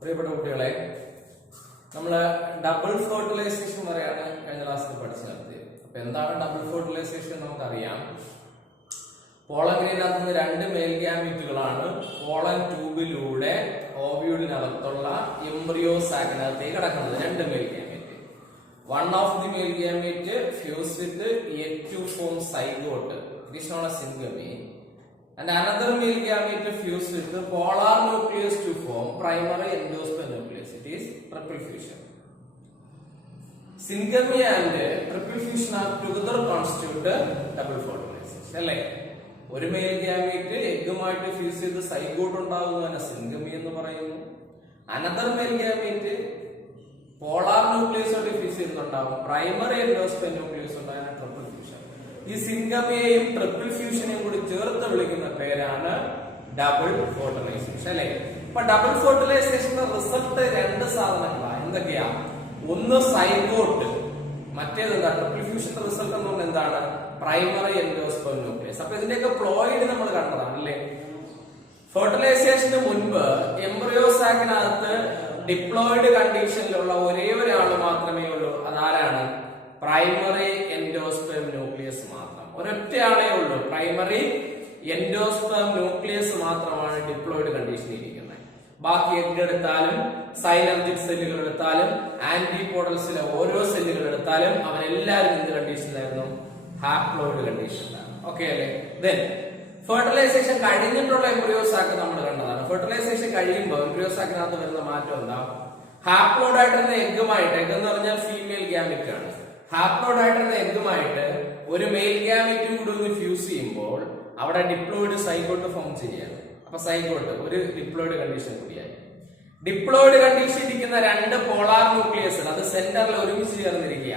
പ്രിയപ്പെട്ട കുട്ടികളെ, നമ്മൾ ഡബിൾ ഫെർട്ടിലൈസേഷൻ വരെയാണ് കഴിഞ്ഞ ക്ലാസ്സിൽ പഠിച്ചു നിർത്തിയത്. അപ്പൊ എന്താണ് ഡബിൾ ഫെർട്ടിലൈസേഷൻ നമുക്കറിയാം. പോളൻ ഗ്രെയിനകത്ത് നിന്ന് രണ്ട് മെയിൽ ഗ്യാമീറ്റുകളാണ് പോളൻ ട്യൂബിലൂടെ ഓവ്യൂളിനകത്തുള്ള എംബ്രിയോ സാക്കിനകത്തേക്ക് കിടക്കുന്നത്. രണ്ട് male gamete. One of the male gamete fuse with egg to form zygote, it is known as syngamy. And another male gamete fused with the polar nucleus to form primary endosperm nucleus. It is triple fusion. Syngamy and triple fusion are together constitute double fertilization. അല്ലേ? ഒരു male gamete എഗ്ഗുമായിട്ട് fuse ചെയ്ത് zygote ഉണ്ടാകുന്നതിനെ syngamy എന്ന് പറയുന്നു. Another male gamete polar ന്യൂക്ലിയസോട് fuse ചെയ്തിട്ടുണ്ടാകും primary endosperm nucleus ഉണ്ടാകുന്ന ട്രിപ്പിൾ ഫ്യൂഷൻ. ഈ സിംഗമിയെയും ട്രിപ്പിൾ ഫ്യൂഷനെയും കൂടി ചേർത്ത് വിളിക്കുന്ന പേരാണ് ഡബിൾ ഫെർട്ടിലൈസേഷൻ. അല്ലെ? ഇപ്പൊ ഡബിൾ ഫെർട്ടിലൈസേഷന്റെ റിസൾട്ട് രണ്ട് സാധനങ്ങളാണ്. എന്തൊക്കെയാ? ഒന്ന് സൈഗോട്ട്, മറ്റേത് എന്താ? ട്രിപ്പിൾ ഫ്യൂഷന്റെ റിസൾട്ട് എന്ന് പറഞ്ഞാൽ എന്താണ്? Primary endosperm nucleus. അപ്പൊ ഇതിന്റെയൊക്കെ പ്ലോയിഡ് നമ്മൾ കണ്ടതാണ് അല്ലെ? ഫെർട്ടിലൈസേഷന് മുൻപ് എംബ്രിയോ സാക്കിനകത്ത് ഡിപ്ലോയിഡ് കണ്ടീഷനിലുള്ള ഒരേ ഒരാൾ മാത്രമേ ഉള്ളൂ. അതാരാണ്? പ്രൈമറി എൻഡോസ്പെർം ന്യൂക്ലിയസ് മാത്രം. ഒരൊറ്റയാളേ ഉള്ളൂ. പ്രൈമറി എൻഡോസ്പെർം ന്യൂക്ലിയസ് മാത്രമാണ് ഡിപ്ലോയിഡ് കണ്ടീഷനിൽ ഇരിക്കുന്നത്. ബാക്കി എഗ് എടുത്താലും സൈനർജിക് സെല്ലുകൾ എടുത്താലും ആന്റിപോഡൽസിലെ ഓരോ സെല്ലുകൾ എടുത്താലും അവരെല്ലാവരും എന്ത് കണ്ടീഷനിലായിരുന്നു? ഹാപ്ലോയിഡ് കണ്ടീഷനിലാണ്. ഓക്കെ അല്ലേ? ദെൻ ഫെർട്ടിലൈസേഷൻ കഴിഞ്ഞിട്ടുള്ള എംബ്രിയോ സാക്ക് നമ്മൾ കണ്ടതാണ്. ഫെർട്ടിലൈസേഷൻ കഴിയുമ്പോൾ എംബ്രിയോ സാക്കിനകത്ത് വരുന്ന മാറ്റം എന്താ? ഹാപ്ലോയിഡ് ആയിട്ടുള്ള എഗ്ഗുമായിട്ട്, എഗ് എന്ന് പറഞ്ഞാൽ ഫീമെയിൽ ഗ്യാമിറ്റ് ആണ്. ഹാപ്ലോയിഡ് ആയിട്ടുള്ള എഗ്ഗുമായിട്ട് ഒരു മെയിൽ ഗ്യാമിറ്റും കൂടി ഒന്ന് ഫ്യൂസ് ചെയ്യുമ്പോൾ അവിടെ ഡിപ്ലോയിഡ് സൈഗോട്ട് ഫോം ചെയ്യാണ്. അപ്പൊ സൈഗോട്ട് ഒരു ഡിപ്ലോയിഡ് കണ്ടീഷൻ കൂടിയായി. ഡിപ്ലോയിഡ് കണ്ടീഷൻ ഇരിക്കുന്ന രണ്ട് പോളാർ ന്യൂക്ലിയസ് അത് സെന്ററിൽ ഒരുമിച്ച് ചേർന്നിരിക്കുക.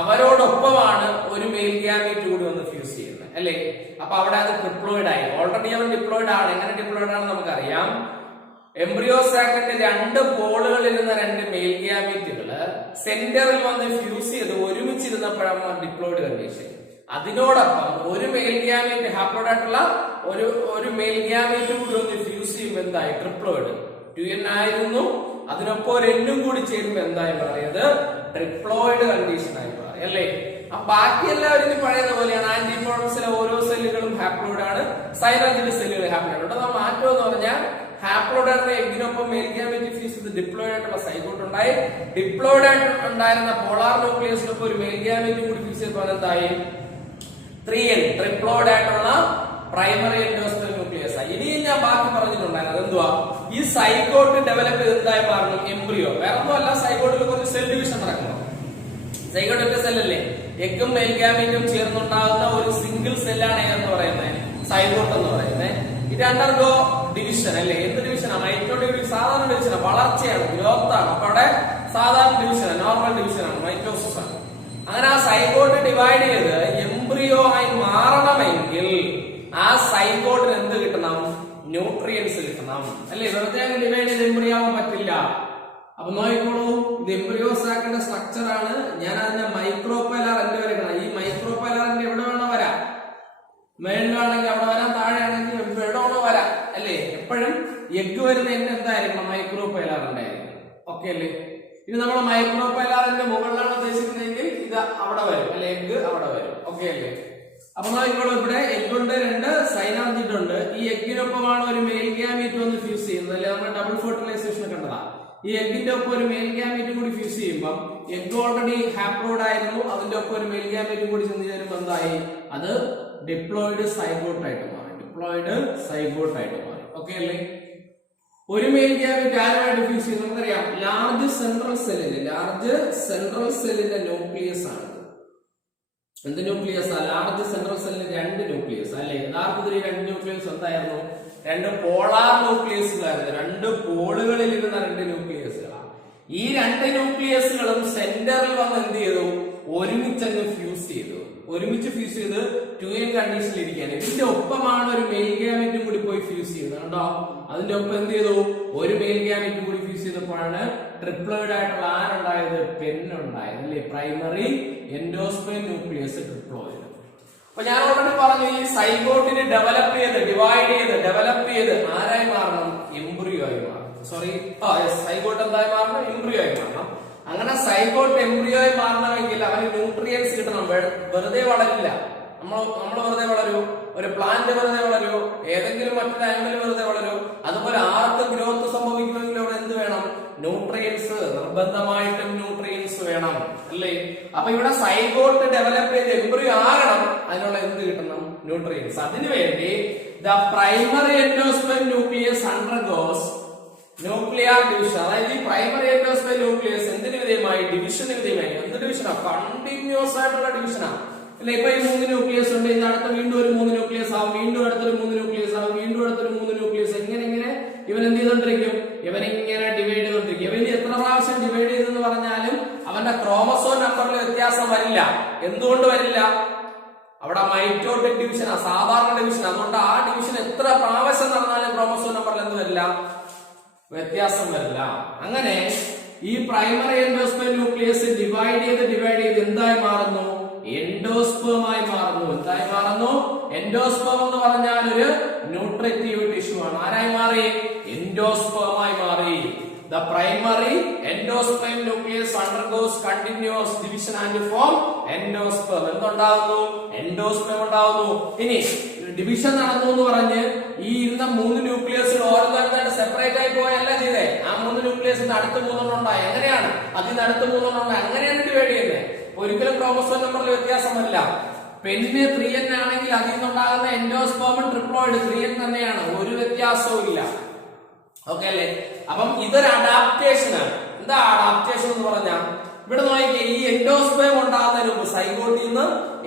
അവരോടൊപ്പമാണ് ഒരു മെയിൽ ഗ്യാമീറ്റ് കൂടി വന്ന് ഫ്യൂസ് ചെയ്യുന്നത് അല്ലേ? അപ്പൊ അവിടെ അത് ഡിപ്ലോയിഡ് ആയി. ഓൾറെഡി അവൻ ഡിപ്ലോയിഡ് ആണ്. എങ്ങനെ ഡിപ്ലോയിഡ് ആണെന്ന് നമുക്കറിയാം. എംബ്രിയോ സാക്കിന്റെ രണ്ട് പോളുകളിരുന്ന രണ്ട് മെയിൽ ഗ്യാമീറ്റുകള് സെന്ററിൽ വന്ന് ഫ്യൂസ് ചെയ്ത് ഒരുമിച്ചിരുന്നപ്പോഴാണ് ഡിപ്ലോയിഡ് കണ്ടീഷൻ. അതിനോടൊപ്പം ഒരു മെയിൽ ഗ്യാമീറ്റ് ഹാപ്ലോയിഡ് ആയിട്ടുള്ള ഒരു മെയിൽ ഗ്യാമീറ്റ് കൂടി ഒന്ന് ഫ്യൂസ് ചെയ്യുമ്പോൾ എന്തായി? ട്രിപ്ലോയിഡ് 2n ആയിരുന്നു. അതിനൊപ്പം ഒരു എന്നും കൂടി ചേരുമ്പോൾ എന്തായി മാറിയത്? ട്രിപ്ലോയിഡ് കണ്ടീഷൻ ആയി മാറി അല്ലേ? അപ്പൊ ബാക്കി എല്ലാവരും പഴയതുപോലെയാണ്. ആന്റിപോഡൽസിലെ ഓരോ സെല്ലുകളും ഹാപ്ലോയിഡ് ആണ്, സൈനർജിക് സെല്ലുകൾ ഹാപ്ലോയിഡ്. ഇവിടെ മാറ്റം എന്ന് പറഞ്ഞാൽ ഹാപ്ലോയിഡ് ആയിട്ടുള്ള എഗ്ഗിനൊപ്പം മെയിൽ ഗ്യാമീറ്റ് ഫ്യൂസ് ചെയ്ത് ഡിപ്ലോയിഡ് ആയിട്ടുള്ള സൈഗോട്ട് ഉണ്ടായി. ഡിപ്ലോയിഡ് ആയിട്ട് ഉണ്ടായിരുന്ന പോളാർ ന്യൂക്ലിയസിനൊപ്പം ഒരു മെയിൽ ഗ്യാമീറ്റ് കൂടി ഫ്യൂസ് ചെയ്തപ്പോൾ എന്തായി? 3n ട്രിപ്ലോയിഡ് ആയിട്ടുള്ള പ്രൈമറി എൻഡോസ്പെർം ന്യൂക്ലിയസ് ആയി. ഇനിയും ഞാൻ ബാക്കി പറഞ്ഞിട്ടുണ്ടായിരുന്നു. അതെന്തുവാ? ഈ സൈഗോട്ട് ഡെവലപ്പ് ചെയ്തതായി മാറുന്നു എംബ്രിയോ. വേറെ ഒന്നുമല്ല, സൈഗോട്ടിൽ കുറച്ച് സെൽ ഡിവിഷൻ നടക്കുന്നു. സൈഗോട്ടിന്റെ സെല്ലല്ലേ? എഗ്ഗും മെയിൽ ഗ്യാമീറ്റും ചേർന്നുണ്ടാകുന്ന ഒരു സിംഗിൾ സെല്ലാണ് എന്ന് പറയുന്നത് സൈഗോട്ട് എന്ന് പറയുന്നത്. ഇത് അണ്ടർഗോ ഡിവിഷൻ അല്ലേ? എന്ത് ഡിവിഷനാണ്? Micro division. സാധാരണ ഡിവിഷനാണ്, വളർച്ചയാണ്, ഗ്രോത്ത് ആണ്. അപ്പൊ അവിടെ സാധാരണ ഡിവിഷനാണ്, നോർമൽ ഡിവിഷനാണ്, മൈറ്റോസിസ് ആണ്. അങ്ങനെ ആ സൈഗോട്ട് ഡിവൈഡ് ചെയ്ത് എംബ്രിയോ ആയി മാറണമെങ്കിൽ ആ സൈഗോട്ടിന് എന്ത് കിട്ടണം? ന്യൂട്രിയൻസ് കിട്ടണം അല്ലേ? വെറുതെ ഡിവൈഡ് ചെയ്ത് എംബ്രിയോ ആവാൻ പറ്റില്ല. അപ്പൊ നോക്കിക്കോളൂ, ഇത് എംബ്രിയോ സാക്കിന്റെ സ്ട്രക്ചർ ആണ്. ഞാൻ അതിന്റെ മൈക്രോപൈലാർ എൻഡ് വരയ്ക്കണം. ഈ മൈക്രോപൈലാർ എൻഡ് എവിടെ വേണോ വരാം. മേളിലാണെങ്കിൽ അവിടെ വരാം, താഴെയാണെങ്കിൽ എവിടെ വേണോ വരാം അല്ലേ? എപ്പോഴും എഗ് വരുന്ന എന്നെ എന്തായിരിക്കണം? മൈക്രോപൈലാർ ഉണ്ടായിരിക്കണം. ഓക്കെ അല്ലേ? ഇത് നമ്മൾ മൈക്രോപൈലാറിന്റെ മുകളിലാണ് ഉദ്ദേശിക്കുന്നതെങ്കിൽ ഇത് അവിടെ വരും അല്ലെ? എഗ് അവിടെ വരും. ഓക്കെ അല്ലേ? അപ്പൊ നോക്കിക്കോളൂ, ഇവിടെ എഗ് ഉണ്ട്, രണ്ട് സൈനർജിഡ് ഉണ്ട്. ഈ എഗ്ഗിനൊപ്പമാണ് ഒരു മെയിൽ ഗ്യാമീറ്റ് വന്ന് ഫ്യൂസ് ചെയ്യുന്നത് അല്ലെ? നമ്മൾ ഡബിൾ ഫെർട്ടിലൈസേഷൻ കണ്ടതാ. ഈ എഗ്ഗിന്റെ ഒപ്പം ഒരു മെയിൽ ഗ്യാമീറ്റ് കൂടി ഫ്യൂസ് ചെയ്യുമ്പോൾ എഗ് ഓൾറെഡി ഹാപ്ലോയിഡ് ആയിരുന്നു. അതിന്റെ ഒപ്പം ഒരു മെയിൽ ഗ്യാമീറ്റ് കൂടി ചെന്ന് ചേരുമ്പോൾ എന്തായി? അത് ഡിപ്ലോയിഡ് സൈഗോട്ട് ആയിട്ട് മാറി. ഡിപ്ലോയിഡ് സൈഗോട്ട് ആയിട്ട് മാറി. ഓക്കെ അല്ലേ? ഒരു മെയിൽ ഗ്യാമീറ്റ് ആരുമായിട്ട് ഫ്യൂസ് ചെയ്യും? നമുക്കറിയാം, ലാർജ് സെൻട്രൽ സെല്ലിന്റെ ന്യൂക്ലിയസ് ആണ്. എന്ത് ന്യൂക്ലിയസ്? ലാർജ് സെൻട്രൽ സെല്ലിന്റെ രണ്ട് ന്യൂക്ലിയസ് അല്ലെ? യഥാർത്ഥത്തിൽ ഈ രണ്ട് ന്യൂക്ലിയസ് എന്തായിരുന്നു? രണ്ട് പോളാർ ന്യൂക്ലിയസുകളായിരുന്നു. രണ്ട് പോളുകളിൽ ഇരുന്ന രണ്ട് ന്യൂക്ലിയസുകളാണ്. ഈ രണ്ട് ന്യൂക്ലിയസുകളും സെന്ററിൽ വന്ന് എന്ത് ചെയ്തു? ഒരുമിച്ചങ്ങ് ഫ്യൂസ് ചെയ്തു. ഒരുമിച്ച് ഫ്യൂസ് ചെയ്ത് 2n കണ്ടീഷനിൽ ഇരിക്കുകയാണ്. ഇതിന്റെ ഒപ്പമാണ് ഒരു മെയിൽ ഗ്യാമീറ്റ് കൂടി പോയി ഫ്യൂസ് ചെയ്യുന്നത്. കണ്ടോ? അതിന്റെ ഒപ്പം എന്ത് ചെയ്തു? ഒരു മെയിൽ ഗ്യാമീറ്റ് കൂടി ഫ്യൂസ് ചെയ്തപ്പോഴാണ് ട്രിപ്ലോയിഡ് ആയിട്ടുള്ള ആരുണ്ടായത്? പെൻ ഉണ്ടായത് അല്ലെ? Primary endosperm nucleus triploid. അപ്പൊ ഞാൻ ഓൾറെഡി പറഞ്ഞു, ഈ സൈഗോട്ടിനെ ഡെവലപ്പ് ചെയ്ത് ആരായി മാറണം? എംബ്രിയോ ആയി മാറണം. സോറി സൈഗോട്ട് എന്തായി മാറണം? എംബ്രിയോ ആയി മാറണം. അങ്ങനെ സൈഗോട്ട് എംബ്രിയോ ആയി മാറണമെങ്കിൽ അവന് ന്യൂട്രിയൻസ് കിട്ടണം. വെറുതെ വളരില്ല. നമ്മൾ വെറുതെ വളരൂ, ഒരു പ്ലാന്റ് വെറുതെ വളരൂ, ഏതെങ്കിലും മറ്റൊരു ആനിമൽ വെറുതെ വളരൂ. അതുപോലെ ആർക്ക് ഗ്രോത്ത് സംഭവിക്കണമെങ്കിൽ അവിടെ എന്ത് വേണം? ന്യൂട്രിയൻസ്, നിർബന്ധമായിട്ടും ന്യൂട്രിയൻസ് വേണം, അല്ലേ? അപ്പൊ ഇവിടെ സൈഗോട്ട് ഡെവലപ്പ് ചെയ്ത് എംബ്രിയോ ആകണം, അതിനുള്ള എന്ത് കിട്ടണം? ന്യൂട്രിയൻസ്. അതിനുവേണ്ടി the primary എൻഡോസ്പെം nucleus undergoes nuclear division. അതായത് ഈ പ്രൈമറി എൻഡോസ്പെം ന്യൂക്ലിയസ് എന്തിനു വിധേയമായി? ഡിവിഷന് വിധേയമായി. എന്ത് ഡിവിഷനാ? കണ്ടിന്യൂസ് ആയിട്ടുള്ള ഡിവിഷനാ. അല്ലെ? ഇപ്പൊ ഈ 3 ന്യൂക്ലിയസ് ഉണ്ട്, ഇതിനടുത്ത് വീണ്ടും ഒരു 3 ന്യൂക്ലിയസ് ആവും, വീണ്ടും അടുത്തൊരു 3 ന്യൂക്ലിയസ് ആവും, വീണ്ടും അടുത്തൊരു 3 ന്യൂക്ലിയസ്. എങ്ങനെ ഇവൻ എന്ത് ചെയ്തോണ്ടിരിക്കും? ഇവനിങ്ങനെ ഡിവൈഡ് ചെയ്തോണ്ടിരിക്കും. ഇവൻ എത്ര പ്രാവശ്യം ഡിവൈഡ് ചെയ്തെന്ന് പറഞ്ഞാലും അവന്റെ ക്രോമസോം നമ്പറിൽ വ്യത്യാസം വരില്ല. എന്തുകൊണ്ട് വരില്ല? അവിടെ മൈറ്റോട്ടിക് ഡിവിഷനാ, സാധാരണ ഡിവിഷൻ. അതുകൊണ്ട് ആ ഡിവിഷൻ എത്ര പ്രാവശ്യം നടന്നാലും ക്രോമസോം നമ്പറിൽ എന്ത് വരില്ല? വ്യത്യാസം വരില്ല. അങ്ങനെ ഈ പ്രൈമറി എൻഡോസ്പെം ന്യൂക്ലിയസ് ഡിവൈഡ് ചെയ്ത് എന്തായി മാറുന്നു? എൻഡോസ്പേമായി മാറുന്നു. എന്തായി മാറുന്നു? എൻഡോസ്പേം എന്ന് പറഞ്ഞാൽ ഒരു ന്യൂട്രിറ്റീവ് ടിഷ്യൂ ആണ്. ആരായി മാറി? എൻഡോസ്പേമായി മാറി. The primary endosperm nucleus undergoes continuous division and form endosperm. എന്തുണ്ടാവുന്നു? എൻഡോസ്പേം ഉണ്ടാവുന്നു. ഇനി ഡിവിഷൻ നടന്നു എന്ന് പറഞ്ഞ് ഈ ഇരുന്ന 3 ന്യൂക്ലിയസിൽ ഓരോന്നായിട്ട് സെപ്പറേറ്റ് ആയി പോയല്ല ചെയ്തേ. ആ 3 ന്യൂക്ലിയസിന് അടുത്ത് 3 ഉണ്ടായി. എങ്ങനെയാണ്? അതിന് അടുത്ത് 3 ഉണ്ടായി. അങ്ങനെയാണ് ഡിവൈഡ് ചെയ്യുന്നത്. ഒരിക്കലും ക്രോമസോം നമ്പറിൽ വ്യത്യാസം വരില്ല. പെണ്ണിന് 3n ആണെങ്കിൽ അതിൽ നിന്നുണ്ടാകുന്ന എൻഡോസ്പേം ട്രിപ്ലോയിഡ് 3n തന്നെയാണ്, ഒരു വ്യത്യാസവും ഇല്ല. ഓക്കെ അല്ലേ? അപ്പം ഇതൊരു അഡാപ്റ്റേഷൻ ആണ്. എന്താ അഡാപ്റ്റേഷൻ എന്ന് പറഞ്ഞാൽ? ഇവിടെ നോക്കിയേ, ഈ എൻഡോസ്പേം ഉണ്ടാകുന്നതിന് മുമ്പ്, സൈഗോട്ടിൽ നിന്ന്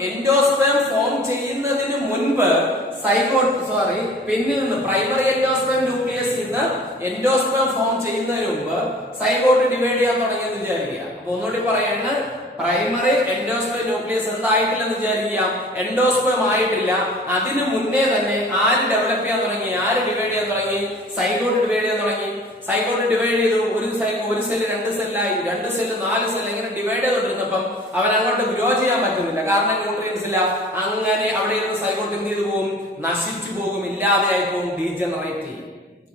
എൻഡോസ്പേം ഫോം ചെയ്യുന്നതിന് മുൻപ് പെന്നിൽ നിന്ന് പ്രൈമറി എൻഡോസ്പേം ന്യൂക്ലിയസിൽ നിന്ന് എൻഡോസ്പേം ഫോം ചെയ്യുന്നതിന് മുമ്പ് സൈഗോട്ട് ഡിവൈഡ് ചെയ്യാൻ തുടങ്ങിയെന്ന് വിചാരിക്കുക. അപ്പൊ ഒന്നുകൂടി പറയാണ്, പ്രൈമറി എൻഡോസ്പേം ന്യൂക്ലിയസ് എന്തായിട്ടില്ലെന്ന് വിചാരിക്കാം? എൻഡോസ്പേം ആയിട്ടില്ല. അതിനു മുന്നേ തന്നെ ആര് ഡെവലപ്പ് ചെയ്യാൻ തുടങ്ങി? ആര് ഡിവൈഡ് ചെയ്യാൻ തുടങ്ങി? സൈഗോട്ട് ഡിവൈഡ് ചെയ്യാൻ തുടങ്ങി. സൈഗോട്ട് ഡിവൈഡ് ചെയ്തു. ഒരു സെല്ല് 2 സെല്ലായി, 2 സെല്ല് 4 സെല്ല്, ഇങ്ങനെ ഡിവൈഡ് ചെയ്തോണ്ടിരുന്നപ്പം അവൻ അങ്ങോട്ട് ഗ്രോ ചെയ്യാൻ പറ്റുന്നില്ല. കാരണം ന്യൂട്രിയൻസ് ഇല്ല. അങ്ങനെ അവിടെ ഇരുന്ന് സൈഗോട്ട് എന്ത് ചെയ്തു പോകും? നശിച്ചു പോകും, ഇല്ലാതെയായി പോകും, ഡീജനറേറ്റ് ചെയ്യും.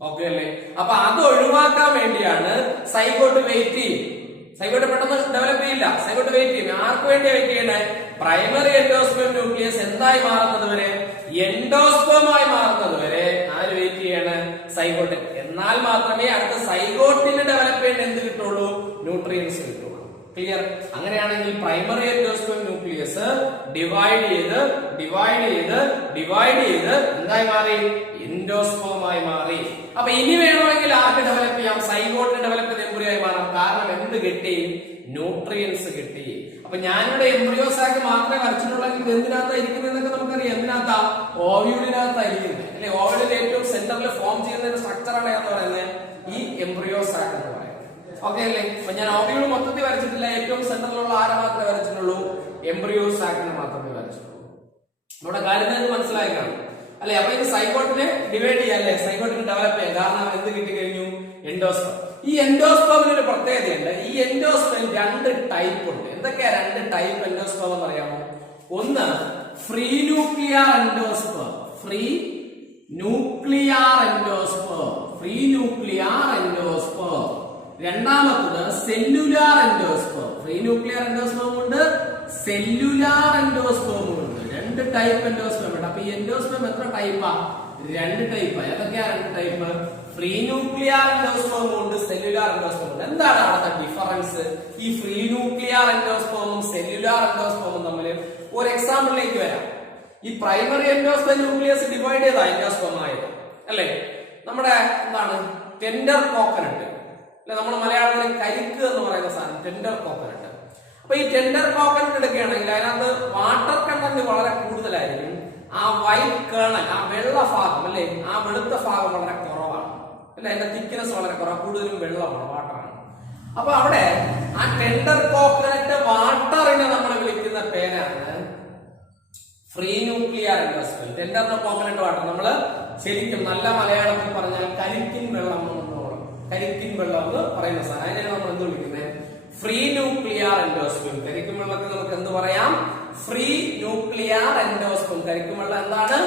ഓക്കെ അല്ലേ? അപ്പൊ അത് ഒഴിവാക്കാൻ വേണ്ടിയാണ് സൈഗോട്ട് വെയിറ്റ് ചെയ്യും. സൈഗോട്ട് പെട്ടെന്ന് ഡെവലപ്പ് ചെയ്യില്ല. സൈഗോട്ട് വെയിറ്റ് ചെയ്യും. ആർക്ക് വേണ്ടി വെയിറ്റ് ചെയ്യണേ? പ്രൈമറി എൻഡോസ്പേം ന്യൂക്ലിയസ് എന്തായി മാറുന്നത് വരെ? എൻഡോസ്പേമായി മാറുന്നത് വരെ ആര് വെയിറ്റ് ചെയ്യാണ്? സൈഗോട്ട്. എന്നാൽ മാത്രമേ അടുത്ത സൈഗോട്ടിന് ഡെവലപ്പ് ചെയ്യേണ്ട എന്ത് കിട്ടുള്ളൂ? ന്യൂട്രിയൻസ് കിട്ടുള്ളൂ. ക്ലിയർ? അങ്ങനെയാണെങ്കിൽ പ്രൈമറി എൻഡോസ്പേം ന്യൂക്ലിയസ് ഡിവൈഡ് ചെയ്ത് എന്തായി മാറി? എൻഡോസ്പേമായി മാറി. അപ്പൊ ഇനി വേണമെങ്കിൽ ആർക്ക് ഡെവലപ്പ് ചെയ്യാം? സൈഗോട്ടിന് ഡെവലപ്പ് ചെയ്ത് എംബ്രിയോ ആയി മാറാം. കാരണം എന്ത് കിട്ടി? ന്യൂട്രിയൻസ് കിട്ടി. അപ്പൊ ഞാനിവിടെ എംബ്രിയോസ് ആക്കി മാത്രമേ വരച്ചിട്ടുള്ളെങ്കിൽ എന്തിനകത്താ ഇരിക്കുന്നതെന്നൊക്കെ നമുക്കറിയാം. എന്തിനകത്താ? ഓവ്യൂളിനകത്താ ഇരിക്കുന്നത്, അല്ലെ? ഓവ്യൂളിൽ ഏറ്റവും സെന്ററിൽ ഫോം ചെയ്യുന്ന സ്ട്രക്ചറാണ് എന്ന് പറയുന്നത് ഈ എംബ്രിയോസ് ആക്ക് എന്ന് പറയുന്നത്. ഓക്കെ അല്ലേ? അപ്പൊ ഞാൻ ഓവ്യൂൾ മൊത്തത്തിൽ വരച്ചിട്ടില്ല. ഏറ്റവും സെന്ററിലുള്ള ആരെ മാത്രമേ വരച്ചിട്ടുള്ളൂ? എംബ്രിയോസ് ആക്കിനെ മാത്രമേ വരച്ചിട്ടുള്ളൂ. നമ്മുടെ കാര്യം മനസ്സിലായി കാണും, അല്ലെ? അപ്പൊ ഇത് സൈഗോട്ടിനെ ഡിവൈഡ് ചെയ്യാം, അല്ലെ? സൈഗോട്ടിന് ഡെവലപ്പ് ചെയ്യാം. കാരണം എന്ത് കിട്ടിക്കഴിഞ്ഞു? എൻഡോസ്പേം. ഈ എൻഡോസ്പേമിന് ഒരു പ്രത്യേകതയുണ്ട്. ഈ എൻഡോസ്പേം 2 ടൈപ്പ് ഉണ്ട്. എന്തൊക്കെയാ 2 ടൈപ്പ് എൻഡോസ്പേം എന്ന് അറിയാമോ? ഒന്ന് ഫ്രീ ന്യൂക്ലിയർ എൻഡോസ്പേം. രണ്ടാമത്തത് cellular endosperm. Free nuclear endosperm ഉണ്ട്, സെല്ലുലാർ എൻഡോസ്പേം ഉണ്ട്. 2 ടൈപ്പ് എൻഡോസ്പേം ഉണ്ട്. അപ്പൊ ഈ എൻഡോസ്പേം എത്ര ടൈപ്പാ? 2 ടൈപ്പാ. ഏതൊക്കെയാ 2 ടൈപ്പ്? ഫ്രീ ന്യൂക്ലിയർ എൻഡോസ്പേം ഉണ്ട്, സെല്ലുലാർ എൻഡോസ്പേം ഉണ്ട്. എന്താണ് അവിടുത്തെ ഡിഫറൻസ്? ഈ ഫ്രീ ന്യൂക്ലിയർ എൻഡോസ്പേമും സെല്ലുലാർ എൻഡോസ്പേമും തമ്മിൽ ഒരു എക്സാമ്പിളിലേക്ക് വരാം. ഈ പ്രൈമറി എൻഡോസ്പേം ന്യൂക്ലിയസ് ഡിവൈഡ് ചെയ്ത എൻഡോസ്പേം ആയത്, അല്ലെ? നമ്മുടെ എന്താണ്? ടെൻഡർ കോക്കനട്ട്, അല്ലെ? നമ്മൾ മലയാളത്തിൽ കരിക്ക് എന്ന് പറയുന്ന സാധനം ടെൻഡർ കോക്കനട്ട്. അപ്പൊ ഈ ടെൻഡർ കോക്കനട്ട് എടുക്കുകയാണെങ്കിൽ അതിനകത്ത് വാട്ടർ കണ്ടന്റ് വളരെ കൂടുതലായിരിക്കും. ആ വൈറ്റ് കേണൽ, ആ വെള്ള ഭാഗം, അല്ലെ? ആ വെളുത്ത ഭാഗം വളരെ കുറവാണ്, അല്ലെ? അതിന്റെ തിക്നെസ് വളരെ കുറവ്, കൂടുതലും വെള്ളമാണ്, വാട്ടറാണ്. അപ്പൊ അവിടെ ആ ടെൻഡർ കോക്കനട്ട് വാട്ടറിനെ നമ്മൾ വിളിക്കുന്ന പേരാണ് free nuclear endosperm. Tender coconut water നമ്മള് ശരിക്കും നല്ല മലയാളത്തിൽ പറഞ്ഞാൽ കരിക്കിൻ വെള്ളം കരിക്കിൻ വെള്ളം എന്ന് പറയുന്ന സാധനം. അതിനെയാണ് നമ്മൾ എന്ത് വിളിക്കുന്നത്? Free nuclear endosperm. കരിക്കും വെള്ളത്തിൽ നമുക്ക് എന്ത് പറയാം? Free nuclear endosperm. കരിക്കും വെള്ളം എന്താണ്?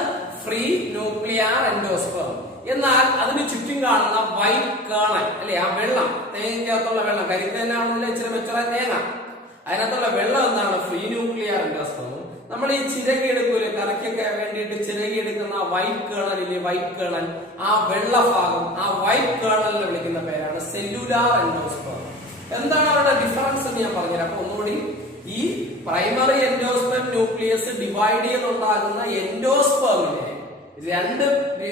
Free nuclear endosperm. എന്നാൽ അതിന് ചുറ്റും കാണുന്ന വൈറ്റ് കേണൽ അല്ലെ, ആ വെള്ളം, തേങ്ങയ്ക്കകത്തുള്ള വെള്ളം, കരിത്തേനാണെന്നില്ല ഇച്ചിരി മെച്ചറ തേങ്ങ, അതിനകത്തുള്ള വെള്ളം എന്താണ്? Free nuclear endosperm. നമ്മൾ ഈ ചിരകിയെടുക്കൂലെ, കറിക്കൊക്കെ വേണ്ടിയിട്ട് ചിരകിയെടുക്കുന്ന വൈറ്റ് കേണലില്ലേ, വൈറ്റ് കേണൽ, ആ വെള്ള ഭാഗം, ആ വൈറ്റ് കേണലിനെ വിളിക്കുന്ന പേരാണ് സെല്ലുലാർ എൻഡോസ്പേം. എന്താണ് അവരുടെ ഡിഫറൻസ് എന്ന് ഞാൻ പറഞ്ഞുതരാം. അപ്പൊ ഒന്നുകൂടി, ഈ പ്രൈമറി എൻഡോസ്പേം ന്യൂക്ലിയസ് ഡിവൈഡ് ചെയ്തുണ്ടാകുന്ന എൻഡോസ്പേമിനെ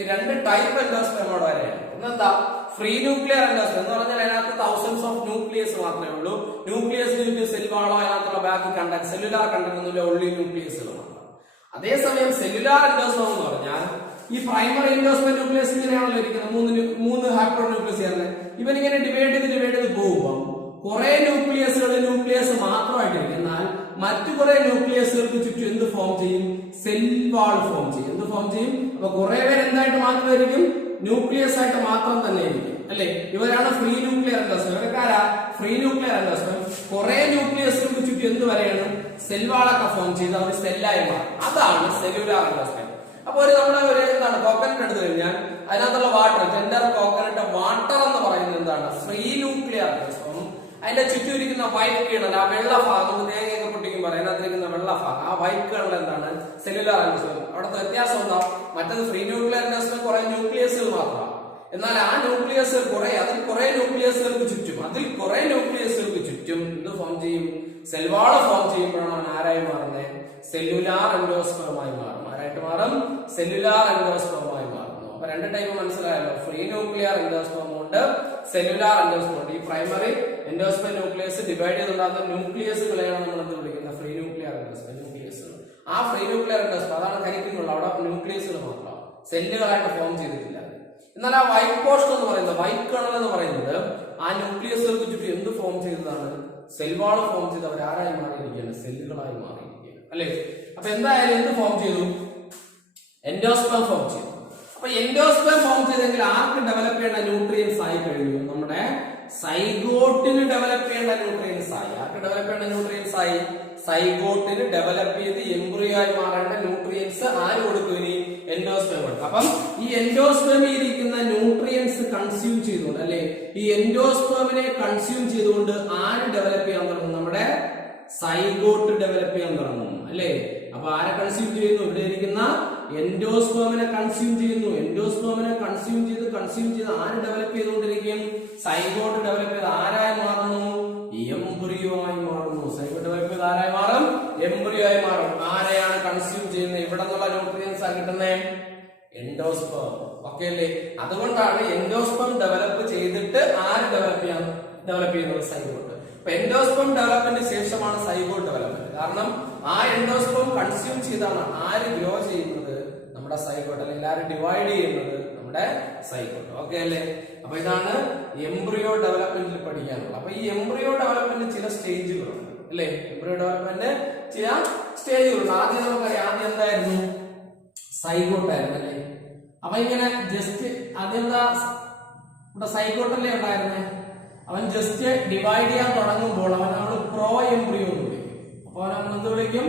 രണ്ട് ടൈപ്പ് എൻഡോസ്പേമോട് വരെയാണ്. ഒന്നെന്താ? ഫ്രീ ന്യൂക്ലിയർ എൻഡോസ്പേം എന്ന് പറഞ്ഞാൽ അതിനകത്ത് തൗസൻഡ്സ് ഓഫ് ന്യൂക്ലിയസ് മാത്രമേ ഉള്ളൂ. ന്യൂക്ലിയസിന് സെൽ വാളോ അതിനകത്തുള്ള ബാക്കി കണ്ടന്റ്, സെല്ലുലാർ കണ്ടന്റ് ഒന്നുമില്ല, ഉള്ളി ന്യൂക്ലിയസുകൾ മാത്രം. അതേസമയം സെല്ലുലാർ എൻഡോസ്പേം എന്ന് പറഞ്ഞാൽ ഈ പ്രൈമറി എൻഡോസ്പേം ന്യൂക്ലിയസ് ഇങ്ങനെയാണല്ലോ ഇരിക്കുന്നത്, മൂന്ന് ഹാപ്ലോയിഡ് ന്യൂക്ലിയസ് ചേർന്ന് ഇവനിങ്ങനെ ഡിവൈഡ് ചെയ്ത് പോകുമ്പോൾ കുറെ ന്യൂക്ലിയസ് മാത്രമായിട്ടിരിക്കും. എന്നാൽ മറ്റു കുറെ ന്യൂക്ലിയസുകൾക്ക് ചുറ്റും എന്ത് ഫോം ചെയ്യും? സെൽ വാൾ ഫോം ചെയ്യും. എന്ത് ഫോം ചെയ്യും? അപ്പൊ കുറെ പേര് എന്തായിട്ട് മാത്രമായിരിക്കും? ന്യൂക്ലിയസ് ആയിട്ട് മാത്രം തന്നെ ആയിരിക്കും അല്ലെ. ഇവരാണ് ഫ്രീ ന്യൂക്ലിയർ എൻഡോസ്പേം. ഇവരൊക്കെ ആരാ? Free nuclear endosperm. കുറെ ന്യൂക്ലിയസുകൾക്ക് ചുറ്റും എന്ത് വരെയാണ്? സെൽ വാളൊക്കെ ഫോം ചെയ്ത് അവർ സെല്ലായി മാറും. അതാണ് സെല്ലുലാർ എൻഡോസ്പേം. അപ്പൊ നമ്മുടെ എന്താണ് കോക്കനട്ട് എടുത്തു കഴിഞ്ഞാൽ അതിനകത്തുള്ള വാട്ടർ, ടെൻഡർ കോക്കനട്ട് വാട്ടർ എന്ന് പറയുന്നത് എന്താണ്? Free nuclear endosperm. അതിന്റെ ചുറ്റും ഇരിക്കുന്ന വൈറ്റ് കേണൽ, ആ വെള്ള ഭാഗം, തേങ്ങയൊക്കെ പൊട്ടിക്കുമ്പോൾ അതിനകത്തിരിക്കുന്ന വെള്ള ഭാഗം, ആ വൈറ്റ് കേണൽ എന്താണ്? Cellular endosperm. അവിടുത്തെ വ്യത്യാസം എന്താ? മറ്റത് ഫ്രീ ന്യൂക്ലിയർ എൻഡോസ്പേം കുറെ ന്യൂക്ലിയസുകൾ മാത്രമാണ്. എന്നാൽ ആ ന്യൂക്ലിയസ് അതിൽ കുറെ ന്യൂക്ലിയസുകൾക്ക് ചുറ്റും എന്ത് ഫോം ചെയ്യും? സെൽവാള് ഫോം ചെയ്യുമ്പോഴാണ് അവൻ ആരായി മാറുന്നത്? സെല്ലുലാർ എൻഡോസ്പേമായി മാറും. ആരായിട്ട് മാറും? സെല്ലുലാർ എൻഡോസ്പേമായി മാറുന്നു. അപ്പൊ രണ്ട് ടൈപ്പ് മനസ്സിലായല്ലോ, ഫ്രീ ന്യൂക്ലിയർ എൻഡോസ്പേം ഉണ്ട്, സെല്ലുലാർ എൻഡോസ്പേം ഉണ്ട്. ഈ പ്രൈമറി എൻഡോസ്പേം ന്യൂക്ലിയസ് ഡിവൈഡ് ചെയ്തുണ്ടാകുന്ന ന്യൂക്ലിയസുകളെയാണ് നമ്മൾ എന്ത് വിളിക്കുന്നത്? ഫ്രീ ന്യൂക്ലിയർ എൻഡോസ്പേം ന്യൂക്ലിയസുകൾ. ആ ഫ്രീ ന്യൂക്ലിയർ എൻഡോസ്പേം അതാണ് കരിക്കുന്നുള്ളത്, അവിടെ ന്യൂക്ലിയസുകൾ മാത്രം, സെല്ലുകളായിട്ട് ഫോം ചെയ്തിട്ടില്ല. എന്നാൽ ആ വൈറ്റ് പോർഷൻ എന്ന് പറയുന്നത്, വൈറ്റ് കേണൽ എന്ന് പറയുന്നത് ആ ന്യൂക്ലിയസുകൾക്ക് ചുറ്റും എന്ത് ഫോം ചെയ്തതാണ്? സെൽവാള് ഫോം ചെയ്ത് അവർ ആരായി മാറിയിരിക്കുകയാണ്? സെല്ലുകളായി മാറിയിരിക്കുകയാണ് അല്ലെ. അപ്പൊ എന്തായാലും എന്ത് ഫോം ചെയ്തു? എൻഡോസ്പേം ഫോം ചെയ്തു. അപ്പൊ എൻഡോസ്പേം ഫോം ചെയ്തെങ്കിൽ ആർക്ക് ഡെവലപ്പ് ചെയ്യേണ്ട ന്യൂട്രിയൻസ് ആയി കഴിഞ്ഞു? നമ്മുടെ സൈഗോട്ടിന് ഡെവലപ്പ് ചെയ്യേണ്ട ന്യൂട്രിയൻസ് ആയി. ആർക്ക് ഡെവലപ്പ് ചെയ്യേണ്ട ന്യൂട്രിയൻസ് ആയി? സൈഗോട്ടിന് ഡെവലപ്പ് ചെയ്ത് എംബ്രിയോ ആയി മാറേണ്ട ന്യൂട്രിയൻസ് ആര് കൊടുക്കും? ഇനി എൻഡോസ്പേം കൊടുക്കും. അപ്പം ഈ എൻഡോസ്പേമിൽ ഇരിക്കുന്ന ന്യൂട്രിയൻസ് കൺസ്യൂം ചെയ്തുകൊണ്ട് അല്ലെ, ഈ എൻഡോസ്പേമിനെ കൺസ്യൂം ചെയ്തുകൊണ്ട് ആര് ഡെവലപ്പ് ചെയ്യാൻ തുടങ്ങും? നമ്മുടെ സൈഗോട്ട് ഡെവലപ്പ് ചെയ്യാൻ തുടങ്ങും അല്ലെ. അപ്പൊ ആരെ കൺസ്യൂം ചെയ്യുന്നു? ഇവിടെ ഇരിക്കുന്ന എൻഡോസ്പേമിനെ കൺസ്യൂം ചെയ്യുന്നു. എൻഡോസ്പേമിനെ കൺസ്യൂം ചെയ്ത് ആര് ഡെവലപ്പ് ചെയ്തുകൊണ്ടിരിക്കും? സൈഗോട്ട് ഡെവലപ്പ് ചെയ്ത് ആരായി മാറുന്നു? എംബ്രിയോ ആയി മാറുന്നു. സൈഗോട്ട് ഡെവലപ്പ് ചെയ്ത് ആരായി മാറും? എംബ്രിയോ ആയി മാറും. ആരെയാണ് കൺസ്യൂം ചെയ്യുന്നത്? ഇവിടെ നിന്നുള്ള ന്യൂട്രിയൻസ് ആണ് കിട്ടുന്നത്, എൻഡോസ്പേം. ഓക്കെ അല്ലേ? അതുകൊണ്ടാണ് എൻഡോസ്പേം ഡെവലപ്പ് ചെയ്തിട്ട് ആര് ഡെവലപ്പ് ചെയ്യുന്നത്? സൈഗോട്ട്. അപ്പൊ എൻഡോസ്പേം ഡെവലപ്മെന്റിന് ശേഷമാണ് സൈഗോട്ട് ഡെവലപ്മെന്റ്. കാരണം ആ എൻഡോസ്പേം കൺസ്യൂം ചെയ്താണ് ആര് ഗ്രോ ചെയ്യുന്നത്? നമ്മുടെ സൈഗോട്ട്. അല്ലെങ്കിൽ ആര് ഡിവൈഡ് ചെയ്യുന്നത്? നമ്മുടെ സൈഗോട്ട്. ഓക്കെ അല്ലേ? അപ്പൊ ഇതാണ് എംബ്രിയോ ഡെവലപ്മെന്റിൽ പഠിക്കാനുള്ളത്. അപ്പൊ ഈ എംബ്രിയോ ഡെവലപ്മെന്റ് ചില സ്റ്റേജുകളുണ്ട് അല്ലെ. എംബ്രിയോ ഡെവലപ്മെന്റ് ചില സ്റ്റേജുകളുണ്ട്. ആദ്യം നമുക്കറിയാം, ആദ്യം എന്തായിരുന്നു? സൈഗോട്ട് ആയിരുന്നു അല്ലെ. അപ്പൊ ഇങ്ങനെ ജസ്റ്റ് അതെന്താ, ഇവിടെ സൈഗോട്ടല്ലേ ഉണ്ടായിരുന്നേ. അവൻ ജസ്റ്റ് ഡിവൈഡ് ചെയ്യാൻ തുടങ്ങുമ്പോൾ അവൻ നമ്മൾ പ്രോ എംബ്രിയോ എന്ന് വിളിക്കും. അപ്പൊ നമ്മൾ എന്ത് വിളിക്കും?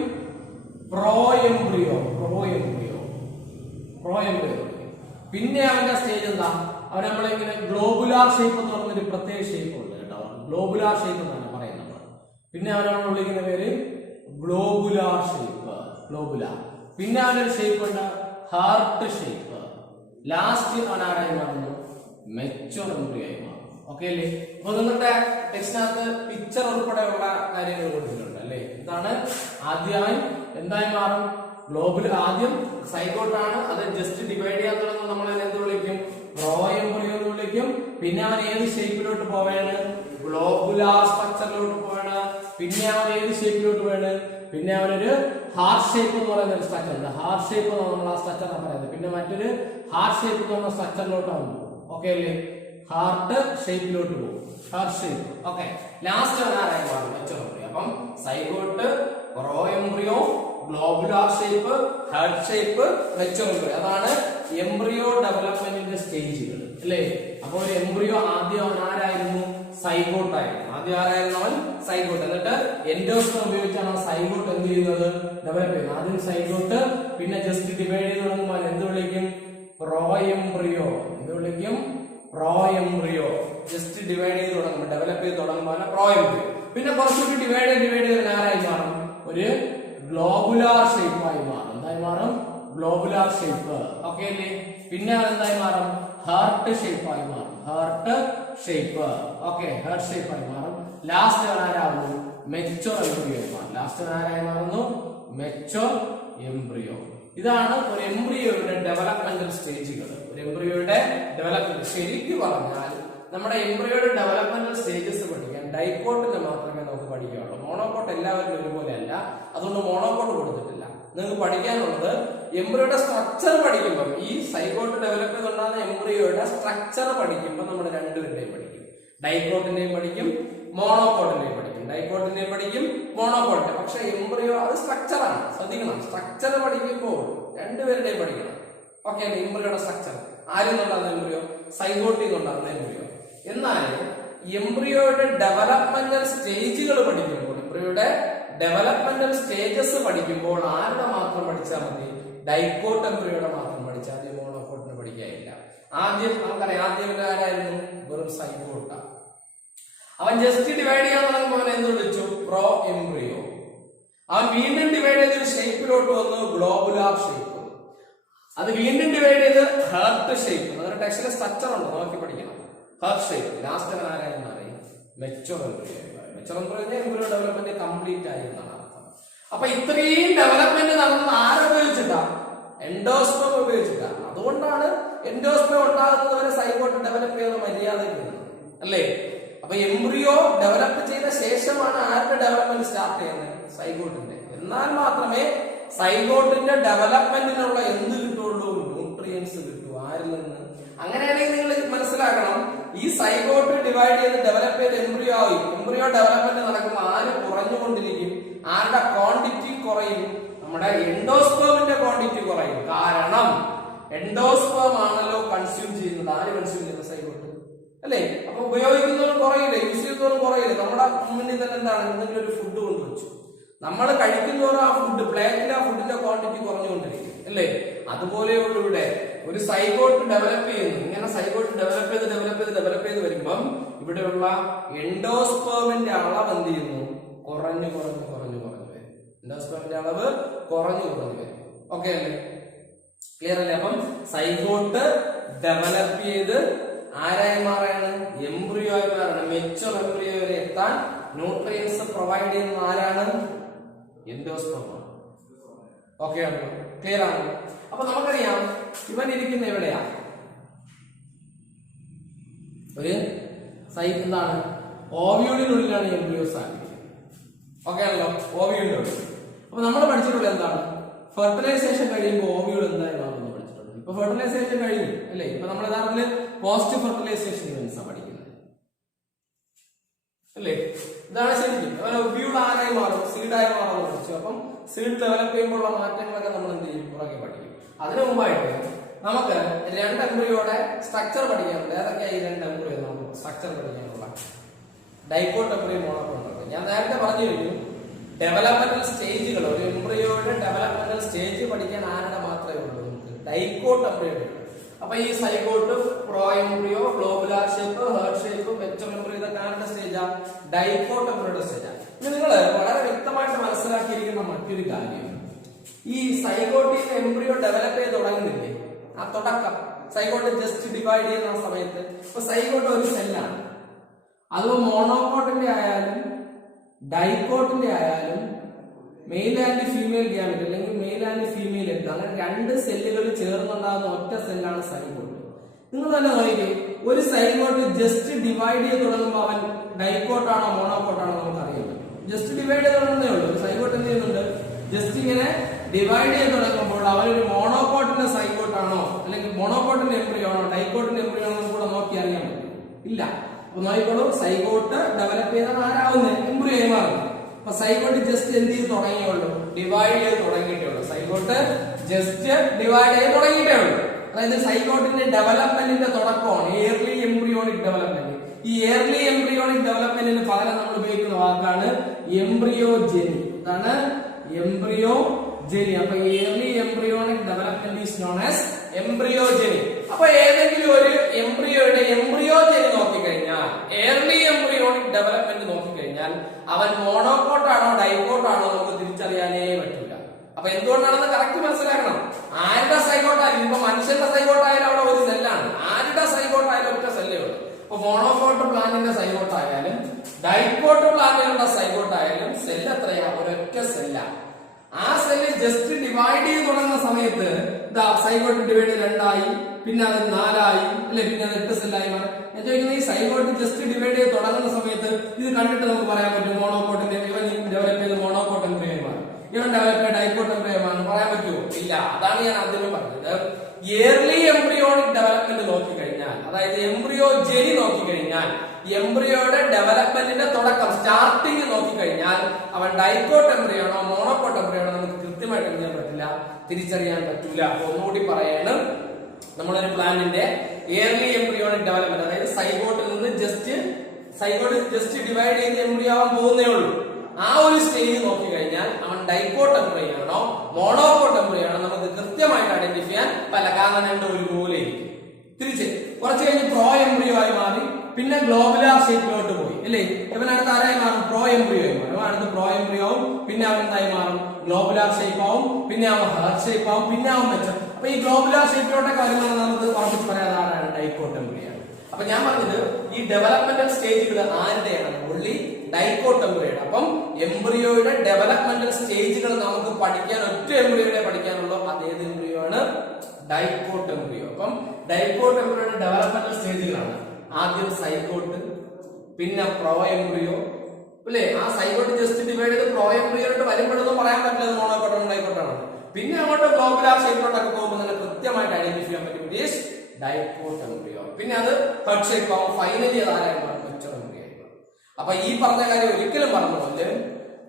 Pro embryo. പിന്നെ അവന്റെ സ്റ്റേജ് എന്താ? അവൻ നമ്മളിങ്ങനെ ഗ്ലോബുലാർ ഷേപ്പ് എന്ന് പറഞ്ഞൊരു പ്രത്യേക ഷേപ്പ് ഉണ്ട് കേട്ടോ. ഗ്ലോബുലാർ ഷേപ്പ് എന്നാണ് പറയുന്നത്. പിന്നെ അവൻ നമ്മൾ വിളിക്കുന്ന പേര് ഗ്ലോബുലാർ ഷേപ്പ്, ഗ്ലോബുലാർ. പിന്നെ അവനൊരു ഷേപ്പ് ഉണ്ട്, ഹാർട്ട് ഷേപ്പ്. ലാസ്റ്റ് അവൻ ആരായി മാറുന്നു? മെച്ചൂർ എംബ്രിയോ ആയി മാറും. ഓക്കെ അല്ലേ? അപ്പൊ നിങ്ങളുടെ ടെക്സ്റ്റിനകത്ത് പിക്ചർ ഉൾപ്പെടെയുള്ള കാര്യങ്ങൾ കൊടുത്തിട്ടുണ്ട് അല്ലെ. ഇതാണ് ആദ്യമായി എന്തായി മാറും? ഗ്ലോബുൽ. ആദ്യം സൈഗോട്ടാണ്, അത് ജസ്റ്റ് ഡിവൈഡ് ചെയ്യാൻ തുടങ്ങുമ്പോൾ നമ്മൾ എന്ത് വിളിക്കും? പ്രോ എംബ്രിയോ എന്ന് വിളിക്കും. പിന്നെ അവൻ ഏത് ഷേപ്പിലോട്ട് പോവാണ്? ഗ്ലോബുലാർ സ്ട്രക്ചറിലോട്ട് പോവാണ്. പിന്നെ അവൻ ഏത് ഷേപ്പിലോട്ട് പോവാണ്? പിന്നെ അവനൊരു ഹാർട്ട് ഷേപ്പ് എന്ന് പറയുന്ന ഒരു സ്ട്രക്ചർ ഉണ്ട്. ഹാർട്ട് ഷേപ്പ് നമ്മൾ ആ സ്ട്രക്ചറാണ് പറയുന്നത്. പിന്നെ മറ്റൊരു ഹാർട്ട് ഷേപ്പ് എന്ന് പറഞ്ഞ സ്ട്രക്ചറിലോട്ട് അവൻ പോകും. ഓക്കെ അല്ലേ? ഹാർട്ട് ഷേപ്പിലോട്ട് പോകും. Heart shape. ഓക്കെ. ലാസ്റ്റ് അവൻ ആരായി മാറും? Mature embryo. അപ്പം zygote, pro embryo, globular shape, heart shape, mature embryo. അതാണ് എംബ്രിയോ ഡെവലപ്മെന്റിന്റെ സ്റ്റേജുകൾ അല്ലേ. അപ്പൊ ഒരു എംബ്രിയോ ആദ്യം അവൻ ആരായിരുന്നു? സൈഗോട്ട് ആയിരുന്നു. ആദ്യം ആരായിരുന്നു? അവൻ സൈഗോട്ട്. എന്നിട്ട് എൻഡോസ്പേം ഉപയോഗിച്ചാണ് ആ സൈഗോട്ട് എന്ത് ചെയ്യുന്നത്? ഡെവലപ്പ് ചെയ്യുന്നത്. ആദ്യം സൈഗോട്ട്, പിന്നെ ജസ്റ്റ് ഡിവൈഡ് ചെയ്ത് തുടങ്ങുമ്പോൾ എന്ത് വിളിക്കും? Pro embryo. വിളിക്കും പ്രോ എംബ്രിയോ. ജസ്റ്റ് ഡിവൈഡ് ചെയ്ത് തുടങ്ങുമ്പോൾ ഡെവലപ്പ് ചെയ്ത് തുടങ്ങുമ്പോൾ പ്രോ എംബ്രിയോ. പിന്നെ കുറച്ചുകൂടി ഡിവൈഡ് ചെയ്ത് ആരായി മാറും? ഒരു ഗ്ലോബുലാർ ഷേപ്പായി മാറും. എന്തായി മാറും? Globular shape. ഓക്കെ അല്ലേ? പിന്നെ അതെന്തായി മാറും? ഹാർട്ട് ഷേപ്പായി മാറും. Heart shape. ഓക്കെ, ഹാർട്ട് ഷേപ്പായി മാറും. ലാസ്റ്റ് ആരാകുന്നു? മെച്ചോർ എംബ്രിയോ ആയി മാറും. ലാസ്റ്റ് ആരായി മാറുന്നു? Mature embryo. ഇതാണ് ഒരു എംബ്രിയോയുടെ ഡെവലപ്മെന്റൽ സ്റ്റേജുകൾ. ഒരു എംബ്രിയോയുടെ ഡെവലപ്മെന്റ് ശരിക്കും പറഞ്ഞാൽ നമ്മുടെ എംബ്രിയോയുടെ ഡെവലപ്മെന്റൽ സ്റ്റേജസ് പഠിക്കാൻ ഡൈക്കോട്ടിന് മാത്രമേ നമുക്ക് പഠിക്കാനുള്ളൂ. മോണോക്കോട്ട് എല്ലാവരും ഒരുപോലെ അല്ല, അതുകൊണ്ട് മോണോക്കോട്ട് കൊടുത്തിട്ടില്ല. നിങ്ങൾക്ക് പഠിക്കാനുള്ളത് എംബ്രിയോയുടെ സ്ട്രക്ചർ പഠിക്കുമ്പോൾ, ഈ സൈഗോട്ട് ഡെവലപ്പ് ചെയ്തുകൊണ്ടാകുന്ന എംബ്രിയോയുടെ സ്ട്രക്ചർ പഠിക്കുമ്പോൾ നമ്മൾ രണ്ടുപേരുടെയും പഠിക്കും. ഡൈക്കോട്ടിന്റെയും പഠിക്കും, മോണോക്കോട്ടിന്റെയും പഠിക്കും. ഡൈക്കോട്ടിന്റെയും പഠിക്കും, മോണോക്കോട്ടിന്റെ. പക്ഷെ എംബ്രിയോ അത് സ്ട്രക്ചറാണ്, ശ്രദ്ധിക്കണം. സ്ട്രക്ചർ പഠിക്കുമ്പോൾ രണ്ടുപേരുടെയും പഠിക്കണം. ഓക്കെ, എംബ്രിയോയുടെ സ്ട്രക്ചർ ആരിൽ നിന്നുണ്ടാകുന്ന എംബ്രിയോ? സൈഗോട്ടിൽ നിന്നുണ്ടാകുന്ന എംബ്രിയോ. എന്നാൽ എംബ്രിയോയുടെ ഡെവലപ്മെന്റൽ സ്റ്റേജുകൾ പഠിക്കുമ്പോൾ, എംബ്രിയോയുടെ ഡെവലപ്മെന്റൽ സ്റ്റേജസ് പഠിക്കുമ്പോൾ ആരുടെ മാത്രം പഠിച്ചാൽ മതി? ഡൈക്കോട്ട് എംബ്രിയോയുടെ മാത്രം പഠിച്ചാൽ മതി. മോണോക്കോട്ടിന് പഠിക്കാനില്ല. ആദ്യം നമുക്കറിയാം, ആദ്യം ആരായിരുന്നു? വെറും സൈഗോട്ട. അവൻ ജസ്റ്റ് ഡിവൈഡ് ചെയ്യാൻ തുടങ്ങുമ്പോൾ എന്ത് വിളിച്ചു? Pro embryo. അവൻ വീണ്ടും ഡിവൈഡ് ചെയ്ത് ഷേപ്പിലോട്ട് വന്നു, ഗ്ലോബുലാർ ഷേപ്പ്. അത് വീണ്ടും ഡിവൈഡ് ചെയ്ത് ഹാർട്ട് ഷേപ്പ്. അങ്ങനെ ടെക്സ്റ്റിലെ സ്ട്രക്ചർ ഉണ്ട്, നോക്കി പഠിക്കണം. Heart shape. ലാസ്റ്റ് അവൻ ആരായി മാറി? Mature embryo. Mature embryo embryo development complete ആയി എന്നാണ് അർത്ഥം. അപ്പൊ ഇത്രയും ഡെവലപ്മെന്റ് നടന്നത് ആരുപയോഗിച്ചിട്ടാ? എൻഡോസ്പേം ഉപയോഗിച്ചിട്ടാണ്. അതുകൊണ്ടാണ് എൻഡോസ്പേം ഉണ്ടാകുന്നത് വരെ സൈഗോട്ട് ഡെവലപ്പ് ചെയ്യുന്ന മര്യാദ അല്ലേ? അപ്പൊ എംബ്രിയോ ഡെവലപ്പ് ചെയ്ത ശേഷമാണ് ആരുടെ ഡെവലപ്മെന്റ് സ്റ്റാർട്ട് ചെയ്യുന്നത്? സൈഗോട്ടിന്റെ. എന്നാൽ മാത്രമേ സൈഗോട്ടിന്റെ ഡെവലപ്മെന്റിനുള്ള എന്ത് കിട്ടുള്ളൂ? ന്യൂട്രിയൻസ് കിട്ടൂ. ആരിൽ നിന്ന്? അങ്ങനെയാണെങ്കിൽ നിങ്ങൾ മനസ്സിലാക്കണം, ഈ സൈഗോട്ട് ഡിവൈഡ് ചെയ്ത് ഡെവലപ്പ് ചെയ്ത് എംബ്രിയോ ആയി. എംബ്രിയോ ഡെവലപ്മെന്റ് നടക്കുമ്പോൾ ആര് കുറഞ്ഞുകൊണ്ടിരിക്കും? ആരുടെ ക്വാണ്ടിറ്റി കുറയും? നമ്മുടെ എൻഡോസ്പേമിന്റെ ക്വാണ്ടിറ്റി കുറയും. കാരണം എൻഡോസ്പേം ആണല്ലോ കൺസ്യൂം ചെയ്യുന്നത്. ആര് കൺസ്യൂം ചെയ്യുന്നത്? സൈഗോട്ട് അല്ലേ? അപ്പൊ ഉപയോഗിക്കുന്നവരും കുറയില്ല, യൂസ് ചെയ്യുന്നവരും കുറയില്ല. നമ്മുടെ മുന്നിൽ തന്നെ എന്താണ്? എന്തെങ്കിലും ഒരു ഫുഡ് കൊണ്ടുവച്ചു, നമ്മൾ കഴിക്കുന്നവരും ആ ഫുഡ് പ്ലേറ്റിൽ ആ ഫുഡിന്റെ ക്വാണ്ടിറ്റി കുറഞ്ഞുകൊണ്ടിരിക്കും അല്ലേ? അതുപോലെയുള്ള ഇവിടെ ഒരു സൈഗോട്ട് ഡെവലപ്പ് ചെയ്യുന്നു. ഇങ്ങനെ സൈഗോട്ട് ഡെവലപ്പ് ചെയ്ത് വരുമ്പം ഇവിടെയുള്ള എൻഡോസ്പേമിന്റെ അളവ് എന്ത് ചെയ്യുന്നു? കുറഞ്ഞു വരും. എൻഡോസ്പേമിന്റെ അളവ് കുറഞ്ഞു വരും. ഓക്കെ അല്ലേ? ക്ലിയർ അല്ലേ? അപ്പം സൈഗോട്ട് ഡെവലപ്പ് ചെയ്ത് ആരായി മാറാണ്? എംബ്രിയോ ആയി മാറണം. മെച്ചോർ എംബ്രിയോ വരെ എത്താൻ ന്യൂട്രിയൻസ് പ്രൊവൈഡ് ചെയ്യുന്ന ആരാണ്? എൻഡോസ്പേം. ഓക്കെ ആണല്ലോ? ക്ലിയർ ആണല്ലോ? അപ്പൊ നമുക്കറിയാം ഇവൻ ഇരിക്കുന്ന എവിടെയാ? ഒരു എന്താണ്? ഓവ്യൂളിനുള്ളിലാണ് എംബ്രിയോസ് ആയിരിക്കുന്നത്. ഓക്കെ ആണല്ലോ? ഓവ്യൂളിനുള്ളിൽ. അപ്പൊ നമ്മൾ പഠിച്ചിട്ടുള്ളത് എന്താണ്? ഫെർട്ടിലൈസേഷൻ കഴിയുമ്പോൾ ഓവ്യൂൾ എന്തായി മാറുന്നു പഠിച്ചിട്ടുണ്ട്. ഇപ്പൊ ഫെർട്ടിലൈസേഷൻ കഴിഞ്ഞു അല്ലേ? ഇപ്പൊ നമ്മൾ യഥാർത്ഥത്തിൽ പോസ്റ്റ് ഫെർട്ടിലൈസേഷൻ ഇവന്റ്സ് ആണ് പഠിക്കുന്നത് അല്ലേ? ഇതാണ് ശരിക്കും. ഓവ്യൂൾ ആരായി മാറും? സീഡായി മാറുമെന്ന് പഠിച്ചു. അപ്പം സീഡ് ഡെവലപ്പ് ചെയ്യുമ്പോഴുള്ള മാറ്റങ്ങളൊക്കെ നമ്മൾ എന്ത് ചെയ്യും? പുറകെ പഠിക്കും. അതിനു മുമ്പായിട്ട് നമുക്ക് രണ്ട് എംബ്രിയോയുടെ സ്ട്രക്ചർ പഠിക്കാനുണ്ട്. ഏതൊക്കെയായി രണ്ട് എംബ്രിയോ നമുക്ക് സ്ട്രക്ചർ പഠിക്കാനുള്ള? Dicot embryo, monocot. ഞാൻ നേരത്തെ പറഞ്ഞു കഴിഞ്ഞു, ഡെവലപ്മെന്റൽ സ്റ്റേജുകൾ, ഒരു എംബ്രിയോയുടെ ഡെവലപ്മെന്റൽ സ്റ്റേജ് പഠിക്കാൻ ആരുടെ മാത്രമേ ഉള്ളൂ? നമുക്ക് ഡൈക്കോട്ട് എംബ്രിയോ. അപ്പൊ ഈ zygote, pro embryo, globular shape, heart shape, mature embryo, ഇതൊക്കെ ആരുടെ സ്റ്റേജാ? ഡൈക്കോട്ട് എംബ്രിയോയുടെ സ്റ്റേജാ. ഇനി നിങ്ങൾ വളരെ വ്യക്തമായിട്ട് മനസ്സിലാക്കിയിരിക്കുന്ന മറ്റൊരു കാര്യം, ഈ സൈഗോട്ടിൽ എംബ്രിയോ ഡെവലപ്പ് ചെയ്ത് തുടങ്ങുന്നില്ലേ? ആ തുടക്കം സൈഗോട്ട് ജസ്റ്റ് ഡിവൈഡ് ചെയ്യുന്ന സമയത്ത് ഇപ്പൊ സൈഗോട്ട് ഒരു സെല്ലാണ്. അത് മോണോക്കോട്ടിന്റെ ആയാലും ഡൈക്കോട്ടിന്റെ ആയാലും മെയിൽ ആൻഡ് ഫീമെയിൽ ഗ്യാമറ്റ് അല്ലെങ്കിൽ മെയിൽ ആൻഡ് ഫീമെയിൽ എഗ്, അങ്ങനെ രണ്ട് സെല്ലുകൾ ചേർന്നുണ്ടാകുന്ന ഒറ്റ സെല്ലാണ് സൈഗോട്ട്. നിങ്ങൾ തന്നെ നോക്കിക്കേ, ഒരു സൈഗോട്ട് ജസ്റ്റ് ഡിവൈഡ് ചെയ്ത് തുടങ്ങുമ്പോൾ അവൻ ഡൈക്കോട്ടാണോ മോണോക്കോട്ടാണോ നമുക്ക് അറിയാൻ പറ്റും. ജസ്റ്റ് ഡിവൈഡ് ചെയ്ത് തുടങ്ങുന്നേ ഉള്ളൂ. സൈഗോട്ട് എന്ത് ചെയ്യുന്നുണ്ട്? ജസ്റ്റ് ഇങ്ങനെ ഡിവൈഡ് ചെയ്ത് തുടങ്ങുമ്പോൾ അവനൊരു മോണോക്കോട്ടിന്റെ സൈഗോട്ടാണോ അല്ലെങ്കിൽ മോണോക്കോട്ടിന്റെ എംബ്രിയോ ആണോ ഡൈക്കോട്ടിന്റെ എംബ്രിയോ ആണോ കൂടെ നോക്കി അറിയാൻ പറ്റും? ഇല്ല. അപ്പൊ നോക്കിക്കോളൂ, സൈഗോട്ട് ഡെവലപ്പ് ചെയ്താൽ ആരാവുന്നത്? എംബ്രിയോ ആയി മാറും. അപ്പൊ സൈഗോട്ട് ജസ്റ്റ് എന്ത് ചെയ്ത് തുടങ്ങിയുള്ളൂ? ഡിവൈഡ് ചെയ്ത് തുടങ്ങിയിട്ടേ ഉള്ളൂ. സൈഗോട്ട് ജസ്റ്റ് ഡിവൈഡ് ചെയ്ത് തുടങ്ങിയിട്ടേ ഉള്ളൂ. അതായത് സൈഗോട്ടിന്റെ ഡെവലപ്മെന്റിന്റെ തുടക്കമാണ് എയർലി എംബ്രിയോണിക് ഡെവലപ്മെന്റ്. ഈ എയർലി എംബ്രിയോണിക് ഡെവലപ്മെന്റിന് പകരം നമ്മൾ ഉപയോഗിക്കുന്ന വാക്കാണ് എംബ്രിയോജെനി. ഇതാണ് എംബ്രിയോജെനി. അപ്പൊ early embryonic development is known as embryogeny. അപ്പൊ ഏതെങ്കിലും ഒരു എംബ്രിയോയുടെ എംബ്രിയോജനി നോക്കിക്കഴിഞ്ഞാൽ, ഏർലി എംബ്രിയോണിക് ഡെവലപ്മെന്റ് നോക്കിക്കഴിഞ്ഞാൽ അവൻ മോണോകോട്ടാണോ ഡൈകോട്ടാണോ നമുക്ക് തിരിച്ചറിയാനേ പറ്റില്ല. അപ്പൊ എന്തുകൊണ്ടാണെന്ന് കറക്റ്റ് മനസ്സിലാക്കണം. ആരുടെ സൈഗോട്ടായാലും, ഇപ്പൊ മനുഷ്യന്റെ സൈഗോട്ടായാലും അവിടെ ഒരു സെല്ലാണ്, ആരുടെ സൈഗോട്ടായാലും ഒറ്റ സെല്ലേ ഉള്ളൂ. അപ്പൊ മോണോകോട്ട് പ്ലാന്റിന്റെ സൈഗോട്ടായാലും ഡൈകോട്ട് പ്ലാന്റുകളുടെ സൈഗോട്ടായാലും സെല്ല് എത്രയാ? ഒരൊറ്റ സെല്ല. ആ സെല്ല് ജസ്റ്റ് ഡിവൈഡ് ചെയ്ത് തുടങ്ങുന്ന സമയത്ത് സൈഗോട്ട് ഡിവൈഡ് 2 ആയി, പിന്നെ അത് 4 ആയി, അല്ലെ, പിന്നെ അത് 8 സെല്ലായി മാറി. ഞാൻ ചോദിക്കുന്നത്, ഈ സൈഗോട്ട് ജസ്റ്റ് ഡിവൈഡ് ചെയ്ത് തുടങ്ങുന്ന സമയത്ത് ഇത് കണ്ടിട്ട് നമുക്ക് പറയാൻ പറ്റും മോണോകോട്ടിന്റെ ഇവൻ ഡെവലപ്പ് ചെയ്ത് മോണോകോട്ട് എംബ്രിയോമാണ്, ഇവൻ ഡെവലപ്പ് ചെയ്ത് ഡൈകോട്ട് എംബ്രിയോമാണ് പറയാൻ പറ്റുമോ? ഇല്ല. അതാണ് ഞാൻ ആദ്യമേ പറഞ്ഞത്. ഇയർലി എംബ്രിയോണിക് ഡെവലപ്മെന്റ് നോക്കിക്കഴിഞ്ഞാൽ, അതായത് എംബ്രിയോ ജെനി നോക്കിക്കഴിഞ്ഞാൽ, എംബ്രിയോയുടെ ഡെവലപ്മെന്റിന്റെ തുടക്കം സ്റ്റാർട്ടിങ് നോക്കിക്കഴിഞ്ഞാൽ അവൻ ഡൈകോട്ട് എംബ്രിയോണോ മോണോകോട്ട് എംബ്രിയോണോ നമുക്ക് കൃത്യമായിട്ട് എന്ത് ചെയ്യാൻ പറ്റില്ല, തിരിച്ചറിയാൻ പറ്റൂല. ഒന്നുകൂടി പറയാണ്, നമ്മളൊരു പ്ലാന്റിന്റെ ഇയർലി എംബ്രിയോണിക് ഡെവലപ്മെന്റ്, അതായത് സൈഗോട്ടിൽ നിന്ന് സൈഗോട്ട് ജസ്റ്റ് ഡിവൈഡ് ചെയ്ത് എംബ്രിയോ ആവാൻ പോകുന്നേ ഉള്ളൂ. ആ ഒരു സ്റ്റേജ് നോക്കിക്കഴിഞ്ഞാൽ അവൻ ഡൈകോട്ട് എംബ്രിയോ ആണോ മോണോകോട്ട് എംബ്രിയോ ആണോ നമുക്ക് കൃത്യമായിട്ട് ഐഡന്റിഫൈ ചെയ്യാൻ പല, കാരണം രണ്ട് ഒരു പോലെ ഇരിക്കും. തിരിച്ച് കുറച്ച് കഴിഞ്ഞ് പ്രോ എംബ്രിയോ ആയി മാറി, പിന്നെ ഗ്ലോബുലാർ ഷേപ്പിലോട്ട് പോയി, അല്ലേ? ഇവൻ അടുത്ത് ആരായി മാറും? പ്രോ എംബ്രിയോ ആയി മാറും. അടുത്ത് പ്രോ എംബ്രിയോ ആവും, പിന്നെ അവൻ എന്തായി മാറും? ഗ്ലോബുലാർ ഷേപ്പ് ആവും, പിന്നെ അവൻ ഹാർട്ട് ഷേപ്പ് ആവും, പിന്നെ അവൻ മെച്ചം. അപ്പൊ ഈ ഗ്ലോബുലാർ ഷേപ്പിലോട്ടൊക്കെ വരുമ്പോൾ നമുക്ക് ഉറപ്പിച്ച് പറയാതെ ആരാണ്? ഡൈകോട്ട് എംബ്രിയോ ആണ്. അപ്പൊ ഞാൻ പറഞ്ഞത് ഈ ഡെവലപ്മെന്റൽ സ്റ്റേജുകൾ ആരുടെയാണ്? ഉള്ളി ഡൈകോട്ട് എംബ്രിയോയുടെ. അപ്പം എംബ്രിയോയുടെ ഡെവലപ്മെന്റൽ സ്റ്റേജുകൾ നമുക്ക് പഠിക്കാൻ ഒറ്റ എംബ്രിയോയുടെ പഠിക്കാനുള്ളൂ. അതേത് എംബ്രിയോ ആണ്? ഡൈകോട്ട് എംബ്രിയോ. അപ്പം ഡൈകോട്ട് എംബ്രിയോയുടെ ഡെവലപ്മെന്റൽ സ്റ്റേജുകളാണ് ആദ്യം സൈഗോട്ട്, പിന്നെ പ്രോ എംബ്രിയോ, അല്ലേ? ആ സൈഗോട്ട് ജസ്റ്റ് ഡിവൈഡ് ചെയ്ത് പ്രോ എംബ്രിയോട്ട് വരുമ്പോഴൊന്നും പറയാൻ പറ്റില്ല മോണോകോട്ടാണ് ഡൈകോട്ടാണ്. പിന്നെ അങ്ങോട്ട് ഗ്ലോബുലാർ ഷേപ്പിലോട്ടൊക്കെ പോകുമ്പോൾ തന്നെ കൃത്യമായിട്ട് ഐഡന്റിഫൈ ചെയ്യാൻ പറ്റും ദിസ് ഡൈകോട്ട് എംബ്രിയോ. പിന്നെ അത് ഹെഡ് ഷേപ്പ് ആവും, ഫൈനലി അതാരായി മാറും? മെച്ചൂർ എംബ്രിയോ ആയി മാറും. അപ്പൊ ഈ പറഞ്ഞ കാര്യം ഒരിക്കലും പറഞ്ഞ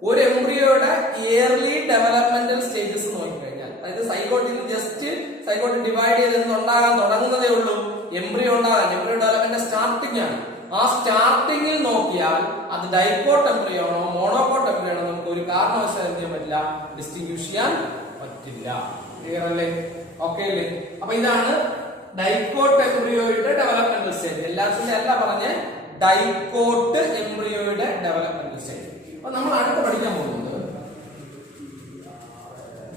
ഒരു എംബ്രിയോയുടെ ഇയർലി ഡെവലപ്മെന്റൽ സ്റ്റേജസ് നോക്കിക്കഴിഞ്ഞാൽ, അതായത് സൈഗോട്ടിൽ ജസ്റ്റ് സൈഗോട്ട് ഡിവൈഡ് ചെയ്ത് ഉണ്ടാകാൻ തുടങ്ങുന്നതേ ഉള്ളൂ, എംബ്രിയോ ഉണ്ടാകാൻ, എംബ്രിയോ ഡെവലപ്മെന്റ് സ്റ്റാർട്ടിംഗ് ആണ്. ആ സ്റ്റാർട്ടിങ്ങിൽ നോക്കിയാൽ അത് ഡൈകോട്ട് എംബ്രിയോ ആണോ മോണോകോട്ട് എംബ്രിയോ ആണോ നമുക്ക് ഒരു കാരണവശാലും എന്ത് ചെയ്യാൻ പറ്റില്ല, ഡിസ്റ്റിങ്വിഷ് ചെയ്യാൻ പറ്റില്ല. ക്ലിയർ അല്ലേ? ഓക്കെ അല്ലേ? അപ്പൊ ഇതാണ് ഡൈകോട്ട് എംബ്രിയോയുടെ ഡെവലപ്മെന്റൽ സ്റ്റേജ്. എല്ലാത്തിന്റെ അല്ല പറഞ്ഞ ഡൈകോട്ട് എംബ്രിയോയുടെ ഡെവലപ്മെന്റൽ സ്റ്റേജ്. അപ്പൊ നമ്മൾ അടുത്ത് പഠിക്കാൻ പോകുന്നത്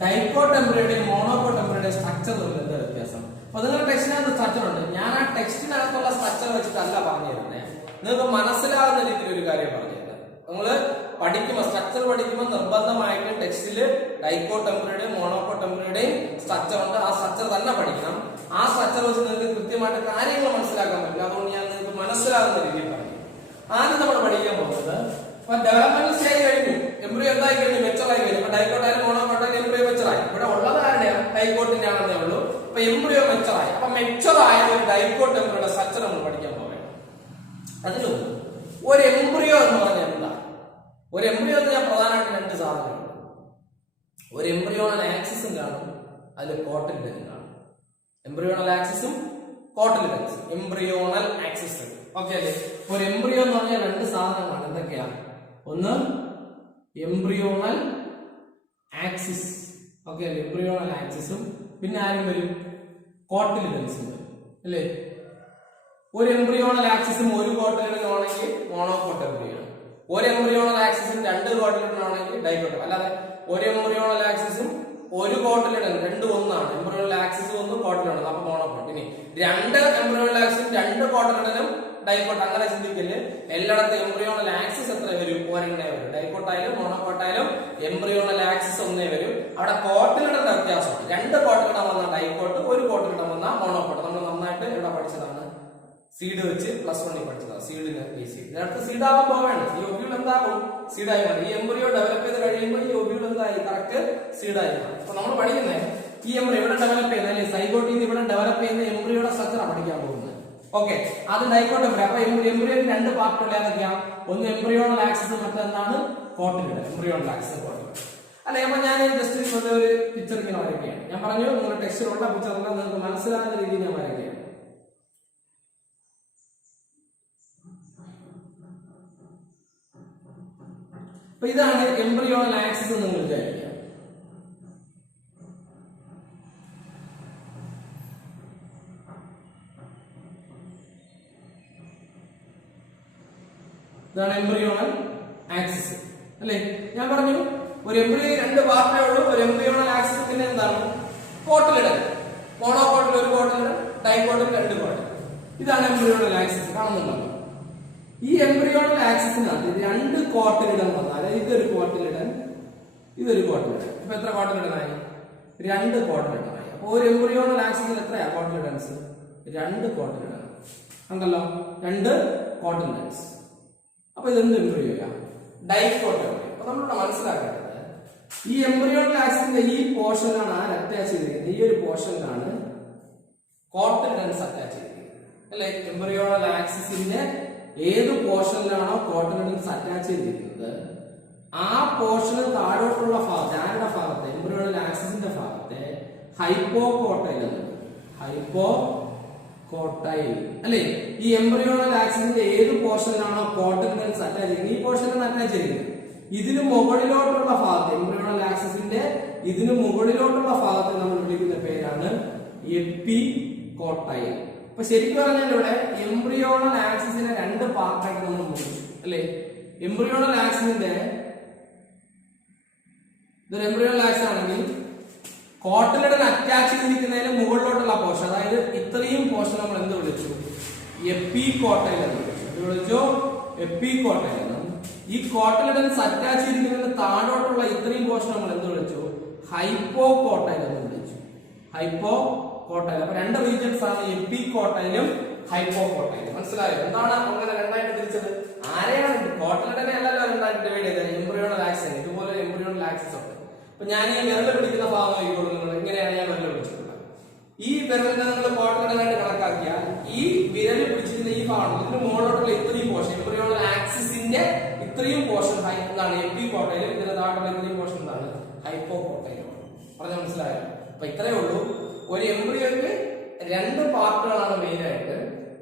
ഡൈകോട്ട് എംബ്രിയോയുടെയും മോണോകോട്ട് എംബ്രിയോയുടെയും സ്ട്രക്ചർ തമ്മിൽ എന്താ വ്യത്യാസം. അപ്പൊ നിങ്ങളുടെ ടെക്സ്റ്റിനകത്ത് സ്ട്രക്ചർ ഉണ്ട്. ഞാൻ ആ ടെക്സ്റ്റിനകത്തുള്ള സ്ട്രക്ചർ വെച്ചിട്ടല്ല പറഞ്ഞു തരുന്നത്, നിങ്ങൾക്ക് മനസ്സിലാകുന്ന രീതിയിൽ ഒരു കാര്യം പറഞ്ഞു തരുന്നത്. നിങ്ങള് പഠിക്കുമ്പോൾ സ്ട്രക്ചർ പഠിക്കുമ്പോൾ നിർബന്ധമായിട്ട് ടെക്സ്റ്റില് ഡൈകോട്ട് എംബ്രിയോയുടെയും മോണോകോട്ട് എംബ്രിയോയുടെയും സ്ട്രക്ചർ ഉണ്ട്. ആ സ്ട്രക്ചർ തന്നെ പഠിക്കണം. ആ സ്ട്രക്ചർ വെച്ച് നിങ്ങൾക്ക് കൃത്യമായിട്ട് കാര്യങ്ങൾ മനസ്സിലാക്കാൻ പറ്റില്ല. അതുകൊണ്ട് ഞാൻ നിങ്ങൾക്ക് മനസ്സിലാകുന്ന രീതിയിൽ പറയും. ആദ്യം നമ്മൾ പഠിക്കാൻ പോകുന്നത് ഡെവലപ്മെന്റ് സ്റ്റേജ് കഴിഞ്ഞു, എംബ്രിയോ എന്തായി കഴിഞ്ഞു? മെച്ചറായി കഴിഞ്ഞു. ഇപ്പൊ ഡൈകോട്ടായാലും മോണോകോട്ടായാലും എംബ്രിയോ മെച്ചറായി. ഇവിടെ ഉള്ളത് ആരുടെയാണ്? ഡൈകോട്ടിന്റെ ആണെന്നേ ഉള്ളൂ. അപ്പൊ എംബ്രിയോ മെച്ചറായി. അപ്പൊ മെച്ചറായ ഒരു ഡൈകോട്ട് എംബ്രിയോയുടെ സ്ട്രക്ചർ നമ്മൾ പഠിക്കാൻ പോകണം. അതിന് ഒരു എംബ്രിയോ എന്ന് പറഞ്ഞാൽ എന്താ? ഒരു എംബ്രിയോ എന്ന് ഞാൻ പ്രധാനമായിട്ട് രണ്ട് സാധനങ്ങളുണ്ട്. ഒരു എംബ്രിയോണൽ ആക്സിസും കാണും, അതിൽ കോട്ടിലിഡനും കാണും. എംബ്രിയോണൽ ആക്സിസും കോട്ടിലിഡൻസും. എംബ്രിയോണൽ ആക്സിസ് ഓക്കെ അല്ലേ? ഒരു എംബ്രിയോ എന്ന് പറഞ്ഞാൽ രണ്ട് സാധനങ്ങളാണ്. എന്തൊക്കെയാണ്? ഒന്ന് എംബ്രിയോണൽ ആക്സിസ്, ഓക്കെ അല്ലേ? എംബ്രിയോണൽ ആക്സിസും പിന്നെ ആരും വരും? കോട്ടിലിഡൻസും വരും, അല്ലേ? ഒരു എംബ്രിയോണൽ ആക്സിസും ഒരു കോട്ടിലിഡനും ആണെങ്കിൽ മോണോകോട്ട് എംബ്രിയോ ആണ്. ഒരു എംബ്രിയോണൽ ആക്സിസും രണ്ട് കോട്ടിലിഡനും ആണെങ്കിൽ ഡൈകോട്ട്. അല്ലാതെ ഒരു എംബ്രിയോണൽ ആക്സിസും ഒരു കോട്ടിലിഡൻ രണ്ടും ഒന്നാണ്. എംബ്രിയോണൽ ആക്സിസ് ഒന്ന് കോട്ടിലിഡൻ, അപ്പൊ മോണോകോട്ട്. ഇനി രണ്ട് എംബ്രിയോണൽ ആക്സിസും രണ്ട് കോട്ടിലിഡനും ഡൈകോട്ട്. അങ്ങനെ ചിന്തിക്കല്. എല്ലായിടത്തും എംബ്രിയോണൽ ആക്സിസ് എത്ര വരും? ഒരെണ്ണേ വരും. ഡൈകോട്ടായാലും മോണോകോട്ടായാലും എംബ്രിയോണൽ ആക്സിസ് ഒന്നേ വരും. അവിടെ കോട്ടിലിഡന്റെ വ്യത്യാസമാണ്. രണ്ട് കോട്ടിലിടം വന്ന ഡൈകോട്ട്, ഒരു കോട്ടിലിടം വന്ന മോണോകോട്ട്. നമ്മൾ നന്നായിട്ട് ഇവിടെ പഠിച്ചതാണ്, സീഡ് വെച്ച് +1 പഠിച്ചതാണ്. സീഡിന് ഈ സീഡ് അടുത്ത് സീഡാവാൻ പോവാണ്. ഈ ഒബ്യൂൾ എന്താകും? സീഡായി മാറി. ഈ എംബ്രിയോ ഡെവലപ്പ് ചെയ്ത് കഴിയുമ്പോൾ ഈ ഒബ്യൂൾ എന്തായി? കറക്റ്റ് സീഡായി മാറി. അപ്പൊ നമ്മൾ പഠിക്കുന്നത് ഈ എംബ്രിയോ ഇവിടെ ഡെവലപ്പ് ചെയ്യുന്ന, അല്ലെ, സൈഗോട്ടിൽ നിന്ന് ഇവിടെ ഡെവലപ്പ് ചെയ്യുന്ന എംബ്രിയോയുടെ സ്ട്രക്ചറാണ് പഠിക്കാൻ പോകുന്നത്. ഓക്കെ, അത് ഡൈകോട്ട് എംബ്രിയോ. അപ്പൊ എംബ്രിയോയ്ക്ക് രണ്ട് പാർട്ടുകൾ ഏതൊക്കെയാണ്? ഒന്ന് എംബ്രിയോണൽ ആക്സിസ്, മറ്റൊന്നാണ് കോട്ടിലിഡൻ. Embryonal axis, cotyledon. അല്ലെ? അപ്പൊ ഞാൻ ജസ്റ്റ് ഒരു പിക്ചർ ഇങ്ങനെ വരയ്ക്കുകയാണ്. ഞാൻ പറഞ്ഞു നിങ്ങളുടെ ടെക്സ്റ്റിലുള്ള പിക്ചറെല്ലാം നിങ്ങൾക്ക് മനസ്സിലാകുന്ന രീതിയിൽ ഞാൻ വരയ്ക്കുകയാണ്. അപ്പൊ ഇതാണ് എംബ്രിയോണൽ ആക്സിസ് എന്ന് നിങ്ങൾ വിചാരിക്കുക. ഇതാണ് എംബ്രിയോണൽ ആക്സിസ് അല്ലേ. ഞാൻ പറഞ്ഞു ഒരു എംബ്രിയോ രണ്ട് പാർട്ടേ ഉള്ളൂ. ഒരു എംബ്രിയോണൽ ആക്സിസ് പിന്നെ എന്താണ്? കോട്ടിലിടൽ. മോണോകോട്ടിൽ ഒരു കോട്ടിലിടൽ, ഡൈകോട്ടിൽ രണ്ട് കോട്ടിൽ. ഇതാണ് എംബ്രിയോണൽ ആക്സിസ്. കാണുന്നുണ്ടല്ലോ. ഈ എംബ്രിയോണൽ ആക്സിസിനകത്ത് രണ്ട് കോട്ടിലിടൽ വന്നാൽ ഇതൊരു കോട്ടിലിടൽ, ഇതൊരു കോട്ടിലിടൽ. ഇപ്പൊ എത്ര കോട്ടിലിടനായി? രണ്ട് കോട്ടിലിടനായി. അപ്പൊ ഒരു എംബ്രിയോണൽ ആക്സിസിൽ എത്രയാ കോട്ടിലിഡൻസ്? രണ്ട് കോട്ടിലിടൻ ഉണ്ടല്ലോ, രണ്ട് കോട്ടിലിഡൻസ്. അപ്പൊ ഇതെന്ത് എംബ്രിയോയാ? ഡൈകോട്ട്. അപ്പൊ നമ്മളിവിടെ മനസ്സിലാക്കേണ്ടത് ഈ എംബ്രിയോണൽ ആക്സിസിന്റെ ഈ പോർഷനാണ് ആര് അറ്റാച്ച് ചെയ്തിരിക്കുന്നത്? ഈ ഒരു പോർഷനിലാണ് കോട്ടിലിഡൻസ് അറ്റാച്ച് ചെയ്തിരിക്കുന്നത് അല്ലെ. എംബ്രിയോണൽ ആക്സിസിന്റെ ഏത് പോർഷനിലാണോ കോട്ടിലിഡൻസ് അറ്റാച്ച് ചെയ്തിരിക്കുന്നത് ആ പോർഷന് താഴോട്ടുള്ള ഭാഗത്തെ, ആരുടെ ഭാഗത്തെ? എംബ്രിയോണൽ ആക്സിസിന്റെ ഭാഗത്തെ ഹൈപ്പോകോട്ടൈൽ എന്ന്. ഹൈപ്പോകോട്ടൈൽ അല്ലെ. ഈ എംബ്രിയോണൽ ആക്സിസിന്റെ ഏത് പോർഷനിലാണോ കോട്ടിലിഡൻസ് അറ്റാച്ച് ചെയ്യുന്നത് ഈ പോർഷനിലാണ് അറ്റാച്ച് ചെയ്യുന്നത്. ഇതിന് മുകളിലോട്ടുള്ള ഭാഗത്ത്, എംബ്രിയോണൽ ആക്സിസിന്റെ ഇതിന് മുകളിലോട്ടുള്ള ഭാഗത്തെ നമ്മൾ വിളിക്കുന്ന പേരാണ് എപ്പികോട്ടൈൽ. അപ്പൊ ശരിക്കും പറഞ്ഞാൽ ഇവിടെ എംബ്രിയോണൽ ആക്സിസിനെ രണ്ട് പാർട്ടായിട്ട് നമ്മൾ മുറിച്ചു അല്ലെ. എംബ്രിയോണൽ ആക്സിസിന്റെ ഇതൊരു എംബ്രിയോണൽ ആക്സിസ് ആണെങ്കിൽ കോട്ടിലിഡൻ അറ്റാച്ച് ചെയ്തിരിക്കുന്നതിന് മുകളിലോട്ടുള്ള പോർഷൻ, അതായത് ഇത്രയും പോർഷൻ നമ്മൾ എന്ത് വിളിച്ചു? എപ്പികോട്ടൈൽ എന്ന് വിളിച്ചു. എപ്പികോട്ടൈൽ എന്ന്. ഈ കോട്ടിലിഡൻസ് അറ്റാച്ച് ചെയ്തിരിക്കുന്നതിന് താഴോട്ടുള്ള ഇത്രയും പോർഷൻ നമ്മൾ എന്ത് വിളിച്ചു? ഹൈപ്പോകോട്ടൈൽ എന്ന് വിളിച്ചു. ഹൈപ്പോകോട്ടൈൽ. അപ്പൊ രണ്ട് റീജിയൻസ് ആണ്, എപ്പികോട്ടൈലും ഹൈപ്പോകോട്ടൈലും. മനസ്സിലായോ? എന്താണ് അങ്ങനെ രണ്ടായിട്ട് തിരിച്ചത്? ആരെയാണ്? കോട്ടിലിഡനെ അല്ലല്ലോ രണ്ടായിട്ട് ഡിവൈഡ് ചെയ്തത്. Embryonal axis. ഇതുപോലെ എംബ്രിയോണൽ ആക്സിസ് ഉണ്ട്. അപ്പൊ ഞാൻ ഈ വിരൽ പിടിക്കുന്ന ഭാഗം നോക്കിക്കൊള്ളുന്നത് ഇങ്ങനെയാണ് ഞാൻ വിരൽ പിടിച്ചിട്ടുള്ളത്. ഈ വിരലിനെ നിങ്ങൾ കോട്ടിലിഡനായിട്ട് കണക്കാക്കിയാൽ ഈ വിരൽ പിടിച്ചിരുന്ന ഈ ഭാഗം ഇതിന് മുകളിലോട്ടുള്ള ഇത്രയും പോർഷൻ, എംബ്രിയോണൽ ആക്സിസിന്റെ ഇത്രയും പോർഷൻ എന്താണ്? എപ്പികോട്ടൈലും ഇതിന് താഴെയുള്ള ഇത്രയും പോർഷൻ എന്താണ്? ഹൈപ്പോകോട്ടൈലും. പറഞ്ഞ മനസ്സിലായോ? അപ്പൊ ഇത്രയേ ഉള്ളൂ. ഒരു എംബ്രിയോക്ക് രണ്ട് പാർട്ടുകളാണ് മെയിൻ ആയിട്ട്.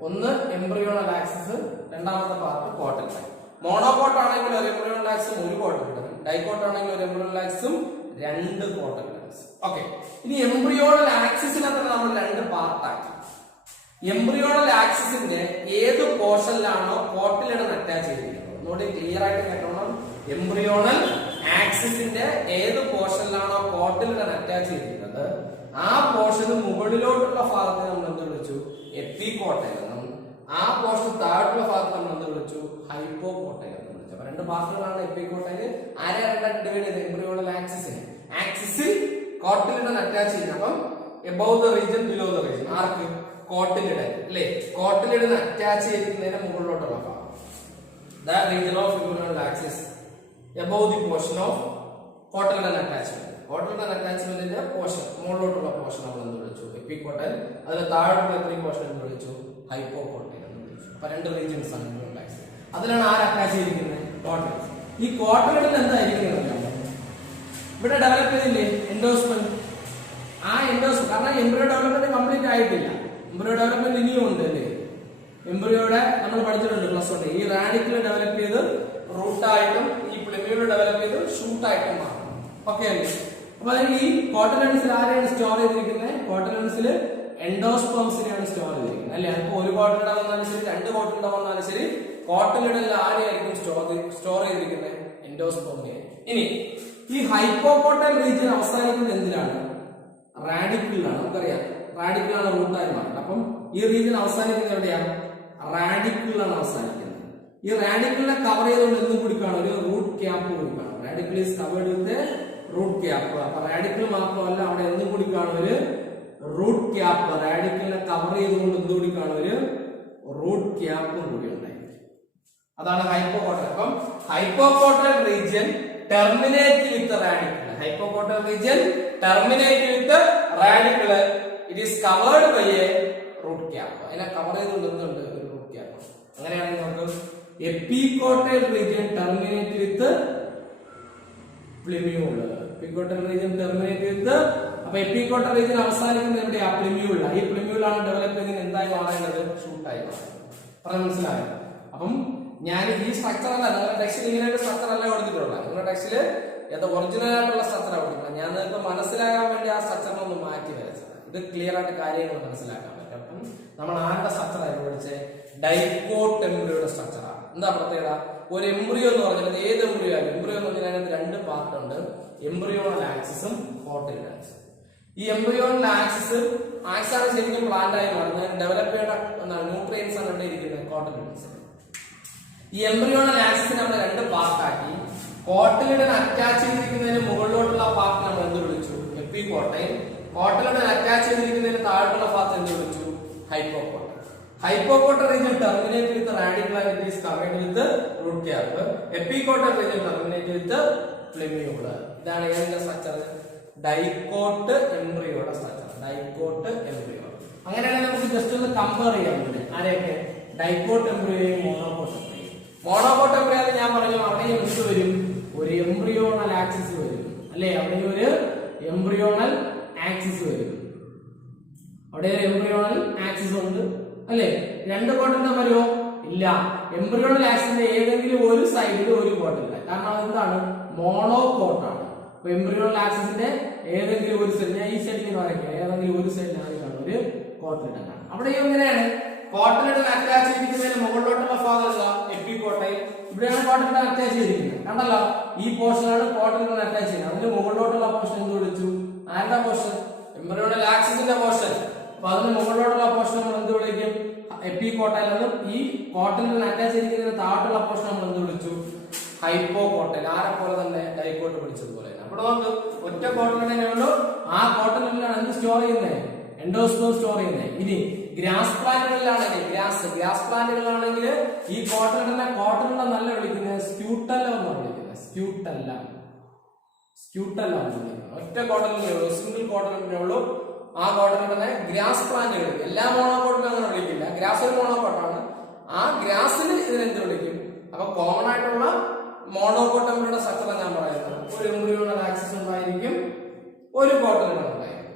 ഒന്ന് എംബ്രിയോണൽ ആക്സിസ്, രണ്ടാമത്തെ പാർട്ട് കോട്ടിലിഡൻ. മോണോകോട്ട് ആണെങ്കിൽ ഒരു എംബ്രിയോണൽ ആക്സിസും ഒരു കോട്ടിലിഡൻ, ഡൈകോട്ട് ആണെങ്കിൽ ഒരു എംബ്രിയോണൽ ആക്സിസും രണ്ട് കോട്ടിലിഡൻസ്. ഓക്കെ. ഇനി എംബ്രിയോണൽ ആക്സിസിനെ തന്നെ നമ്മൾ രണ്ട് പാർട്ടാക്കി. എംബ്രിയോണൽ ആക്സിസിന്റെ ഏത് പോർഷനിലാണോ കോട്ടിലിഡൻ അറ്റാച്ച് ചെയ്തിരിക്കുന്നത്, ഒന്നുകൂടി ക്ലിയർ ആയിട്ട് കേട്ടോണം. എംബ്രിയോണൽ ആക്സിസിന്റെ ഏത് പോർഷനിലാണോ കോട്ടിലിഡൻ അറ്റാച്ച് ചെയ്തിരിക്കുന്നത് ആ പോർഷന് മുകളിലോട്ടുള്ള ഭാഗത്തെ നമ്മൾ എന്ത് വിളിച്ചു? എപ്പികോട്ടൈൽ എന്നും ആ പോർഷൻ താഴോട്ടുള്ള ഭാഗത്ത് നമ്മൾ എന്ത് വിളിച്ചു? ഹൈപ്പോകോട്ടൈൽ എന്ന് വിളിച്ചു. അപ്പൊ രണ്ട് പാർട്ടുകളാണ് എപ്പികോട്ടൈൽ. ആരെ രണ്ടായിട്ട് ഡിവൈഡ് ചെയ്ത്? എംബ്രിയോണൽ ആക്സിസിനെ. ആക്സിസിൽ കോട്ടിലിഡൻ അറ്റാച്ച് ചെയ്യുന്നത്. അപ്പം above the region, below the region. Arc? Cotyledon അല്ലെ. കോട്ടിലിഡൻ അറ്റാച്ച് ചെയ്തിരിക്കുന്നതിന് മുകളിലോട്ടുള്ള ഭാഗം, the region of embryoidal axis above the portion of cotyledon attachment. Cotyledon attachment ന്റെ പോർഷൻ, മുകളിലോട്ടുള്ള പോർഷൻ നമ്മൾ എന്ത് വിളിച്ചു? എപ്പികോട്ടൈൽ. അതിന് താഴോട്ടുള്ള ഇത്രയും പോർഷൻ എന്ത് വിളിച്ചു? ഹൈപ്പോകോട്ടൈൽ എന്ന് വിളിച്ചു. അപ്പൊ രണ്ട് റീജിയൻസ് ആണ് embryoidal axis. അതിലാണ് ആര് അറ്റാച്ച് ചെയ്തിരിക്കുന്നത്? കോട്ടിലിഡൻ. ഈ കോട്ടിലിഡൻ എന്തായിരിക്കുന്നത്? ഇവിടെ ഡെവലപ്പ് ചെയ്തില്ലേ എൻഡോസ്പെർം. ആ എൻഡോസ്പെർം കാരണം എംബ്രിയോ ഡെവലപ്മെന്റ് കംപ്ലീറ്റ് ആയിട്ടില്ല. എംബ്രിയോ ഡെവലപ്മെന്റ് ഇനിയും ഉണ്ട് അല്ലേ. എംബ്രിയോടെ നമ്മൾ പഠിച്ചിട്ടുണ്ട് പ്ലസ് 1. ഈ റാഡിക്കിൾ ഡെവലപ്പ് ചെയ്ത് റൂട്ടായിട്ടും ഈ പ്ലിമ്യൂൾ ഡെവലപ്പ് ചെയ്ത് ഷൂട്ടായിട്ടും മാറും. ഓക്കെ അല്ലേ. അപ്പൊ അതിൽ ഈ കോട്ടിലിഡൻസിൽ ആരെയാണ് സ്റ്റോർ ചെയ്തിരിക്കുന്നത്? കോട്ടിലിഡൻസിൽ എൻഡോസ്പെർംസിനെയാണ് സ്റ്റോർ ചെയ്തിരിക്കുന്നത് അല്ലെ. അപ്പൊ ഒരു കോട്ടിലിഡൻ വന്നാലും ശരി, രണ്ട് കോട്ടിലിഡൻ വന്നാലും ശരി, കോട്ടിലിഡനിൽ ആരെയായിരിക്കും സ്റ്റോർ ചെയ്തിരിക്കുന്നത്? എൻഡോസ്പെർമിനെ. ഇനി ഈ ഹൈപ്പോകോട്ടൈൽ റീജിയൻ അവസാനിക്കുന്നത് എന്തിനാണ്? റാഡിക്കിളിലാണ്. നമുക്കറിയാം റാഡിക്കിളാണ് റൂട്ടായി മാറുന്നത്. അപ്പം ഈ റീജിയൻ അവസാനിക്കുന്നത് എവിടെയാണ്? റാഡിക്കിളിലാണ് അവസാനിക്കുന്നത്. ഈ റാഡിക്കിളിനെ കവർ ചെയ്തുകൊണ്ട് എന്തും കൂടി കാണും? ഒരു റൂട്ട് ക്യാപ്പ് കൂടി കാണും. Radicle is covered with root cap. അപ്പൊ റാഡിക്കിൾ മാത്രമല്ല, അവിടെ എന്തും കൂടി കാണും? ഒരു റൂട്ട് ക്യാപ്പ്. റാഡിക്കിളിനെ കവർ ചെയ്തുകൊണ്ട് എന്തുകൂടി കാണും? ഒരു റൂട്ട് ക്യാപ്പും കൂടി ഉണ്ടായിരിക്കും. അതാണ് ഹൈപ്പോകോട്ടൈൽ. അപ്പം hypocotyl region terminate with the radicle. Hypocotyl region terminate with the radicle. It is covered by a root cap. അതിനെ കവർ ചെയ്തുകൊണ്ടുണ്ട് ഒരു റൂട്ട് ക്യാപ്പ്. അങ്ങനെയാണെങ്കിൽ നമുക്ക് epicotyl region terminate with plumule. Epicotyl region terminate with, അപ്പൊ എപ്പികോട്ടൈൽ region അവസാനിക്കുന്നത് എവിടെയാ? Plumule. ഈ പ്ലിമ്യൂളാണ് develop ചെയ്യുന്നത് എന്തായി മാറേണ്ടത്? ഷൂട്ടായി മാറേണ്ടത്. പറഞ്ഞ മനസ്സിലായോ? അപ്പം ഞാൻ ഈ സ്ട്രക്ചർ അല്ല, നിങ്ങളുടെ ടെക്സ്റ്റിൽ ഇങ്ങനെ ഒരു സ്ട്രക്ചർ അല്ല കൊടുത്തിട്ടുള്ളത്. നിങ്ങളുടെ ടെക്സ്റ്റിൽ ഒറിജിനൽ ആയിട്ടുള്ള സ്ട്രക്ചറാണ് കൊടുക്കുന്നത്. ഞാൻ നിങ്ങൾക്ക് മനസ്സിലാകാൻ വേണ്ടി ആ സ്ട്രക്ചറിനെ ഒന്ന് മാറ്റി വരച്ചത്. ഇത് ക്ലിയർ ആയിട്ട് കാര്യങ്ങൾ മനസ്സിലാക്കാൻ പറ്റും. അപ്പം നമ്മൾ ആരുടെ സ്ട്രക്ചറാണ് പഠിച്ചത്? ഡൈക്കോട്ട് എംബ്രിയോയുടെ സ്ട്രക്ചറാണ്. എന്താ പ്രത്യേകത? ഒരു എംബ്രിയോ എന്ന് പറഞ്ഞാൽ ഏത് എംബ്രിയോ ആണ്? എംബ്രിയോ എന്ന് പറഞ്ഞാൽ അതിനകത്ത് രണ്ട് പാർട്ട് ഉണ്ട്, എംബ്രിയോണൽ ആക്സിസും കോട്ടിലിഡൽ ആക്സിസും. ഈ എംബ്രിയോണൽ ആക്സിസ് ആണ് ശരിക്കും പ്ലാന്റ് ആയി മാറുന്നത്. ഡെവലപ്പ് ചെയ്യേണ്ട ന്യൂട്രിയൻസ് ആണ് ഇവിടെ ഇരിക്കുന്നത് കോട്ടിലിഡൽസിൽ. ഈ എംബ്രിയോണൽ ആക്സിസ് നമ്മൾ രണ്ട് പാർട്ടാക്കി. കോട്ടിലിഡൽ അറ്റാച്ച് ചെയ്തിരിക്കുന്നതിന് മുകളിലോട്ടുള്ള പാർട്ട് നമ്മൾ എന്ത് വിളിച്ചു? എപ്പികോട്ടൈൽ. കോട്ടിലിഡൽ അറ്റാച്ച് ചെയ്തിരിക്കുന്നതിന് താഴോട്ടുള്ള പാർട്ട് എന്ത് വിളിച്ചു? ഹൈപ്പോകോട്ടൈൽ. Hypocotyl region terminate with the radical and it is covered with the root cap. Epicotyl region terminate with the plumule. That is the structure. Dicot embryo structure. Dicot embryo. അങ്ങനെ just ഒന്ന് compare ചെയ്യാൻ പറ്റും. ആരെയൊക്കെ? Dicot embryo, monocot embryo. Monocot embryo ഞാൻ പറഞ്ഞു അവിടെ എന്ത് വരും? ഒരു എംബ്രിയോണൽ ആക്സിസ് വരും. അല്ലേ? അവിടെ ഒരു എംബ്രിയോണൽ ആക്സിസ് വരും. അവിടെ ഒരു എംബ്രിയോണൽ ആക്സിസ് ഉണ്ട്. അല്ലേ? രണ്ട് കോട്ടിൽ വരുമോ? ഇല്ല. എംബ്രിയോണൽ ആക്സിന്റെ ഏതെങ്കിലും ഒരു സൈഡിൽ ഒരു കോട്ടില്ല. കാരണം അതെന്താണ്? മോണോകോട്ടാണ്. അപ്പൊ എംബ്രിയോണൽ ആക്സിന്റെ ഏതെങ്കിലും ഒരു സൈഡ്, ഞാൻ ഈ സൈഡിൽ വരയ്ക്കാം, ഏതെങ്കിലും ഒരു സൈഡിൽ ആയിരിക്കണം ഒരു കോട്ടിലിഡൽ ആണ്. അവിടെ എങ്ങനെയാണ് കോട്ടിലിഡൽ അറ്റാച്ച് ചെയ്തിരിക്കുന്നതിന് മുകളിലോട്ടുള്ള ഭാഗം എപ്പികോട്ടൈൽ. ഇവിടെയാണ് കോട്ടിലിഡൽ അറ്റാച്ച് ചെയ്തിരിക്കുന്നത്. കണ്ടല്ലോ, ഈ പോർഷനാണ് കോട്ടിലിഡൽ അറ്റാച്ച് ചെയ്യുന്നത്. അതിന്റെ മുകളിലോട്ടുള്ള പോർഷൻ എന്ത് വിളിച്ചു? ആരുടെ പോർഷൻ? Embryonal ആക്സിസിന്റെ portion. അപ്പൊ അതിന് മുകളിലോട്ടുള്ള പോർഷൻ നമ്മൾ എന്ത് വിളിക്കും? എപ്പികോട്ടൈൽ എന്നും. ഈ കോട്ടിലിഡൽ അറ്റാച്ച് ചെയ്തിരിക്കുന്നതിന് താഴോട്ടുള്ള പോർഷൻ നമ്മൾ എന്ത് വിളിച്ചു? ഹൈപ്പോകോട്ടൈൽ. ആരെ പോലെ തന്നെ ഡൈക്കോട്ട് പിടിച്ചതുപോലെ. അപ്പോൾ നമുക്ക് ഒറ്റ കോട്ടിലിഡലേ ഉള്ളൂ. ആ കോട്ടിലിഡലാണ് എന്ത് സ്റ്റോർ ചെയ്യുന്നത്? എൻഡോസ്പേം സ്റ്റോർ ചെയ്യുന്നത്. ഇനി ഗ്രാസ് പ്ലാന്റുകളിലാണെങ്കിൽ ഗ്രാസ് പ്ലാന്റുകളാണെങ്കിൽ ഈ കോട്ടിലിഡൽ നല്ല വിളിക്കുന്നത് സ്ക്യൂട്ടല്ലം എന്നാണ് വിളിക്കുന്നത്. സ്ക്യൂട്ടല്ലം ഒറ്റ കോട്ടിലിഡലേ ഉള്ളൂ, സിംഗിൾ കോട്ടിലിഡലേ ഉള്ളൂ. ആ കോട്ടിലിഡലിനെ ഗ്രാസ് പ്ലാന്റുകൾ, എല്ലാ മോണോകോട്ടിലും അങ്ങനെ വിളിക്കില്ല. ഗ്രാസ് ഒരു മോണോകോട്ടാണ്. ആ ഗ്രാസിൽ ഇതിനെന്ത് വിളിക്കും? അപ്പൊ കോമൺ ആയിട്ടുള്ള മോണോകോട്ട് എംബ്രിയോയുടെ സ്ട്രക്ചർ ഞാൻ പറയുന്നത്. ഒരു എംബ്രിയോണൽ ആക്സിസ് ഉണ്ടായിരിക്കും, ഒരു കോട്ടിലിഡൽ ഉണ്ടായിരിക്കും.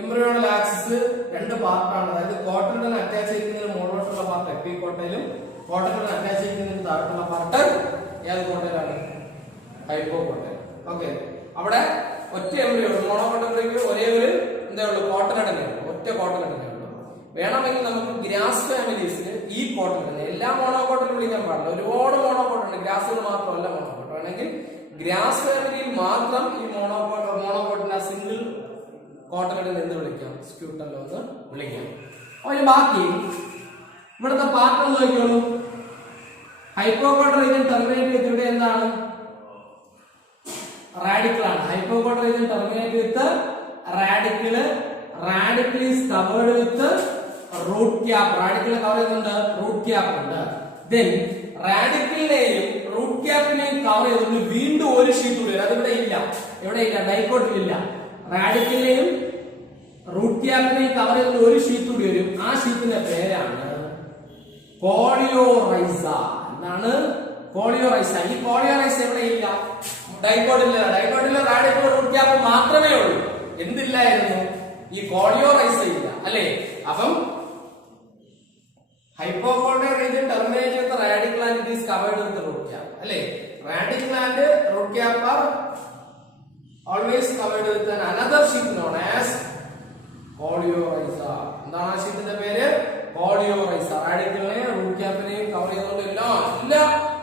എംബ്രിയോണൽ ആക്സിസ് രണ്ട് പാർട്ടാണ്. അതായത് കോട്ടിലിഡൽ അറ്റാച്ച് ചെയ്യുന്നതിന് മുകളിലോട്ടുള്ള പാർട്ട് എപ്പികോട്ടൈലും കോട്ടിലിഡൽ അറ്റാച്ച് ചെയ്യുന്നതിന് താഴോട്ടുള്ള പാർട്ട് ഏത് കോട്ടൈലാണ്? ഹൈപ്പോകോട്ടൈൽ. ഓക്കെ, അവിടെ ഒറ്റ എംബ്രിയോ മോണോകോട്ട് എംബ്രിയോയ്ക്ക് ഒരേ ഒരു എന്തേ ഉള്ളൂ? കോട്ടിലിഡലേ ഉള്ളൂ, ഒറ്റ കോട്ടിലിഡലേ ഉള്ളൂ. വേണമെങ്കിൽ നമുക്ക് ഗ്രാസ് ഫാമിലീസിൽ ഈ കോട്ടിലിഡൽ എല്ലാ മോണോകോട്ടിലും വിളിക്കാൻ പാടില്ല. ഒരുപാട് മോണോകോട്ട് ഉണ്ട്, ഗ്രാസുകൾ മാത്രമല്ല മോണോകോട്ട്. വേണമെങ്കിൽ ഗ്രാസ് ഫാമിലിയിൽ മാത്രം ഈ മോണോകോട്ടിന്റെ സിംഗിൾ കോട്ടിലിഡൽ എന്ത് വിളിക്കാം? സ്ക്യൂട്ടല്ലോ എന്ന് വിളിക്കാം. അപ്പൊ ബാക്കി ഇവിടുത്തെ പാർട്ട് ഒന്ന് നോക്കിയോളൂ. ഹൈപ്പോകോട്ടൽ റീജിയൻ ടെർമിനേറ്റ് വിത്ത് ഇവിടെ എന്താണ്? റാഡിക്കൽ ആണ്. Hypocotyl region terminate with radicle. Radicle is covered with root cap. Radicle cover ചെയ്യുന്നുണ്ട്, റൂട്ട് ക്യാപ്പ് ഉണ്ട്. ദെൻ റാഡിക്കലിനെയും റൂട്ട് ക്യാപ്പിനെയും കവർ ചെയ്തുകൊണ്ട് വീണ്ടും ഒരു ഷീറ്റ് കൂടി. അതിവിടെ ഇല്ല, ഇവിടെ ഇല്ല, ഡൈക്കോട്ടിൽ ഇല്ല. റാഡിക്കലിനെയും റൂട്ട് ക്യാപ്പിനെയും കവർ ചെയ്തുകൊണ്ട് ഒരു ഷീറ്റ് കൂടി വരും. ആ ഷീറ്റിന്റെ പേരാണ് കോളിയോറൈസ. എന്താണ്? കോളിയോറൈസ. ഈ കോളിയോറൈസ എവിടെ ഇല്ല? ഡൈക്കോട്ടില്ല. ഡൈക്കോട്ടിലെ റാഡിക്കൽ റൂട്ട് ക്യാപ്പ് മാത്രമേ ഉള്ളൂ. എന്തില്ലായിരുന്നു? ഈ കോളിയോറൈസ ഇല്ല, അല്ലേ? അപ്പം hypocotyl region terminate with radicle and it is covered with root cap, അല്ലേ? Radicle and root cap are always covered with another sheath known as coleorhiza. എന്താണ് ആ ഷീറ്റിന്റെ പേര്? കോളിയോറൈസ. റാഡിക്കലിനെ റൂട്ട് ക്യാപ്പിനെയും കവർ ചെയ്തുകൊണ്ട് എല്ലാ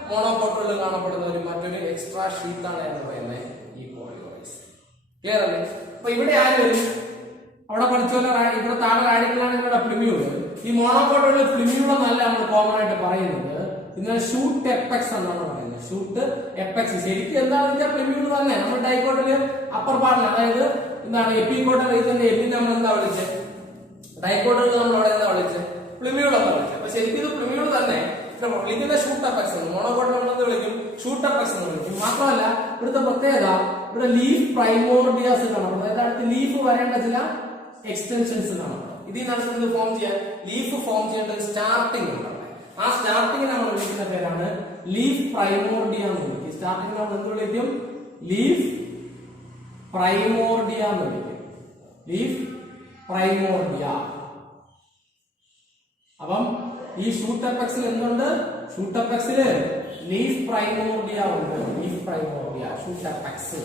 മോണോകോട്ടുകളിലും കാണപ്പെടുന്ന ഒരു മറ്റൊരു എക്സ്ട്രാ ഷീറ്റാണ് എന്ന് പറയുന്നത് ഈ കോളിയോറൈസ. ക്ലിയർ അല്ലേ? അപ്പൊ ഇവിടെ ആര് വരും? അവിടെ പഠിച്ചോല്ലോ, ഇവിടെ താഴെ റാഡിക്കലാണ്, ഇവിടെ പ്ലിമ്യൂള്. ഈ മോണോകോട്ടുകളിൽ പ്ലിമ്യൂള് നല്ല നമ്മൾ കോമൺ ആയിട്ട് പറയുന്നത്. ഇന്നലെ ഷൂട്ട് എപ്പെക്സ് എന്നാണ് പറയുന്നത്. ഷൂട്ട് എപ്പെക്സ് ശരിക്കും എന്താണെന്ന് വെച്ചാൽ പ്ലിമ്യൂള് തന്നെ. നമ്മൾ ഡൈക്കോട്ടില് അപ്പർ പാർട്ടിൽ, അതായത് എന്താണ് എപ്പികോട്ടൽ റീജിയന്റെ എപ്പി നമ്മൾ എന്താ വിളിച്ചത്? ഡൈക്കോട്ടിൽ നമ്മൾ അവിടെ എന്താ വിളിച്ചത്? പ്ലിമ്യൂൾ എന്നാ വിളിച്ചത്. അപ്പൊ ശരിക്കും ഇത് പ്ലിമ്യൂൾ തന്നെ. വിളിക്കുന്ന ഷൂട്ട് എപ്പെക്സ് എന്ന്. മോണോകോട്ടിൽ നമ്മൾ എന്ത് വിളിക്കും? ഷൂട്ട് എപ്പെക്സ് എന്ന് വിളിക്കും. മാത്രമല്ല ഇവിടുത്തെ പ്രത്യേകത, ഇവിടെ ലീഫ് പ്രൈമോർഡിയാസ് കാണപ്പെടും. അതായത് അടുത്ത് ലീഫ് വരേണ്ട ചില എക്സ്റ്റൻഷൻസ് കാണപ്പെടും. ഇതിൽ നടക്കുന്നത് ഫോം ചെയ്യാൻ ലീഫ് ഫോം ചെയ്യേണ്ട ഒരു സ്റ്റാർട്ടിംഗ് ഉണ്ട്. ആ സ്റ്റാർട്ടിംഗ് നമ്മൾ വിളിക്കുന്ന പേരാണ് ലീഫ് പ്രൈമോർഡിയ എന്ന് വിളിക്കും. സ്റ്റാർട്ടിംഗ് നമ്മൾ എന്ത് വിളിക്കും? ലീഫ് പ്രൈമോർഡിയ എന്ന് വിളിക്കും. ലീഫ് പ്രൈമോർഡിയ. അപ്പം ഈ ഷൂട്ട് എപ്പെക്സിൽ എന്തുണ്ട്? ഷൂട്ട് എപ്പെക്സില് ലീഫ് പ്രൈമോർഡിയ ഉണ്ട്. Leaf primordia, shoot apex.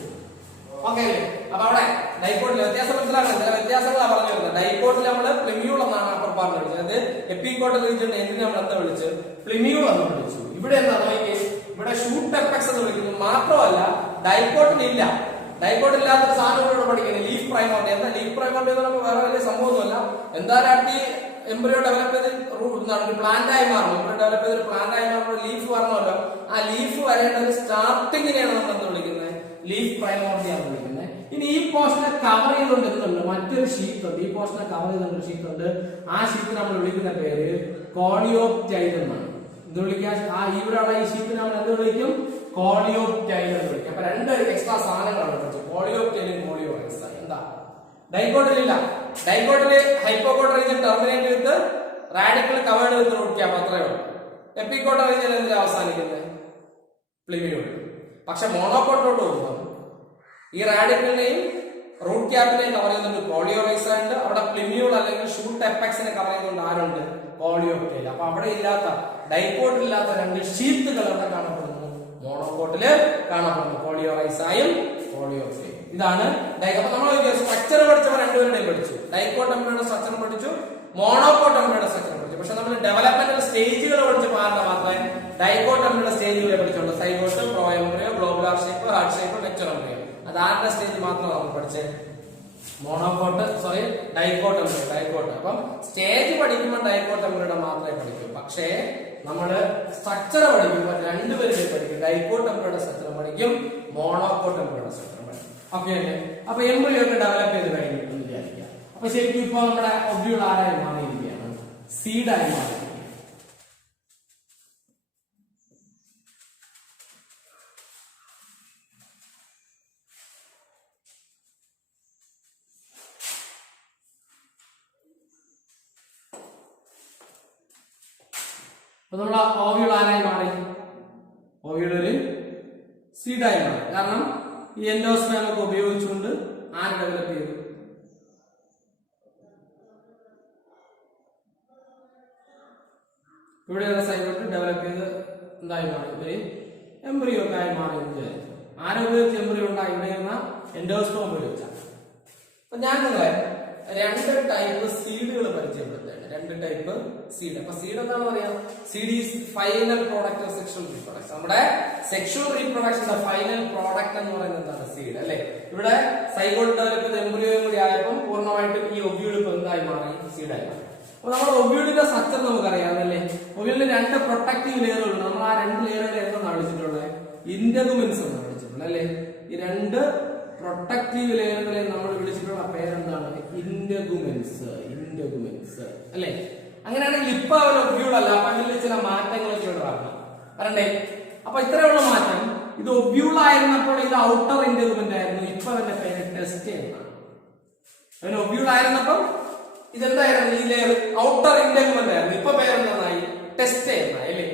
Okay, അപ്പൊ അവിടെ ഡൈക്കോട്ടിൽ വ്യത്യാസം മനസ്സിലാക്കണം. ചില വ്യത്യാസങ്ങളാണ് പറഞ്ഞു വരുന്നത്. ഡൈക്കോട്ടിൽ നമ്മള് പ്ലിമ്യൂൾ എന്നാണ് അപ്പർ പാർട്ട് വിളിച്ചത്. എപ്പികോട്ടൽ റീജിയൻ എന്തിനാ നമ്മൾ എന്താ വിളിച്ചത്? പ്ലിമ്യൂൾ എന്ന് വിളിച്ചു. ഇവിടെ എന്താ നോക്കിയേ? ഇവിടെ മാത്രമല്ല ഡൈക്കോട്ടിൽ ഇല്ല. ഡൈക്കോട്ട് ഇല്ലാത്തൊരു സാധനം പഠിക്കുന്നത് ലീഫ് പ്രൈമോർഡിയ. എന്താ ലീഫ് പ്രൈമോർഡിയ നമുക്ക് വേറെ വലിയ സംഭവമൊന്നുമല്ല. എന്തായാലും ഈ എംബ്രിയോ ഡെവലപ്പ് ചെയ്ത് പ്ലാന്റ് ആയി മാറും. എംബ്രിയോ ഡെവലപ്പ് ചെയ്ത് പ്ലാന്റ് ആയി മാറുമ്പോൾ ലീഫ് വരണമല്ലോ. ആ ലീഫ് വരേണ്ട ഒരു സ്റ്റാർട്ടിങ്ങിനെയാണ് നമ്മൾ എന്ത് വിളിക്കുന്നത്? ലീഫ് പ്രൈമോർഡിയ എന്ന് വിളിക്കുന്നത്. ഇനി ഈ പോർഷനെ കവർ ചെയ്തുകൊണ്ടിരുന്നുണ്ട് മറ്റൊരു ഷീറ്റ് ഉണ്ട്. ഈ പോർഷനെ കവർ ചെയ്തുകൊണ്ട് ഷീറ്റ് ഉണ്ട്. ആ ഷീറ്റ് നമ്മൾ വിളിക്കുന്ന പേര് കോളിയോപ്റ്റൈഡ് എന്നാണ്. എന്ത് വിളിക്കുക? ആ ഇവിടെയുള്ള ഈ ഷീറ്റ് നമ്മൾ എന്ത് വിളിക്കും? കോളിയോപ്റ്റൈഡ് എന്ന് വിളിക്കും. അപ്പൊ രണ്ട് എക്സ്ട്രാ സാധനങ്ങളാണ് പഠിച്ചത്, കോളിയോപ്റ്റൈഡും കോളിയോറൈസ്. എന്താ? ഡൈക്കോട്ടിലില്ല. ഡൈക്കോട്ടില് ഹൈപ്പോക്കോട്ട് റീജിയൻ ടെർമിനേറ്റ് ചെയ്ത് റാഡിക്കൽ കവേർഡ് ചെയ്ത് റൂട്ട് ക്യാപ്പ് അത്രയേ ഉള്ളൂ. എപ്പിക്കോട്ട് റീജിയൻ എന്തിനാ അവസാനിക്കുന്നത്? പ്ലിമ്യൂഡ്. പക്ഷെ മോണോക്കോട്ടോട്ട് പോകുമ്പോൾ ഈ റാഡിക്കലിനെയും റൂട്ട് ക്യാപ്പിനെയും കവർ ചെയ്യുന്നുണ്ട് കോളിയോറൈസ് ഉണ്ട്. അവിടെ പ്ലിമ്യൂൾ അല്ലെങ്കിൽ ഷൂട്ട് എപ്പെക്സിനെ കവർ ചെയ്യുന്നുണ്ട് ആരുണ്ട്? കോളിയോപ്റ്റൈഡ്. അപ്പൊ അവിടെ ഇല്ലാത്ത ഡൈക്കോട്ടിലില്ലാത്ത രണ്ട് ഷീറ്റുകൾ അവിടെ കാണപ്പെടുന്നു, മോണോക്കോട്ടില് കാണപ്പെടുന്നു, കോളിയോറൈസായും കോളിയോപ്റ്റൈഡ്. ഇതാണ് അപ്പൊ നമ്മൾ സ്ട്രക്ചർ പഠിച്ചപ്പോൾ രണ്ടുപേരുടെയും പഠിച്ചു. ഡൈക്കോട്ട് എംബ്രിയോയുടെ സ്ട്രക്ചർ പഠിച്ചു, മോണോക്കോട്ട് എംബ്രിയോയുടെ സ്ട്രക്ചർ പഠിച്ചു. പക്ഷെ നമ്മൾ ഡെവലപ്മെന്റൽ സ്റ്റേജുകൾ പഠിച്ചപ്പോൾ മാത്രമേ ഡൈക്കോട്ട് എംബ്രിയോയുടെ സ്റ്റേജുകളെ പഠിച്ചുള്ളൂ. Zygote, pro embryo, globular shape, heart shape, ലെക്ചർ എംബ്രിയോ. അതാരുടെ സ്റ്റേജ് മാത്രം നമ്മൾ പഠിച്ചത്. Dicot embryo, dicot. അപ്പം സ്റ്റേജ് പഠിക്കുമ്പോൾ ഡൈക്കോട്ട് എംബ്രിയോയുടെ മാത്രമേ പഠിക്കൂ. പക്ഷേ നമ്മള് സ്ട്രക്ചർ പഠിക്കുമ്പോൾ രണ്ടുപേരും പഠിക്കും. ഡൈക്കോട്ട് എംബ്രിയോയുടെ സ്ട്രക്ചർ പഠിക്കും, മോണോക്കോട്ട് എംബ്രിയോയുടെ സ്ട്രക്ചർ പഠിക്കും. ഓക്കെ അല്ലേ? അപ്പൊ എംബ്രിയോ ഒക്കെ ഡെവലപ്പ് ചെയ്ത് കഴിഞ്ഞിട്ട് വിചാരിക്കുക. അപ്പൊ ശരിക്കും ഇപ്പൊ നമ്മുടെ ഒബ്യൂൾ ആരായി മാറിയിരിക്കുകയാണ്? സീഡായി മാറിയിരിക്കുകയാണ്. അപ്പൊ നമ്മൾ ഓവ്യൂൾ ആരായി മാറി? ഓവ്യൂൾ ഒരു സീഡായി മാറി. കാരണം ഈ എൻഡോസ്പേം ഒക്കെ ഉപയോഗിച്ചുകൊണ്ട് ആര് ഡെവലപ്പ് ചെയ്തു? ഇവിടെയുള്ള സൈഗോട്ട് ഡെവലപ്പ് ചെയ്ത് എന്തായി മാറി? ഇവര് എംബ്രിയോ ഒക്കെ ആയി മാറി എന്ന് വിചാരിച്ചു. ആരെ ഉപയോഗിച്ച് എംബ്രിയോ ഉണ്ടായി? ഇവിടെ എന്ന എൻഡോസ്പേം ഉപയോഗിച്ച. അപ്പൊ ഞാൻ നിങ്ങളെ രണ്ട് ടൈപ്പ് സീഡുകൾ പരിചയപ്പെടുത്തുകയാണ്. രണ്ട് ടൈപ്പ് സീഡ്. അപ്പൊ സീഡ് എന്താണ് പറയാ? Seed is final product of sexual reproduction. നമ്മുടെ സെക്ഷുവൽ റീപ്രൊഡക്ഷന്റെ ഫൈനൽ പ്രോഡക്റ്റ് എന്ന് പറയുന്നത് എന്താണ്? സീഡ് അല്ലെ? ഇവിടെ സൈഗോട്ട് ഡെവലപ്പ് ചെയ്ത് എംബ്രിയോയും കൂടി ആയപ്പോൾ പൂർണ്ണമായിട്ടും ഈ ഒബ്യൂൾ ഇപ്പൊ എന്തായി മാറി? സീഡായി മാറി. അപ്പൊ നമ്മൾ ഒബ്യൂളിന്റെ സ്ട്രക്ചർ നമുക്കറിയാം അല്ലേ? ഒബ്യൂളിന് രണ്ട് പ്രൊട്ടക്റ്റീവ് ലെയറുകളുണ്ട്. നമ്മൾ ആ രണ്ട് ലെയറുകളെ എന്താണ് വിളിച്ചിട്ടുള്ളത്? ഇന്റഗുമെന്റ്സ് എന്നാണ് വിളിച്ചിട്ടുള്ളത് അല്ലെ? ഈ രണ്ട് പ്രൊട്ടക്റ്റീവ് ലെയറുകളെ നമ്മൾ വിളിച്ചിട്ടുള്ള പേരെന്താണ്? ഇന്റഗുമെന്റ്സ്. ഇന്റഗുമെന്റ്സ് അല്ലെ? അങ്ങനെയാണെങ്കിൽ ഇപ്പൊ അവർ ഒബ്യൂൾ അല്ല. അപ്പൊ അതിൽ ചില മാറ്റങ്ങളൊക്കെ ഇവിടെ വരണ്ടേ? അപ്പൊ ഇത്രയുള്ള മാറ്റം. ഇത് ഒബ്യൂൾ ആയിരുന്നപ്പോൾ ഇത് ഔട്ടർ ഇന്റഗുമെന്റ് ആയിരുന്നു. ഇപ്പൊ അതിന്റെ പേര് ടെസ്റ്റ് എന്നാണ്. അതിന് ഒബ്യൂൾ ആയിരുന്നപ്പം ഇതെന്തായിരുന്നു? ഈ ലെയർ ഔട്ടർ ഇന്റഗുമെന്റ് ആയിരുന്നു. ഇപ്പൊ പേരെന്തായി? ടെസ്റ്റ് എന്നായി അല്ലേ?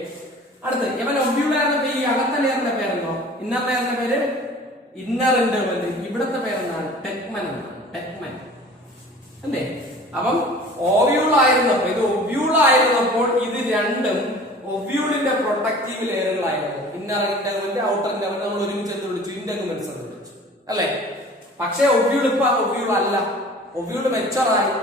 അടുത്ത് ഇവൻ ഒബ്യൂൾ ആയിരുന്നപ്പോ ഈ അകത്തെ ലെയറിന്റെ പേരെന്തോ? ഇന്നർ ലെയറിന്റെ പേര് ഇന്നർ ഇന്റർവെൽ. ഇവിടത്തെ പേരെന്താണ്? ടെക്മൻ എന്നാണ്. ടെക്മൻ അല്ലേ? അപ്പം ഓവ്യൂൾ ആയിരുന്നപ്പോൾ ഇത് ഒബ്യൂൾ ആയിരുന്നപ്പോൾ ഇത് രണ്ടും ഒബ്യൂളിന്റെ പ്രൊട്ടക്റ്റീവ് ലെയറുകളായിരുന്നു. ഇന്നർ ഇന്റർവെൽ, ഔട്ടർ ഇന്റർവെൽ നമ്മൾ ഒരുമിച്ച് എന്ത് വിളിച്ചു? ഇന്റർഗുമെന്റ്സ് എന്ന് വിളിച്ചു അല്ലെ? പക്ഷേ ഒബ്യൂൾ ഇപ്പൊ ഒബ്യൂൾ അല്ല. ഒബ്യൂൾ മെച്ചറായി,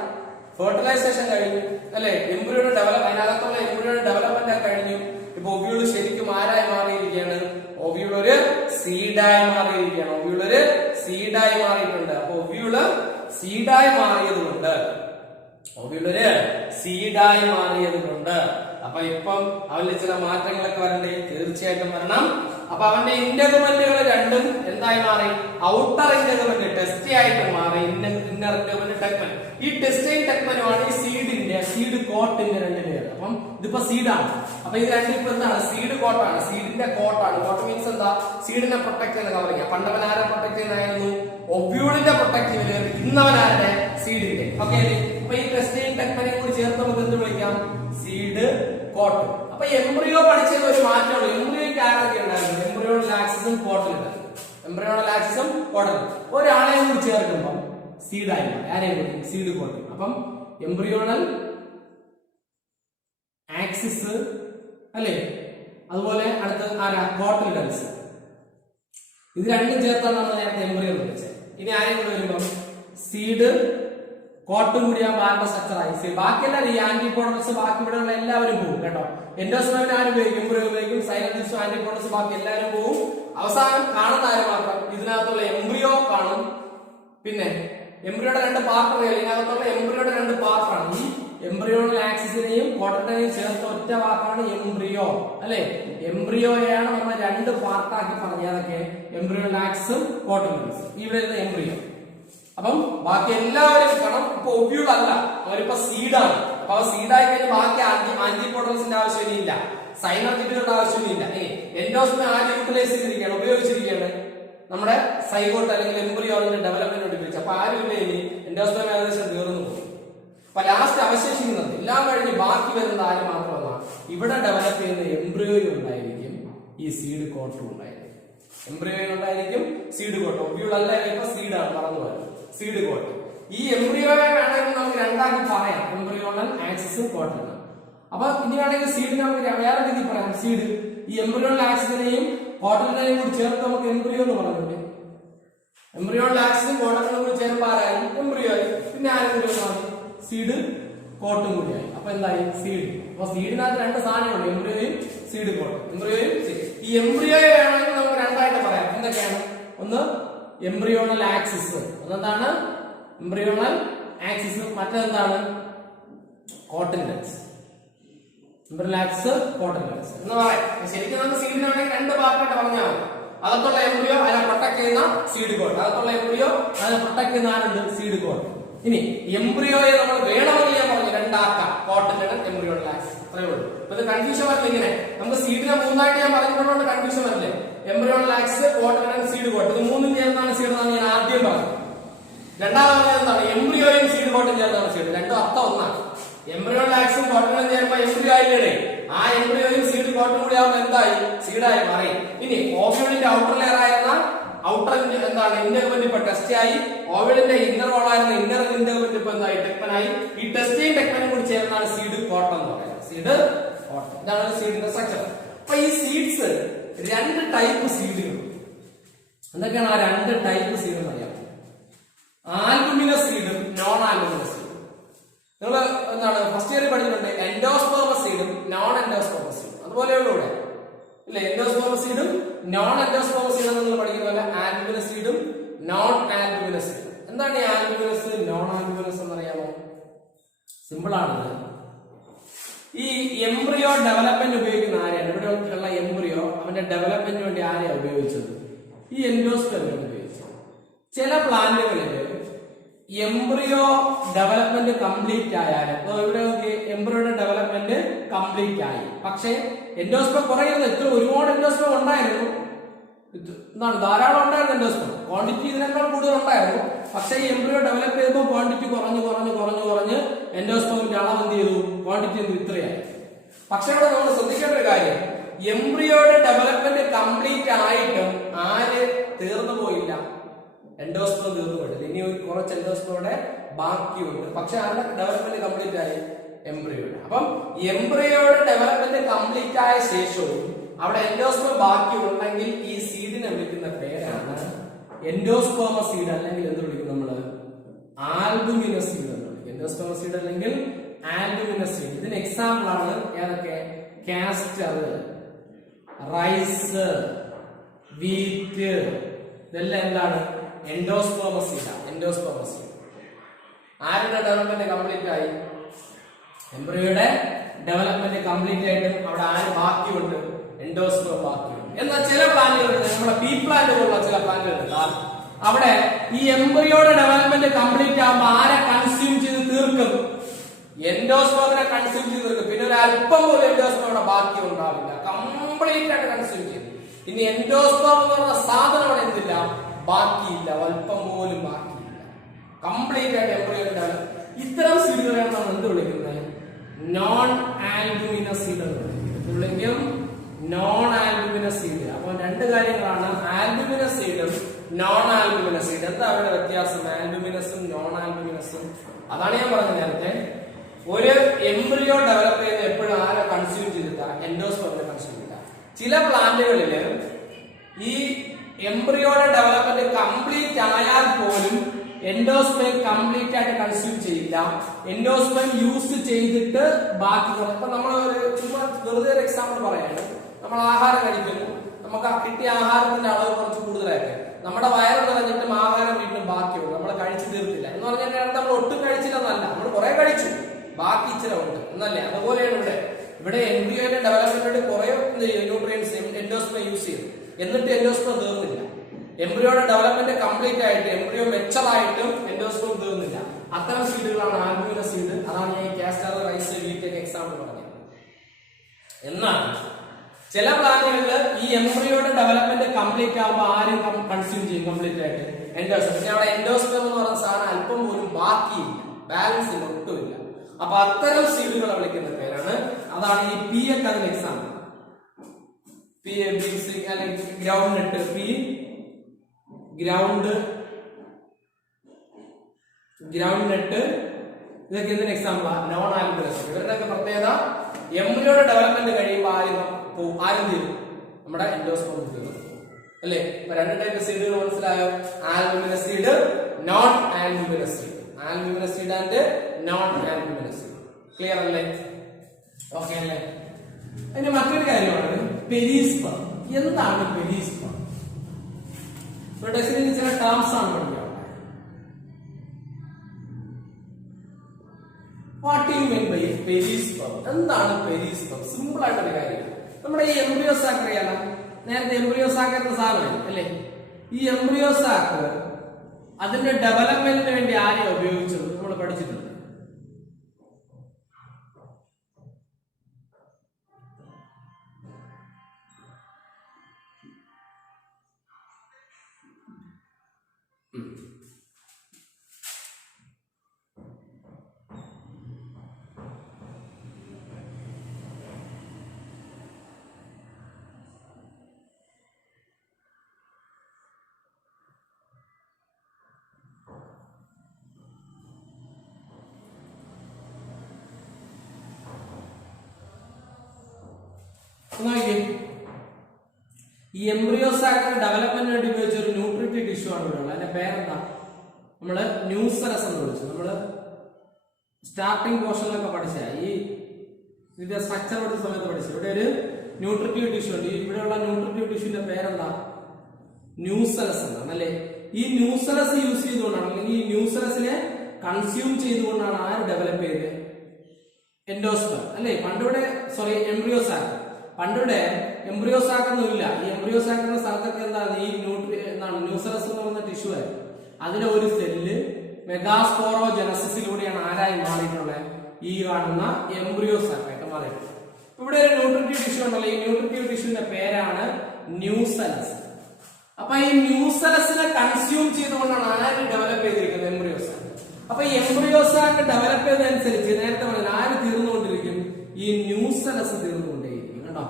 ഫെർട്ടിലൈസേഷൻ കഴിഞ്ഞു അല്ലെ? എംബ്രിയോയുടെ ഡെവലപ്പ്, അതിനകത്തുള്ള എംബ്രിയോയുടെ ഡെവലപ്മെന്റ് കഴിഞ്ഞു. ഇപ്പൊ ഒബ്യൂൾ ശരിക്കും ആരായി മാറിയിരിക്കുകയാണ്? ഒബ്യൂൾ ഒരു സീഡായി മാറിയിരിക്കുകയാണ്. ഒബ്യൂൾ ഒരു സീഡായി മാറിയിട്ടുണ്ട്. അപ്പൊ ഒബ്യൂള് സീഡായി മാറിയതുകൊണ്ട് അപ്പൊ ഇപ്പം അവന്റെ ചില മാറ്റങ്ങളൊക്കെ വരണ്ടേ? തീർച്ചയായിട്ടും വരണം. അപ്പൊ അവന്റെ ഇന്റർഗുമെന്റുകൾ രണ്ടും എന്തായി മാറി? ഔട്ടർ ഇന്റർഗുമെന്റ് ടെസ്റ്റ് ആയിട്ട് മാറി. ഇന്നർ ഇന്റർഗുമെന്റ് ടെക്മൻ. ഈ ടെസ്റ്റൈൻ ടെക്മനുമാണ് ഈ സീഡ് കോട്ടിന്റെ രണ്ട് ലെയർ. അപ്പം ഇതിപ്പോ സീഡാണ്. അപ്പൊ ഇത് രണ്ടും ഇപ്പൊ എന്താണ്? സീഡ് കോട്ടാണ്. സീഡിന്റെ കോട്ടാണ്. കോട്ട് മീൻസ് എന്താ? സീഡിനെ പ്രൊട്ടക്ട് ചെയ്യുന്ന കവറിങ്. പണ്ടവൻ ആരെ പ്രൊട്ടക്ട് ചെയ്യുന്നതായിരുന്നു? ഒബ്യൂളിന്റെ പ്രൊട്ടക്റ്റീവ് ലെയർ. ഇന്നവനാരുടെ? സീഡിന്റെ. ഓക്കെ അല്ലേ? അപ്പൊ ഈ ടെസ്റ്റൈൻ ടെക്മനെ കൂടി ചേർത്ത് നമുക്ക് എന്ത് വിളിക്കാം? Seed coat. അപ്പൊ എംബ്രിയോ പഠിച്ചത് ഒരു മാറ്റമുള്ളൂ. എംബ്രിയോയ്ക്ക് ആരൊക്കെ ഉണ്ടായിരുന്നു? എംബ്രിയോണൽ ആക്സിസും കോട്ടിലും. എംബ്രിയോണൽ ആക്സിസും കോട്ടിലും ഒരാളെയും കൂടി ചേർക്കുമ്പോൾ സീഡായി മാറി. ആരെയും കൂടി? Seed coat. അപ്പം എംബ്രിയോണൽ ആക്സിസ് അല്ലേ? അതുപോലെ അടുത്ത ആരാ? കോട്ടിലിഡൻസ്. ഇത് രണ്ടും ചേർത്താണ് നമ്മൾ നേരത്തെ എംബ്രിയോ വിളിച്ചത്. ഇനി ആരെയും കൂടെ വരുമ്പോ സീഡ് കോട്ടും കൂടിയാകുമ്പോൾ ആരുടെ സ്ട്രക്ചർ ആയി. ബാക്കിയെല്ലാം ഈ ആന്റിപോഡൽസ് ബാക്കി ഇവിടെയുള്ള എല്ലാവരും പോകും കേട്ടോ. എൻഡോസ്പേമിന് ആരും ഉപയോഗിക്കും, എംബ്രിയോ ഉപയോഗിക്കും, സൈലൻസിസും ആന്റിപോഡൽസ് ബാക്കി എല്ലാവരും പോകും. അവസാനം കാണുന്ന ആര് മാത്രം ഇതിനകത്തുള്ള എംബ്രിയോ കാണും. പിന്നെ എംബ്രിയോയുടെ 2 പാർട്ട് അറിയാം. ഇതിനകത്തുള്ള എംബ്രിയോയുടെ 2 പാർട്ടാണ്. ഈ എംബ്രിയോണൽ ആക്സിസിനെയും കോട്ടനെയും ചേർത്ത് ഒറ്റ വാക്കാണ് എംബ്രിയോ അല്ലെ. എംബ്രിയോയാണ് നമ്മൾ 2 പാർട്ടാക്കി പറഞ്ഞത്. അതൊക്കെ എംബ്രിയോണൽ ആക്സിസും കോട്ടനൽസും. ഇവിടെ ഇരുന്ന എംബ്രിയോ. അപ്പം ബാക്കി എല്ലാവരും കാരണം ഇപ്പൊ ഒബ്യൂൾ അല്ല, അവരിപ്പോ സീഡാണ്. അപ്പൊ സീഡായി കഴിഞ്ഞാൽ ബാക്കി ആന്റിപോഡൽസിന്റെ ആവശ്യമില്ല, സൈനോജിറ്റുകളുടെ ആവശ്യമില്ല. എൻഡോസ്പേം ആദ്യം യൂട്ടിലൈസ് ചെയ്തിരിക്കുകയാണ്, ഉപയോഗിച്ചിരിക്കുകയാണ് നമ്മുടെ സൈഗോട്ട് അല്ലെങ്കിൽ എംബ്രിയോണിന്റെ ഡെവലപ്മെന്റ് ഉപയോഗിച്ച്. അപ്പൊ ആരും ഇല്ല, ഇനി എൻഡോസ്പേം ഏകദേശം തീർന്നു പോകും. അപ്പൊ ലാസ്റ്റ് അവശേഷിക്കുന്നത് എല്ലാം കഴിഞ്ഞ് ബാക്കി വരുന്നത് ആര് മാത്രമല്ല, ഇവിടെ ഡെവലപ്പ് ചെയ്യുന്ന എംബ്രിയോയിൽ ഉണ്ടായിരിക്കും, ഈ സീഡ് കോട്ടും ഉണ്ടായിരിക്കും. എംബ്രിയോയിൽ ഉണ്ടായിരിക്കും സീഡ് കോട്ട്. ഒബ്യൂൾ അല്ല, ഇപ്പൊ സീഡാണ് പറഞ്ഞു വരുന്നത്, സീഡ് കോട്ട്. ഈ എംബ്രിയോയെ വേണമെങ്കിൽ നമുക്ക് 2 ആക്കി പറയാം, എംബ്രിയോണൽ ആക്സിസും കോട്ടനും. അപ്പൊ ഇനി വേണമെങ്കിൽ സീഡിനെ നമുക്ക് വേറെ രീതിയിൽ പറയാം. സീഡ് ഈ എംബ്രിയോണൽ ആക്സിസിനെയും കോട്ടനെയും കൂടി ചേർത്ത് നമുക്ക് എംബ്രിയോ എന്ന് പറഞ്ഞില്ലേ. എംബ്രിയോണൽ ആക്സിസും കോട്ടനും കൂടി ചേർത്ത് ആരായി എംബ്രിയോ ആയി. പിന്നെ ആരെങ്കിലും സീഡ് കോട്ടും കൂടിയായി. അപ്പൊ എന്തായി സീഡ്. അപ്പൊ സീഡിനകത്ത് 2 സാധനങ്ങളുണ്ട്, എംബ്രിയോയും സീഡ് കോട്ടും. എംബ്രിയോയും ഈ എംബ്രിയോയെ വേണമെങ്കിൽ നമുക്ക് 2 ആയിട്ട് പറയാം. എന്തൊക്കെയാണ്? ഒന്ന് എംബ്രിയോണൽ ആക്സിസ്, അതെന്താണ് എംബ്രിയോണൽ ആക്സിസ്. മറ്റെന്താണ് കോട്ടൻലെറ്റ്സ്. എംബ്രിയോണൽ ആക്സിസ് കോട്ടൻലെറ്റ്സ് എന്ന് പറയാം. ശരിക്കും നമുക്ക് സീഡിനാണെങ്കിൽ 2 പാർട്ടായിട്ട് പറഞ്ഞാൽ മതി. അകത്തുള്ള എംബ്രിയോ അതിനെ പ്രൊട്ടക്ട് ചെയ്യുന്ന സീഡ് കോട്ട്, അകത്തുള്ള എംബ്രിയോ അതിനെ പ്രൊട്ടക്ട് ചെയ്യുന്ന ആരുണ്ട് സീഡ് കോട്ട്. ഇനി എംബ്രിയോയെ നമ്മൾ വേണമെങ്കിൽ ഞാൻ പറഞ്ഞു 2 ആക്കാം, കോട്ടൻലെറ്റ് എംബ്രിയോണൽ ആക്സിസ്. അത്രേ ഉള്ളൂ. അപ്പൊ ഇത് കൺഫ്യൂഷൻ വരില്ല. ഇങ്ങനെ നമുക്ക് സീഡിനെ 3 ആയിട്ട് ഞാൻ പറഞ്ഞിട്ടുള്ളതുകൊണ്ട് കൺഫ്യൂഷൻ വരില്ലേ. എംബ്രിയോണൽ ആക്സിസ്, കോട്ടൻലെറ്റ്, സീഡ് കോട്ട്, ഇത് 3ഉം ചേർന്നാണ് സീഡ് എന്നാണ് ഞാൻ ആദ്യം പറഞ്ഞത്. രണ്ടാമത് എന്താണ് എംബ്രിയോയും സീഡ് കോട്ടും ചേർന്നാണ് സീഡ്. 2 അർത്ഥം ഒന്നാണ്. എംബ്രിയോണൽ ആക്സിസും കോട്ടനും ചേരുമ്പോ എംബ്രിയോ ആയില്ലേ, ആ എംബ്രിയോയും സീഡ് കോട്ടും കൂടി ആവുമ്പോൾ എന്തായി സീഡായി മാറി. ഇനി ഓവ്യൂളിന്റെ ഔട്ടർ ലെയർ ആയിരുന്ന ഔട്ടർ എന്താണ് ഇന്റർവെന്റ് ഇപ്പൊ ടെസ്റ്റ് ആയി. ഓവ്യൂളിന്റെ ഇന്നർ വോളായിരുന്ന ഇന്നർ ഇന്റർവെന്റ് ഇപ്പൊ എന്തായി ടെക്മനായി. ഈ ടെസ്റ്റിയും ടെക്മനും കൂടി ചേർന്നാണ് സീഡ് കോട്ടം എന്ന് പറയുന്നത്. സീഡ് കോട്ടം, ഇതാണ് സീഡിന്റെ സ്ട്രക്ചർ. അപ്പൊ ഈ സീഡ്സ് 2 ടൈപ്പ് സീഡുകൾ. എന്തൊക്കെയാണ് ആ 2 ടൈപ്പ് സീഡ് എന്ന് അറിയാം? ആൽബുമിനസ് സീഡും നോൺ ആൽബുമിനസ് സീഡും. നിങ്ങൾ എന്താണ് ഫസ്റ്റ് ഇയർ പഠിച്ചിട്ടുണ്ട്, എൻഡോസ്പെർമസ് സീഡും നോൺ എൻഡോസ്പെർമസ് സീഡും. അതുപോലെയുള്ള ഇവിടെ ഇല്ലേ, എൻഡോസ്പെർമസ് സീഡും നോൺ എൻഡോസ്പെർമസ് സീഡും നിങ്ങൾ പഠിക്കുന്ന പോലെ ആൽബുമിനസ് സീഡും നോൺ ആൽബുമിനസ് സീഡും. എന്താണ് ഈ ആൽബുമിനസ് നോൺ ആൽബുമിനസ് എന്നറിയാമോ? സിമ്പിൾ ആണത്. ഈ എംബ്രിയോ ഡെവലപ്മെന്റ് ഉപയോഗിക്കുന്ന ആരെയാണ്? ഇവിടെ ഉള്ള എംബ്രിയോ അവന്റെ ഡെവലപ്മെന്റിന് വേണ്ടി ആരെയാണ് ഉപയോഗിച്ചത്? ഈ എൻഡോസ്പെർമിയാണ് ഉപയോഗിച്ചത്. ചില പ്ലാന്റുകളിൽ എംബ്രിയോ ഡെവലപ്മെന്റ് കംപ്ലീറ്റ് ആയാലും ഇവിടെ എംബ്രിയോയുടെ ഡെവലപ്മെന്റ് കംപ്ലീറ്റ് ആയി, പക്ഷേ എൻഡോസ്പെം കുറയുന്നത്. ഇത്ര ഒരുപാട് എൻഡോസ്പെം ഉണ്ടായിരുന്നു, എന്താണ് ധാരാളം ഉണ്ടായിരുന്നു എൻഡോസ്പെം, ക്വാണ്ടിറ്റി ഇതിനേക്കാൾ കൂടുതൽ ഉണ്ടായിരുന്നു. പക്ഷേ ഈ എംബ്രിയോ ഡെവലപ്പ് ചെയ്തപ്പോൾ ക്വാണ്ടിറ്റി കുറഞ്ഞ് എൻഡോസ്പെമിന്റെ അളവ് എന്ത് ചെയ്തു, ക്വാണ്ടിറ്റി ഇത്രയായി. പക്ഷെ ഇവിടെ നമ്മൾ ശ്രദ്ധിക്കേണ്ട ഒരു കാര്യം, എംബ്രിയോയുടെ ഡെവലപ്മെന്റ് കംപ്ലീറ്റ് ആയിട്ടും ആര് തീർന്നു പോയില്ല, എൻഡോസ്പെം തീർന്നു പോയിട്ടില്ല. ഇനി കുറച്ച് എൻഡോസ്പെമിയുടെ ബാക്കിയുണ്ട്. പക്ഷെ ആരുടെ ഡെവലപ്മെന്റ് കംപ്ലീറ്റ് ആയി? എംബ്രിയോയുടെ. അപ്പം എംബ്രിയോയുടെ ഡെവലപ്മെന്റ് കംപ്ലീറ്റ് ആയ ശേഷവും അവിടെ എൻഡോസ്പെം ബാക്കി ഉണ്ടെങ്കിൽ ഈ സീഡിനെ വിളിക്കുന്ന പേരാണ് എൻഡോസ്പെർമസ് സീഡ്, അല്ലെങ്കിൽ എന്ത് വിളിക്കും നമ്മള്? ആൽബുമിനസ് സീഡ് എന്ന് വിളിക്കും. എൻഡോസ്പെർമസ് സീഡ് അല്ലെങ്കിൽ ആൽബുമിനസ് സീഡ്. ഇതിന് എക്സാമ്പിൾ ആണ് ഏതൊക്കെ? കാസ്റ്റർ, റൈസ്, വീറ്റ്, ഇതെല്ലാം എന്താണ്? എൻഡോസ്പെർമസ് സീഡാണ്. എൻഡോസ്പെർമസ് സീഡ്. ആരുടെ ഡെവലപ്മെന്റ് കംപ്ലീറ്റ് ആയി? എംബ്രിയോയുടെ ഡെവലപ്മെന്റ് കംപ്ലീറ്റ് ആയിട്ടും അവിടെ ആര് ബാക്കിയുണ്ട്? എൻഡോസ്പെം ബാക്കിയുണ്ട്. എന്നാൽ ചില പ്ലാന്റുകളുണ്ട്, നമ്മുടെ പീ പ്ലാന്റ് പോലുള്ള ചില പ്ലാന്റുകളുണ്ട്, അവിടെ ഈ എംബ്രിയോയുടെ ഡെവലപ്മെന്റ് കംപ്ലീറ്റ് ആകുമ്പോൾ ആരെ കൺസ്യൂം ചെയ്ത് തീർക്കും? എൻഡോസ്പെമിനെ കൺസ്യൂം ചെയ്ത് തീർക്കും. പിന്നെ ഒരു അല്പം പോലും എൻഡോസ്പെം അവിടെ ബാക്കി ഉണ്ടാവില്ല, കംപ്ലീറ്റ് ആയിട്ട് കൺസ്യൂം ചെയ്യും. ഇനി എൻഡോസ്പെം എന്ന് പറഞ്ഞ സാധനം അവിടെ എന്തില്ല, ബാക്കിയില്ല, അല്പം പോലും ബാക്കിയില്ല, കംപ്ലീറ്റ് ആയിട്ട് എംബ്രിയോയുടെ ഡെവലപ്പ്. ഇത്തരം സീഡുകളെയാണ് നമ്മൾ എന്ത് വിളിക്കുന്നത്? നോൺ ആൽബുമിനസ് സീഡ് എന്ന് വിളിക്കും. Non albuminous seed. അപ്പൊ 2 കാര്യങ്ങളാണ്, ആൽബുമിനസ് സീഡും നോൺ ആൽബുമിനസ് സീഡ്. എന്താ അവരുടെ വ്യത്യാസം? ആൽബുമിനസും നോൺ ആൽബുമിനസും. അതാണ് ഞാൻ പറഞ്ഞത് നേരത്തെ. ഒരു എംബ്രിയോ ഡെവലപ്പ് ചെയ്യുന്ന എപ്പോഴും ആരെ കൺസ്യൂം ചെയ്തില്ല? എൻഡോസ്പെമിനെ കൺസ്യൂം ചെയ്തില്ല. ചില പ്ലാന്റുകളില് ഈ എംബ്രിയോയുടെ ഡെവലപ്മെന്റ് കംപ്ലീറ്റ് ആയാൽ പോലും എൻഡോസ്പേം കംപ്ലീറ്റ് ആയിട്ട് കൺസ്യൂം ചെയ്യില്ല. എൻഡോസ്പേം യൂസ് ചെയ്തിട്ട് ബാക്കി ഇപ്പൊ നമ്മൾ ചുമ്മാ വെറുതെ ഒരു എക്സാമ്പിൾ പറയാണ്. നമ്മൾ ആഹാരം കഴിക്കുന്നു, നമുക്ക് ആ കിട്ടിയ ആഹാരത്തിന്റെ അളവ് കുറച്ച് കൂടുതലായിട്ട് നമ്മുടെ വയറ് നിറഞ്ഞിട്ടും ആഹാരം വീണ്ടും ബാക്കിയുണ്ട്, നമ്മൾ കഴിച്ചു തീർത്തില്ല എന്ന് പറഞ്ഞാൽ നമ്മൾ ഒട്ടും കഴിച്ചില്ലെന്നല്ല, നമ്മൾ കുറെ കഴിച്ചു, ബാക്കി ഇച്ചിരി ഉണ്ട് എന്നല്ലേ. അതുപോലെയാണ് ഇവിടെ എംബ്രിയോയുടെ ഡെവലപ്മെന്റ് കുറെ ന്യൂട്രിയൻസ് എൻഡോസ്പേം യൂസ് ചെയ്തു, എന്നിട്ട് എൻഡോസ്പേം തീർന്നില്ല. എംബ്രിയോയുടെ ഡെവലപ്മെന്റ് കംപ്ലീറ്റ് ആയിട്ട് എംബ്രിയോ മെച്ചറായിട്ടും എൻഡോസ്പേം തീർന്നില്ല. അത്തരം സീഡുകളാണ് ആൽബുമിന സീഡ്. അതാണ് ഞാൻ കാസ്റ്റർ റൈസ് വീറ്റ് എക്സാമ്പിൾ പറഞ്ഞത്. എന്നാൽ ചില പ്ലാന്റുകളിൽ ഈ എംബ്രിയോയുടെ ഡെവലപ്മെന്റ് കംപ്ലീറ്റ് ആകുമ്പോൾ ആരും കൺസ്യൂം ചെയ്യും കംപ്ലീറ്റ് ആയിട്ട് എൻഡോസ്പേം. പക്ഷെ അവിടെ എൻഡോസ്പേം എന്ന് പറയുന്ന സാധനം അല്പം പോലും ബാക്കിയില്ല, ബാലൻസ് ഒട്ടുമില്ല. അപ്പൊ അത്തരം സീഡുകളെ വിളിക്കുന്ന പേരാണ്, അതാണ് ഈ പി ഒക്കെ അതിന് എക്സാമ്പിൾ. പി അല്ലെങ്കിൽ ഗ്രൗണ്ട് നട്ട്, പി ഗ്രൗണ്ട് നട്ട്, ഇതൊക്കെ ഇതിന് എക്സാമ്പിളാണ്. Non albuminous. ഇവരുടെയൊക്കെ പ്രത്യേകത എംബ്രിയോയുടെ ഡെവലപ്മെന്റ് കഴിയുമ്പോൾ ആരും തീരും, നമ്മുടെ എൻഡോസ്പേം തീരും അല്ലേ. ഇപ്പൊ രണ്ട് ടൈപ്പ് സീഡുകൾ മനസ്സിലായോ? Albuminous seed, non albuminous seed. Albuminous seed and non albuminous seed. Clear അല്ലേ? ഓക്കെ അല്ലേ? ഇനി മറ്റൊരു കാര്യമാണ് പെരിസ്പെർ. എന്താണ് പെരിസ്പെർ? ടെസ്റ്റിന് ചില ടേംസ് ആണ് പഠിക്കുക. What you mean by perisperm? എന്താണ് പെരിസ്പെർ? സിമ്പിൾ ആയിട്ടൊരു കാര്യം. നമ്മുടെ ഈ എംബ്രിയോ സാക്ക് അറിയാലോ, നേരത്തെ എംബ്രിയോ സാക്ക് എന്ന സാധനം അല്ലേ. ഈ എംബ്രിയോ സാക്ക് അതിന്റെ ഡെവലപ്മെന്റിന് വേണ്ടി ആരെയാണ് ഉപയോഗിച്ചത് നമ്മൾ പഠിച്ചിട്ടുണ്ട്. ഈ എംബ്രിയോ സാക്കിന്റെ ഡെവലപ്മെന്റിന് വേണ്ടി ഉപയോഗിച്ച ഒരു ന്യൂട്രിറ്റീവ് ടിഷ്യൂ ആണ് ഇവിടെ ഉള്ളത്. അതിന്റെ പേരെന്താ? നമ്മള് ന്യൂസലസ് എന്ന് വിളിച്ചു. നമ്മള് സ്റ്റാർട്ടിംഗ് പോർഷനിലൊക്കെ പഠിച്ച ഈ ഇതിന്റെ സ്ട്രക്ചർ പഠിച്ച സമയത്ത് പഠിച്ചു. ഇവിടെ ഒരു ന്യൂട്രിറ്റീവ് ടിഷ്യൂ ഉണ്ട്. ഇവിടെയുള്ള ന്യൂട്രിറ്റീവ് ടിഷ്യൂന്റെ പേരെന്താ? ന്യൂസലസ് എന്നാണ് അല്ലെ. ഈ ന്യൂസലസ് യൂസ് ചെയ്തുകൊണ്ടാണ്, അല്ലെങ്കിൽ ഈ ന്യൂസലസിനെ കൺസ്യൂം ചെയ്തുകൊണ്ടാണ് ആര് ഡെവലപ്പ് ചെയ്തത്? എൻഡോസ്പേം അല്ലെ. പണ്ടിവിടെ എംബ്രിയോ സാക്ക്. പണ്ടിവിടെ എംബ്രിയോ സാക്ക് ഒന്നുമില്ല. ഈ എംബ്രിയോ സാക്ക് എന്ന സ്ഥലത്തൊക്കെ എന്താണ് ഈ ന്യൂസലസ് എന്ന് പറയുന്ന ടിഷ്യൂ ആയിരുന്നു. അതിലെ ഒരു സെല്ല് മെഗാസ്പോറോജനസിസിലൂടെയാണ് ആരായി മാറിയിട്ടുള്ളത്? ഈ കാണുന്ന എംബ്രിയോ സാക്കായിട്ട് മാറിയിട്ടുള്ളത്. ഇവിടെ ഒരു ന്യൂട്രിറ്റീവ് ടിഷ്യൂ ഉണ്ടല്ലോ. ഈ ന്യൂട്രിറ്റീവ് ടിഷ്യൂന്റെ പേരാണ് ന്യൂസലസ്. അപ്പൊ ഈ ന്യൂസലസിനെ കൺസ്യൂം ചെയ്തുകൊണ്ടാണ് ആര് ഡെവലപ്പ് ചെയ്തിരിക്കുന്നത്? Embryo sac. അപ്പൊ ഈ എംബ്രിയോ സാക്ക് ഡെവലപ്പ് ചെയ്തതനുസരിച്ച് നേരത്തെ പറഞ്ഞ ആര് തീർന്നുകൊണ്ടിരിക്കും? ഈ ന്യൂസലസ് തീർന്നുകൊണ്ടേയിരിക്കും. കേട്ടോ,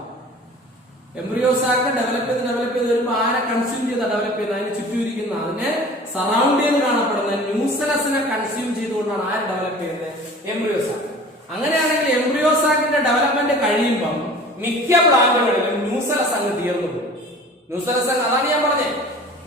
എംബ്രിയോ സാക്ക് ഡെവലപ്പ് ചെയ്ത് വരുമ്പോൾ ആരെ കൺസ്യൂം ചെയ്താ ഡെവലപ്പ് ചെയ്യുന്നത്? അതിന് ചുറ്റുമിരിക്കുന്ന, അതിനെ സറൗണ്ട് ചെയ്ത് കാണപ്പെടുന്ന ന്യൂസലസിനെ കൺസ്യൂം ചെയ്തുകൊണ്ടാണ് ആര് ഡെവലപ്പ് ചെയ്യുന്നത്? Embryo sac. അങ്ങനെയാണെങ്കിൽ എംബ്രിയോ സാക്കിന്റെ ഡെവലപ്മെന്റ് കഴിയുമ്പം മിക്ക പ്ലാന്റുകളിലും ന്യൂസലസ് അങ്ങ് തീർന്നു പോകും. ന്യൂസലസ് അതാണ് ഞാൻ പറഞ്ഞത്.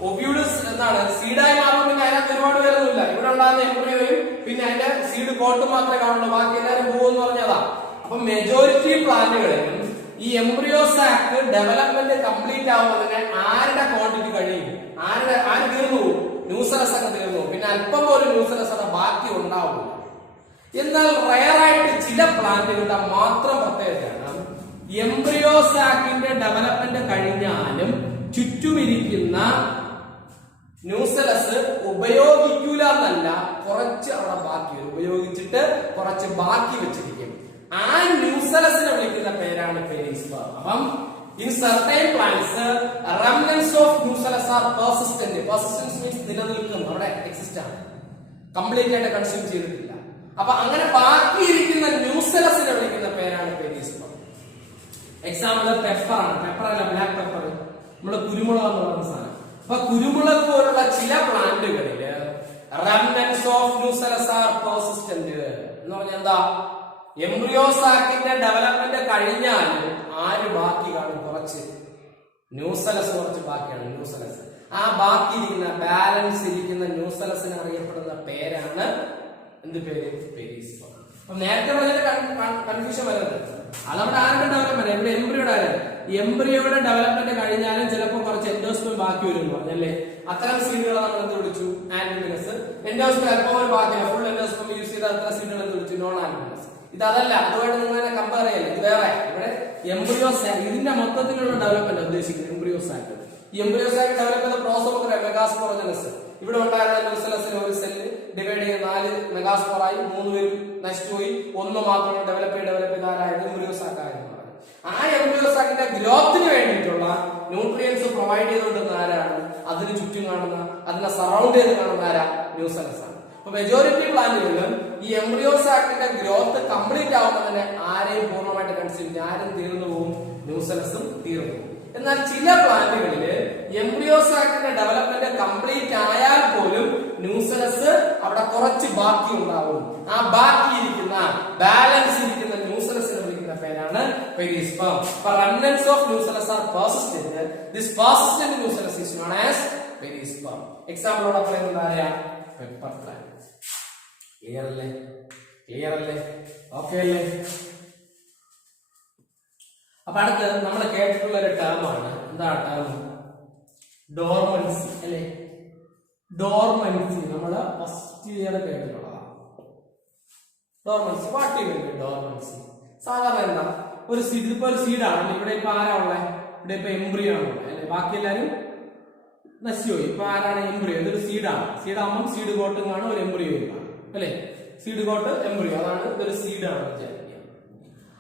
ഒബ്യൂളസ് എന്താണ്? സീഡായി മാറുമ്പോൾ പിന്നെ അതിനകത്ത് ഒരുപാട് പേരൊന്നുമില്ല. ഇവിടെ ഉണ്ടാകുന്ന എംബ്രിയോയും പിന്നെ അതിന്റെ സീഡ് കോട്ടും മാത്രമേ കാണുള്ളൂ, ബാക്കി എല്ലാവരും പോകുമെന്ന് പറഞ്ഞതാ. അപ്പൊ മെജോറിറ്റി പ്ലാന്റുകളിലും ഈ എംബ്രിയോ സാക്ക് ഡെവലപ്മെന്റ് കംപ്ലീറ്റ് ആവുമ്പോൾ തന്നെ ആരുടെ ക്വാണ്ടിറ്റി കഴിയും? ആര് തീർന്നു പോകും? ന്യൂസലസ് ഒക്കെ തീർന്നു. പിന്നെ അല്പം പോലും ന്യൂസലസ് ഒക്കെ ബാക്കി ഉണ്ടാവും. എന്നാൽ റയർ ആയിട്ട് ചില പ്ലാന്റുകളുടെ മാത്രം പ്രത്യേകതയാണ് എംബ്രിയോ സാക്കിന്റെ ഡെവലപ്മെന്റ് കഴിഞ്ഞാലും ചുറ്റുമിരിക്കുന്ന ന്യൂസലസ് ഉപയോഗിക്കൂല എന്നല്ല, കുറച്ച് അവിടെ ബാക്കി ഉപയോഗിച്ചിട്ട് കുറച്ച് ബാക്കി വെച്ചിരിക്കും. ആ ന്യൂസലസിനെ വിളിക്കുന്ന പേരാണ് പെരിസ്പെർ. അപ്പം in certain plants remnants of nucellus are persistent. Persistence means നിലനിൽക്കുന്നു, അവിടെ എക്സിസ്റ്റ് ആണ്, കംപ്ലീറ്റ് ആയിട്ട് കൺസ്യൂം ചെയ്തിട്ടില്ല. അപ്പൊ അങ്ങനെ ബാക്കിയിരിക്കുന്ന ന്യൂസലസിനെ വിളിക്കുന്ന പേരാണ് പെരിസ്പെർ. എക്സാമ്പിൾ പെപ്പർ ആണ്. പെപ്പർ അല്ല, ബ്ലാക്ക് പെപ്പർ. നമ്മള് കുരുമുളക് എന്ന് പറയുന്ന സാധനം. അപ്പൊ കുരുമുളക് പോലുള്ള ചില പ്ലാന്റുകളില് remnants of nucellus are persistent എന്ന് പറഞ്ഞാൽ എന്താ? എംബ്രിയോ സാക്കിന്റെ ഡെവലപ്മെന്റ് കഴിഞ്ഞാൽ ആര് ബാക്കി കാണും? കുറച്ച് ന്യൂസലസ് കുറച്ച് ബാക്കിയാണ് ന്യൂസലസ്. ആ ബാക്കിയിരിക്കുന്ന ബാലൻസ് ഇരിക്കുന്ന ന്യൂസെലസിന് അറിയപ്പെടുന്ന പേരാണ് എന്ത് പേര്? പെരിസ്പം. അപ്പൊ നേരത്തെ പറഞ്ഞ കൺഫ്യൂഷൻ വരുന്നത് അത് നമ്മുടെ ആരുടെ ഡെവലപ്മെന്റ്, ഇവിടെ എംബ്രിയോയുടെ ആരും. എംബ്രിയോയുടെ ഡെവലപ്മെന്റ് കഴിഞ്ഞാലും ചിലപ്പോൾ കുറച്ച് എൻഡോസ്പേം ബാക്കി വരും പറഞ്ഞല്ലേ. അത്തരം സീഡുകളെ നമ്മൾ എന്ത് വിളിച്ചു? ആന്റിമിനസ്. എൻഡോസ്പേം എപ്പോൾ ബാക്കിയാണ് ഫുൾ എൻഡോസ്പേം യൂസ് ചെയ്ത അത്ര സീഡുകൾ എന്ത് വിളിച്ചു? നോൺ ആന്റിമിനസ്. ഇതല്ല, അതുമായിട്ട് നിങ്ങൾ കമ്പയർ ചെയ്യല്ലേ. ഇത് വേറെ. ഇവിടെ എംബ്രിയോ സാക്ക്, ഇതിന്റെ മൊത്തത്തിലുള്ള ഡെവലപ്മെന്റ് ഉദ്ദേശിക്കുന്നത് എംബ്രിയോ സാക്ക്. ഈ എംബ്രിയോ സാക്ക് ഡെവലപ്പ് ചെയ്ത പ്രോസോമോഗ്രാ മെഗാസ്പോറജനസ്. ഇവിടെ ഉണ്ടായിരുന്ന ന്യൂസെലസിന് ഒരു സെല്ല് ഡിവൈഡ് ചെയ്ത് 4 മെഗാസ്പോറായി, 3 പേരും നശിച്ചുപോയി, 1 മാത്രം ഡെവലപ്പ് ചെയ്ത് ആരായത്? എംബ്രിയോ സാക്ക് ആയിരുന്നു. ആ എംബ്രിയോ സാക്കിന്റെ ഗ്രോത്തിന് വേണ്ടിയിട്ടുള്ള ന്യൂട്രിയൻസ് പ്രൊവൈഡ് ചെയ്തുകൊണ്ടിരുന്ന ആരാണ്? അതിന് ചുറ്റും കാണുന്ന, അതിനെ സറൗണ്ട് ചെയ്ത് കാണുന്ന ആരാ? ന്യൂസെലസ് ആണ്. അപ്പൊ മെജോറിറ്റി പ്ലാന്റുകളിലും ഈ എംബ്രിയോ സാക്കിന്റെ ഗ്രോത്ത് കംപ്ലീറ്റ് ആവുമ്പോൾ തന്നെ ആരെയും പൂർണ്ണമായിട്ട് കൺസ്യൂം ചെയ്യും. ആരും തീർന്നു പോകും? ന്യൂസെലസും തീർന്നു പോകും. എന്നാൽ ചില പ്ലാന്റുകളില് എംബ്രിയോ സാക്കിന്റെ ഡെവലപ്മെന്റ് കംപ്ലീറ്റ് ആയാൽ പോലും ന്യൂസെലസ് അവിടെ കുറച്ച് ബാക്കി ഉണ്ടാവും. ആ ബാക്കിയിരിക്കുന്ന ബാലൻസ് ഇരിക്കുന്ന ന്യൂസെലസിനെ വിളിക്കുന്ന പേരാണ് പെരിസ്പം. remnants of nucellus are persistent. This persistent nucellus is known as perisperm. Example ഓടെ പറയുന്നത് ആരെയാ? Pepper plant. ക്ലിയർ അല്ലേ? ക്ലിയർ അല്ലേ? ഓക്കെ അല്ലേ? അപ്പൊ അടുത്ത് നമ്മൾ കേട്ടിട്ടുള്ള ഒരു ടേമാണ് എന്താണ് ടേം? ഡോർമൻസി അല്ലെ. ഡോർമൻസി നമ്മള് ഫസ്റ്റ് ഇയർ കേട്ടിട്ടുള്ളതാണ്. Dormancy what you mean dormancy? സാധാരണ എന്താ ഒരു സീഡ്, ഇപ്പൊ ഒരു സീഡാണ്. ഇവിടെ ഇപ്പൊ ആരാ ഉള്ളത്? ഇവിടെ ഇപ്പൊ എംബ്രിയോ ആണ് ഉള്ളത് അല്ലെ. ബാക്കി എല്ലാരും നശിച്ചുപോയി. ഇപ്പൊ ആരാണ്? എംബ്രിയോ. ഇതൊരു സീഡാണ്. സീഡാകുമ്പോൾ സീഡ് കോട്ടും കാണും, ഒരു എംബ്രിയോ കാണും അല്ലെ. സീഡ് കോട്ട് എംബ്രിയോ, അതാണ് ഇതൊരു സീഡാണ് വിചാരിക്കുക.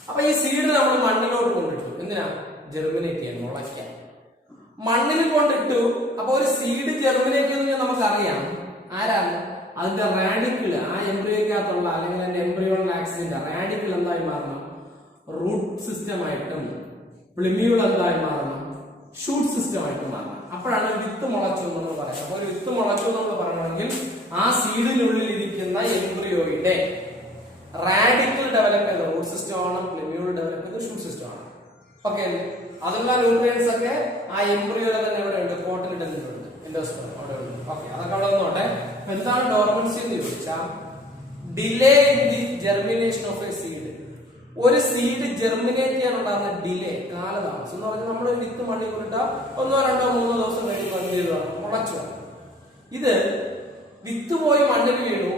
അപ്പൊ ഈ സീഡ് നമ്മൾ മണ്ണിലോട്ട് കൊണ്ടിട്ടു. എന്തിനാ? ജെർമിനേറ്റ് ചെയ്യാൻ, മുളയ്ക്കാൻ. മണ്ണിൽ കൊണ്ടിട്ടു. അപ്പൊ ഒരു സീഡ് ജെർമിനേറ്റ് ചെയ്യുന്നത് നമുക്കറിയാം. ആരാണ്? അതിന്റെ റാഡിക്കിൾ, ആ എംബ്രിയോക്കകത്തുള്ള അല്ലെങ്കിൽ അതിന്റെ എംബ്രിയോൺ ആക്സിന്റെ റാഡിക്കിൾ എന്തായി മാറണം? റൂട്ട് സിസ്റ്റം ആയിട്ടും പ്ലിമ്യൂൾ എന്തായി മാറണം? ഷൂട്ട് സിസ്റ്റം ആയിട്ട് മാറണം. അപ്പോഴാണ് വിത്ത് മുളച്ചു എന്ന് നമ്മൾ പറയാം. അപ്പൊ ഒരു വിത്ത് മുളച്ചു നമ്മൾ പറയണമെങ്കിൽ ആ സീഡിനുള്ളിൽ ഇരിക്കുന്ന എംബ്രിയോയുടെ റാഡിക്കൽ ഡെവലപ്പ് ചെയ്ത റൂട്ട് സിസ്റ്റം ആണ്, പ്ലിമ്യൂൾ ഡെവലപ്പ് ചെയ്ത ഷൂട്ട് സിസ്റ്റം ആണ്. ഓക്കെ. അതിലുള്ള ന്യൂട്രിയൻസ് ഒക്കെ ആ എംബ്രിയോയിൽ തന്നെ ഇവിടെ ഉണ്ട്, കോട്ടിൽ ഇടുന്നുണ്ട്, എൻഡോസ്പേം അവിടെ ഉണ്ട്. ഓക്കെ, അതൊക്കെ അവിടെ നിന്നോട്ടെ. എന്താണ് ഡോർമൻസി എന്ന് ചോദിച്ചാൽ delay in the germination of A seed. ഒരു സീഡ് ജെർമിനേറ്റ് ചെയ്യാനുണ്ടാകുന്ന ഡിലേ, കാലതാമസം എന്ന് പറഞ്ഞാൽ നമ്മൾ വിത്ത് മണ്ണിൽ കൊണ്ടിട്ടാൽ 1, 2, 3 ദിവസം കഴിയുമ്പോൾ എന്ത് ചെയ്തതാണ്? മുളച്ചു. ഇത് വിത്ത് പോയി മണ്ണിൽ വീണു,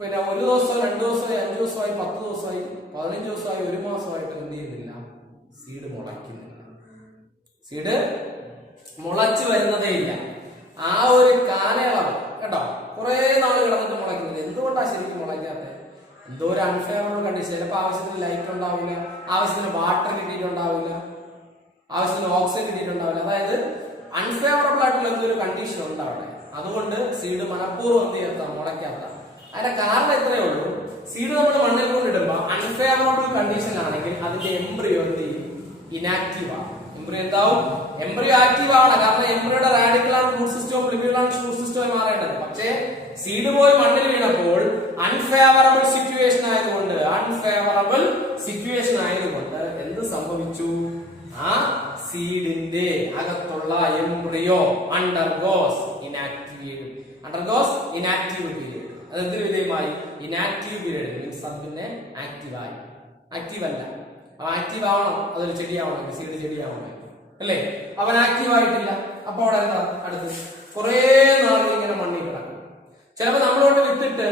പിന്നെ 1 ദിവസം, 2 ദിവസമായി, 5 ദിവസമായി, 10 ദിവസമായി, 15 ദിവസമായി, 1 മാസമായിട്ട് എന്ത് ചെയ്യുന്നില്ല? സീഡ് മുളയ്ക്കുന്നില്ല. സീഡ് മുളച്ചു വരുന്നതേ ഇല്ല. ആ ഒരു കാലയളവ് കേട്ടോ, കുറെ നാൾ കിടന്നിട്ട് മുളയ്ക്കുന്നില്ല. എന്തുകൊണ്ടാ ശരിക്കും മുളയ്ക്കാത്തത്? എന്തോ ഒരു അൺഫേവറബിൾ കണ്ടീഷൻ. ചിലപ്പോൾ ആവശ്യത്തിന് ലൈറ്റ് ഉണ്ടാവില്ല, ആവശ്യത്തിന് വാട്ടർ കിട്ടിയിട്ടുണ്ടാവില്ല, ആവശ്യത്തിന് ഓക്സിജൻ കിട്ടിയിട്ടുണ്ടാവില്ല. അതായത് അൺഫേവറബിൾ ആയിട്ടുള്ള എന്തൊരു കണ്ടീഷൻ ഉണ്ടാവട്ടെ. അതുകൊണ്ട് സീഡ് മനഃപൂർവ്വം എന്ത് ചെയ്യാത്ത, മുളയ്ക്കാത്ത. അതിന്റെ കാരണം ഇത്രയേ ഉള്ളൂ. സീഡ് നമ്മൾ മണ്ണിൽ കൊണ്ടിടുമ്പോ അൺഫേവറബിൾ കണ്ടീഷൻ ആണെങ്കിൽ അതിന്റെ എംബ്രിയോ എന്ത് ചെയ്യും? ഇനാക്റ്റീവ് ആണ്. എംബ്രിയോ എന്താവും? എംബ്രിയോ ആക്റ്റീവ് ആണ്. കാരണം എംബ്രിയോയുടെ റാഡിക്കലാണ് റൂട്ട് സിസ്റ്റവും പ്ലിമ്യൂളാണ് ഷൂട്ട് സിസ്റ്റവും മാറേണ്ടത്. പക്ഷേ സീഡ് പോയി മണ്ണിൽ വീണപ്പോൾ അൺഫേവറബിൾ സിറ്റുവേഷൻ ആയതുകൊണ്ട് എന്ത് സംഭവിച്ചു? ആ സീഡിന്റെ അകത്തുള്ള എംബ്രിയോ അണ്ടർഗോസ് ഇനാക്റ്റീവ് പീരിയഡ്. അതെന്തിനു വിധേയമായി? ഇനാക്റ്റീവ് പീരിയഡ് മീൻസ് അത് പിന്നെ ആക്റ്റീവായി. ആക്റ്റീവ് അല്ല, അവൻ ആക്റ്റീവ് ആവണം. അതൊരു ചെടിയാവണം, സീഡ് ചെടിയാവണം അല്ലേ. അവൻ ആക്റ്റീവ് ആയിട്ടില്ല. അപ്പൊ അവിടെ എന്താ? അടുത്ത് കുറെ നാൾ ഇങ്ങനെ മണ്ണിൽ കിടക്കും. ചിലപ്പോൾ നമ്മളോട് വിത്തിട്ട്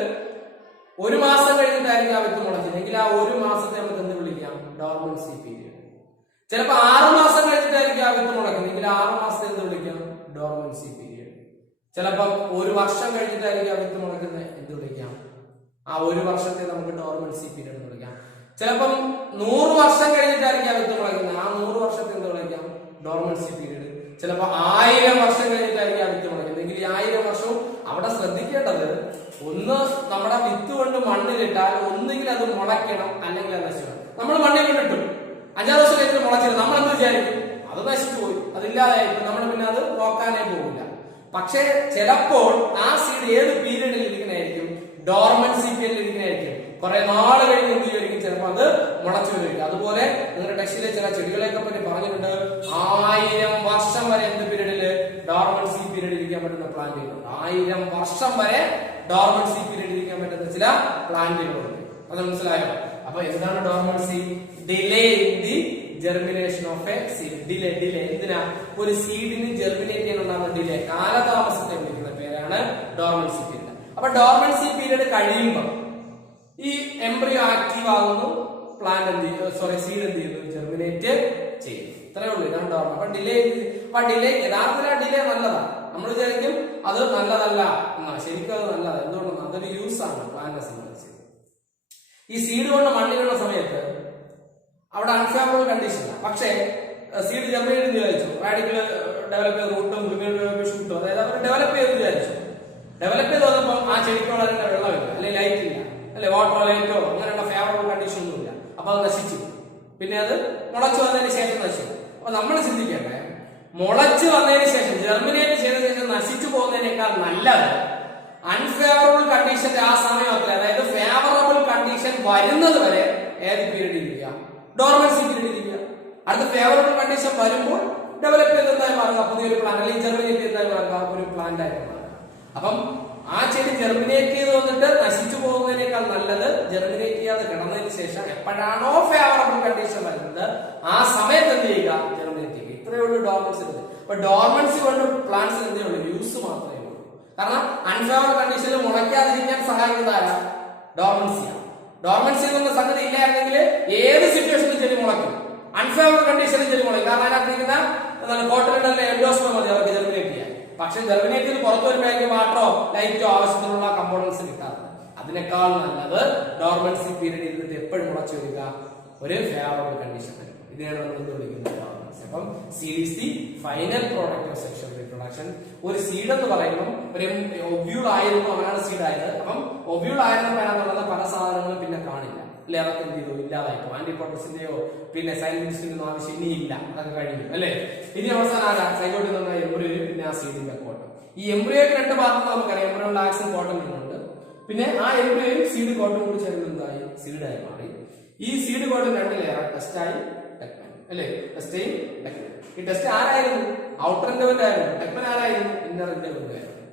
1 മാസം കഴിഞ്ഞിട്ടായിരിക്കും ആ വിത്ത് മുളച്ചതെങ്കിൽ ആ 1 മാസത്തെ നമുക്ക് എന്ത് വിളിക്കാം? Dormancy period. ചിലപ്പോൾ 6 മാസം കഴിഞ്ഞിട്ടായിരിക്കും ആ വിത്ത് മുളയ്ക്കുന്നതെങ്കിൽ 6 മാസത്തെ എന്ത് വിളിക്കാം? Dormancy period. ചിലപ്പോൾ 1 വർഷം കഴിഞ്ഞിട്ടായിരിക്കും ആ വിത്ത് മുളയ്ക്കുന്നത്, എന്ത് വിളിക്കാം? ആ 1 വർഷത്തെ നമുക്ക് ഡോർമൻസി പീരിയഡ് എന്ന് വിളിക്കാം. ചിലപ്പം 100 വർഷം കഴിഞ്ഞിട്ടായിരിക്കും ആ വിത്ത് മുളയ്ക്കുന്നത്, ആ 100 വർഷത്തെ എന്ത് വിളിക്കാം? Dormancy period. ചിലപ്പോ 1000 വർഷം കഴിഞ്ഞിട്ടായിരിക്കും ആ വിത്ത് മുളയ്ക്കുന്നത്. എങ്കിൽ ഈ 1000 വർഷവും അവിടെ ശ്രദ്ധിക്കേണ്ടത്, ഒന്ന് നമ്മുടെ വിത്ത് കൊണ്ട് മണ്ണിലിട്ടാൽ ഒന്നുകിൽ അത് മുളയ്ക്കണം, അല്ലെങ്കിൽ അത് നശിക്കണം. നമ്മൾ മണ്ണിൽ കൊണ്ടിട്ടു 5-6 ദിവസം കഴിഞ്ഞിട്ട് മുളച്ചിരുന്നു, നമ്മൾ എന്ത് വിചാരിക്കും? അത് നശിച്ചു പോയി, അതില്ലാതായിരിക്കും, നമ്മൾ പിന്നെ അത് നോക്കാനേ പോകില്ല. പക്ഷേ ചിലപ്പോൾ ആ സീഡ് ഏത് പീരീഡിൽ ഇരിക്കുന്നതായിരിക്കും? ഡോർമൻസി പീരീഡിൽ ഇരിക്കുന്നതായിരിക്കും. കുറെ നാൾ കഴിഞ്ഞ് എന്ത് ചെയ്യുമായിരിക്കും? ചിലപ്പോൾ അത് മുളച്ചു വരിക. അതുപോലെ നിങ്ങളുടെ ടെക്സ്റ്റിലെ ചില ചെടികളെയൊക്കെ പറ്റി പറഞ്ഞിട്ടുണ്ട്, 1000 വർഷം വരെ എന്ത് പീരീഡില്? ഡോർമൻസി പ്ലാന്റുകളുണ്ട്. 1000 വർഷം വരെ ഡോർമൻസി പീരീഡ് ഇരിക്കാൻ പറ്റുന്ന ചില പ്ലാന്റുകളുണ്ട്. അത് മനസ്സിലായോ? അപ്പൊ എന്താണ് dormancy? Delay in the germination of A seed. Delay എന്തിനാ? ഒരു സീഡിന് ജെർമിനേറ്റ് ചെയ്യാനുണ്ടാകുന്ന ഡിലേ, കാലതാമസത്തെ വിളിക്കുന്ന പേരാണ് ഡോർമൻസി പീരീഡ്. അപ്പൊ ഡോർമൻസി പീരീഡ് കഴിയുമ്പോൾ ഈ എംബ്രിയോ ആക്റ്റീവ് ആകുന്നു, പ്ലാന്റ് സീഡ് എന്ത് ചെയ്യുന്നു? ജെർമിനേറ്റ് ചെയ്യും. ഇത്രയേ ഉള്ളൂ. ഇതാണ് ഡോർമൻ. അപ്പൊ ഡിലേ യഥാർത്ഥത്തിൽ ആ ഡിലേ നല്ലതാണ്. നമ്മൾ വിചാരിക്കും അത് നല്ലതല്ല എന്നാ, ശരിക്കും അത് നല്ലതാണ്. എന്തുകൊണ്ടെന്ന് അതൊരു യൂസ് ആണ് പ്ലാന്റിനെ സംബന്ധിച്ച്. ഈ സീഡ് കൊണ്ട് മണ്ണിലുള്ള സമയത്ത് അവിടെ അൺഫേവറബിൾ കണ്ടീഷനാണ്. പക്ഷേ സീഡ് ജെർമിനേറ്റ് വിചാരിച്ചു, റാഡിക്കൽ ഡെവലപ്പ് ചെയ്ത് റൂട്ടും ഷൂട്ടും, അതായത് അവർ ഡെവലപ്പ് ചെയ്ത് വിചാരിച്ചു. ഡെവലപ്പ് ചെയ്ത് വന്നപ്പോൾ ആ ചെടിക്ക് വളരേണ്ട വെള്ളമില്ല, അല്ലെങ്കിൽ ലൈറ്റ് ഇല്ല, അല്ലെ വാട്ടറോ ലൈറ്റോ അങ്ങനെയുള്ള ഫേവറബിൾ കണ്ടീഷൻ ഒന്നും ഇല്ല. അപ്പൊ അത് നശിച്ചു. പിന്നെ അത് മുളച്ചു വന്നതിന് ശേഷം നശിച്ചു. അപ്പൊ നമ്മൾ ചിന്തിക്കേണ്ടേ, മുളച്ചു വന്നതിന് ശേഷം ജെർമിനേറ്റ് ചെയ്തതിന് ശേഷം നശിച്ചു പോകുന്നതിനേക്കാൾ നല്ലത് അൺഫേവറബിൾ കണ്ടീഷന്റെ ആ സമയത്തിൽ, അതായത് ഫേവറബിൾ കണ്ടീഷൻ വരുന്നത് വരെ ഏത് പീരീഡ് ഇരിക്കുക? ഡോർമൻസി പീരീഡ് ഇരിക്കുക. അടുത്ത ഫേവറബിൾ കണ്ടീഷൻ വരുമ്പോൾ ഡെവലപ്പ് ചെയ്തതായി മാറുക പുതിയൊരു പ്ലാന്റ്, അല്ലെങ്കിൽ ജെർമിനേറ്റ് ചെയ്തതായി മാറുക ഒരു പ്ലാന്റ് ആയിട്ട് മാറുക. അപ്പം ആ ചെടി ജെർമിനേറ്റ് ചെയ്ത് വന്നിട്ട് നശിച്ചു പോകുന്നതിനേക്കാൾ നല്ലത് ജെർമിനേറ്റ് ചെയ്യാതെ കിടന്നതിന് ശേഷം എപ്പോഴാണോ ഫേവറബിൾ കണ്ടീഷൻ വരുന്നത് ആ സമയത്ത് എന്ത് ചെയ്യുക? ജെർമിനേറ്റ് ചെയ്യുക. ഇത്രയേ ഉള്ളൂ ഡോർമൻസി. അപ്പൊ ഡോർമൻസി കൊണ്ട് പ്ലാന്റ്സിന് എന്തേ ഉള്ളൂ? യൂസ് മാത്രമേ ഉള്ളൂ. കാരണം അൺഫേവറബിൾ കണ്ടീഷനിൽ മുളയ്ക്കാതിരിക്കാൻ സഹായിക്കുന്നതാരാ? ഡോർമൻസിയാണ്. ഡോർമൻസി എന്ന സംഗതി ഇല്ലായിരുന്നെങ്കിൽ ഏത് സിറ്റുവേഷനിലും ചെടി മുളയ്ക്കും, അൺഫേവറബിൾ കണ്ടീഷനിൽ ചെടി മുളയ്ക്കും. കാരണം അതിനകത്തിരിക്കുന്ന കോട്ടലിന്റെ എൻഡോസ്പേം മതി അവർക്ക് ജെർമിനേറ്റ് ചെയ്യാൻ. പക്ഷെ ജെർമിനേറ്റ് ചെയ്ത് പുറത്തു വരുമ്പോഴേക്കും വാട്ടറോ ലൈറ്റോ ആവശ്യത്തിനുള്ള കമ്പോണൻസ് കിട്ടാറുണ്ട്. അതിനേക്കാൾ നല്ലത് ഡോർമൻസി പീരീഡ് ഇരുന്നിട്ട് എപ്പോഴും മുളച്ചു വരിക ഒരു ഫേവറബിൾ കണ്ടീഷൻ വരും. ഇതിനാണ് നമ്മൾ എന്ത് വിളിക്കുന്നത്? ഡോർമൻസി. അപ്പം seed is the final product of sexual reproduction. ഒരു സീഡ് എന്ന് പറയുമ്പോൾ ഒരു ഒബ്യൂൾ ആയിരുന്നു, അവനാണ് സീഡ് ആയത്. അപ്പം ഒബ്യൂൾ ആയിരുന്നപ്പോഴാണെന്നുള്ളത് പല സാധനങ്ങളും പിന്നെ കാണില്ല, അല്ലെ? അതൊക്കെ എന്ത് ചെയ്തു? ഇല്ലാതായിപ്പോ. ആന്റിബോട്ടസിന്റെയോ പിന്നെ സൈലൻസിന്റെ ആവശ്യം ഇനിയില്ല, അതൊക്കെ കഴിഞ്ഞു, അല്ലെ? ഇനി അവസാനം ആരാ? സൈഗോട്ടിൽ നിന്ന് എംബ്രിയോ, പിന്നെ ആ സീഡിന്റെ കോട്ടം. ഈ എംബ്രിയോയ്ക്ക് 2 ഭാഗത്ത് നമുക്കറിയാം. എംബ്രിയോ ലാക്സും കോട്ടം ഉണ്ട്. പിന്നെ ആ എംബ്രിയോയും സീഡ് കോട്ടം കൂടി ചേർന്ന് എന്തായി? സീഡായി മാറി. ഈ സീഡ് കോട്ടം 2 ലെയർ, ടെസ്റ്റായി ടെക്മൻ, അല്ലെ? ടെസ്റ്റയും ടെക്മൻ. ഈ ടെസ്റ്റ് ആരായിരുന്നു? ഔട്ടർ ഇന്റർവെന്റ് ആയിരുന്നു. ടെക്മൻ ആരായിരുന്നു? ഇന്നർ ഇന്റർവെന്റ് ആയിരുന്നു.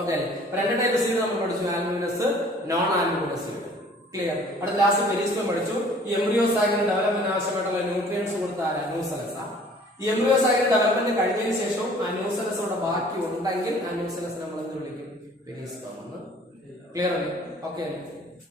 ഓക്കെ. 2 ടൈപ്പ് സീഡ് നമ്മൾ പഠിച്ചു, albuminous, non albuminous seed. Clear. അടുത്ത ലാസ്റ്റ് പെരിസ്പം പഠിച്ചു. ഈ എംബ്രിയോ സാക്കിന് ഡെവലപ്മെന്റ് ആവശ്യമായിട്ടുള്ള ന്യൂട്രിയൻസ് കൊടുത്ത ആരാ? ന്യൂസലസ. ഈ എംബ്രിയോ സാക്കിന് ഡെവലപ്മെന്റ് കഴിഞ്ഞതിന് ശേഷവും ആ ന്യൂസലസ് ഇവിടെ ബാക്കി ഉണ്ടെങ്കിൽ ആ ന്യൂസലസ് നമ്മൾ എന്ത് വിളിക്കും? പെരിസ്പം എന്ന്. ക്ലിയർ അല്ലേ? ഓക്കെ.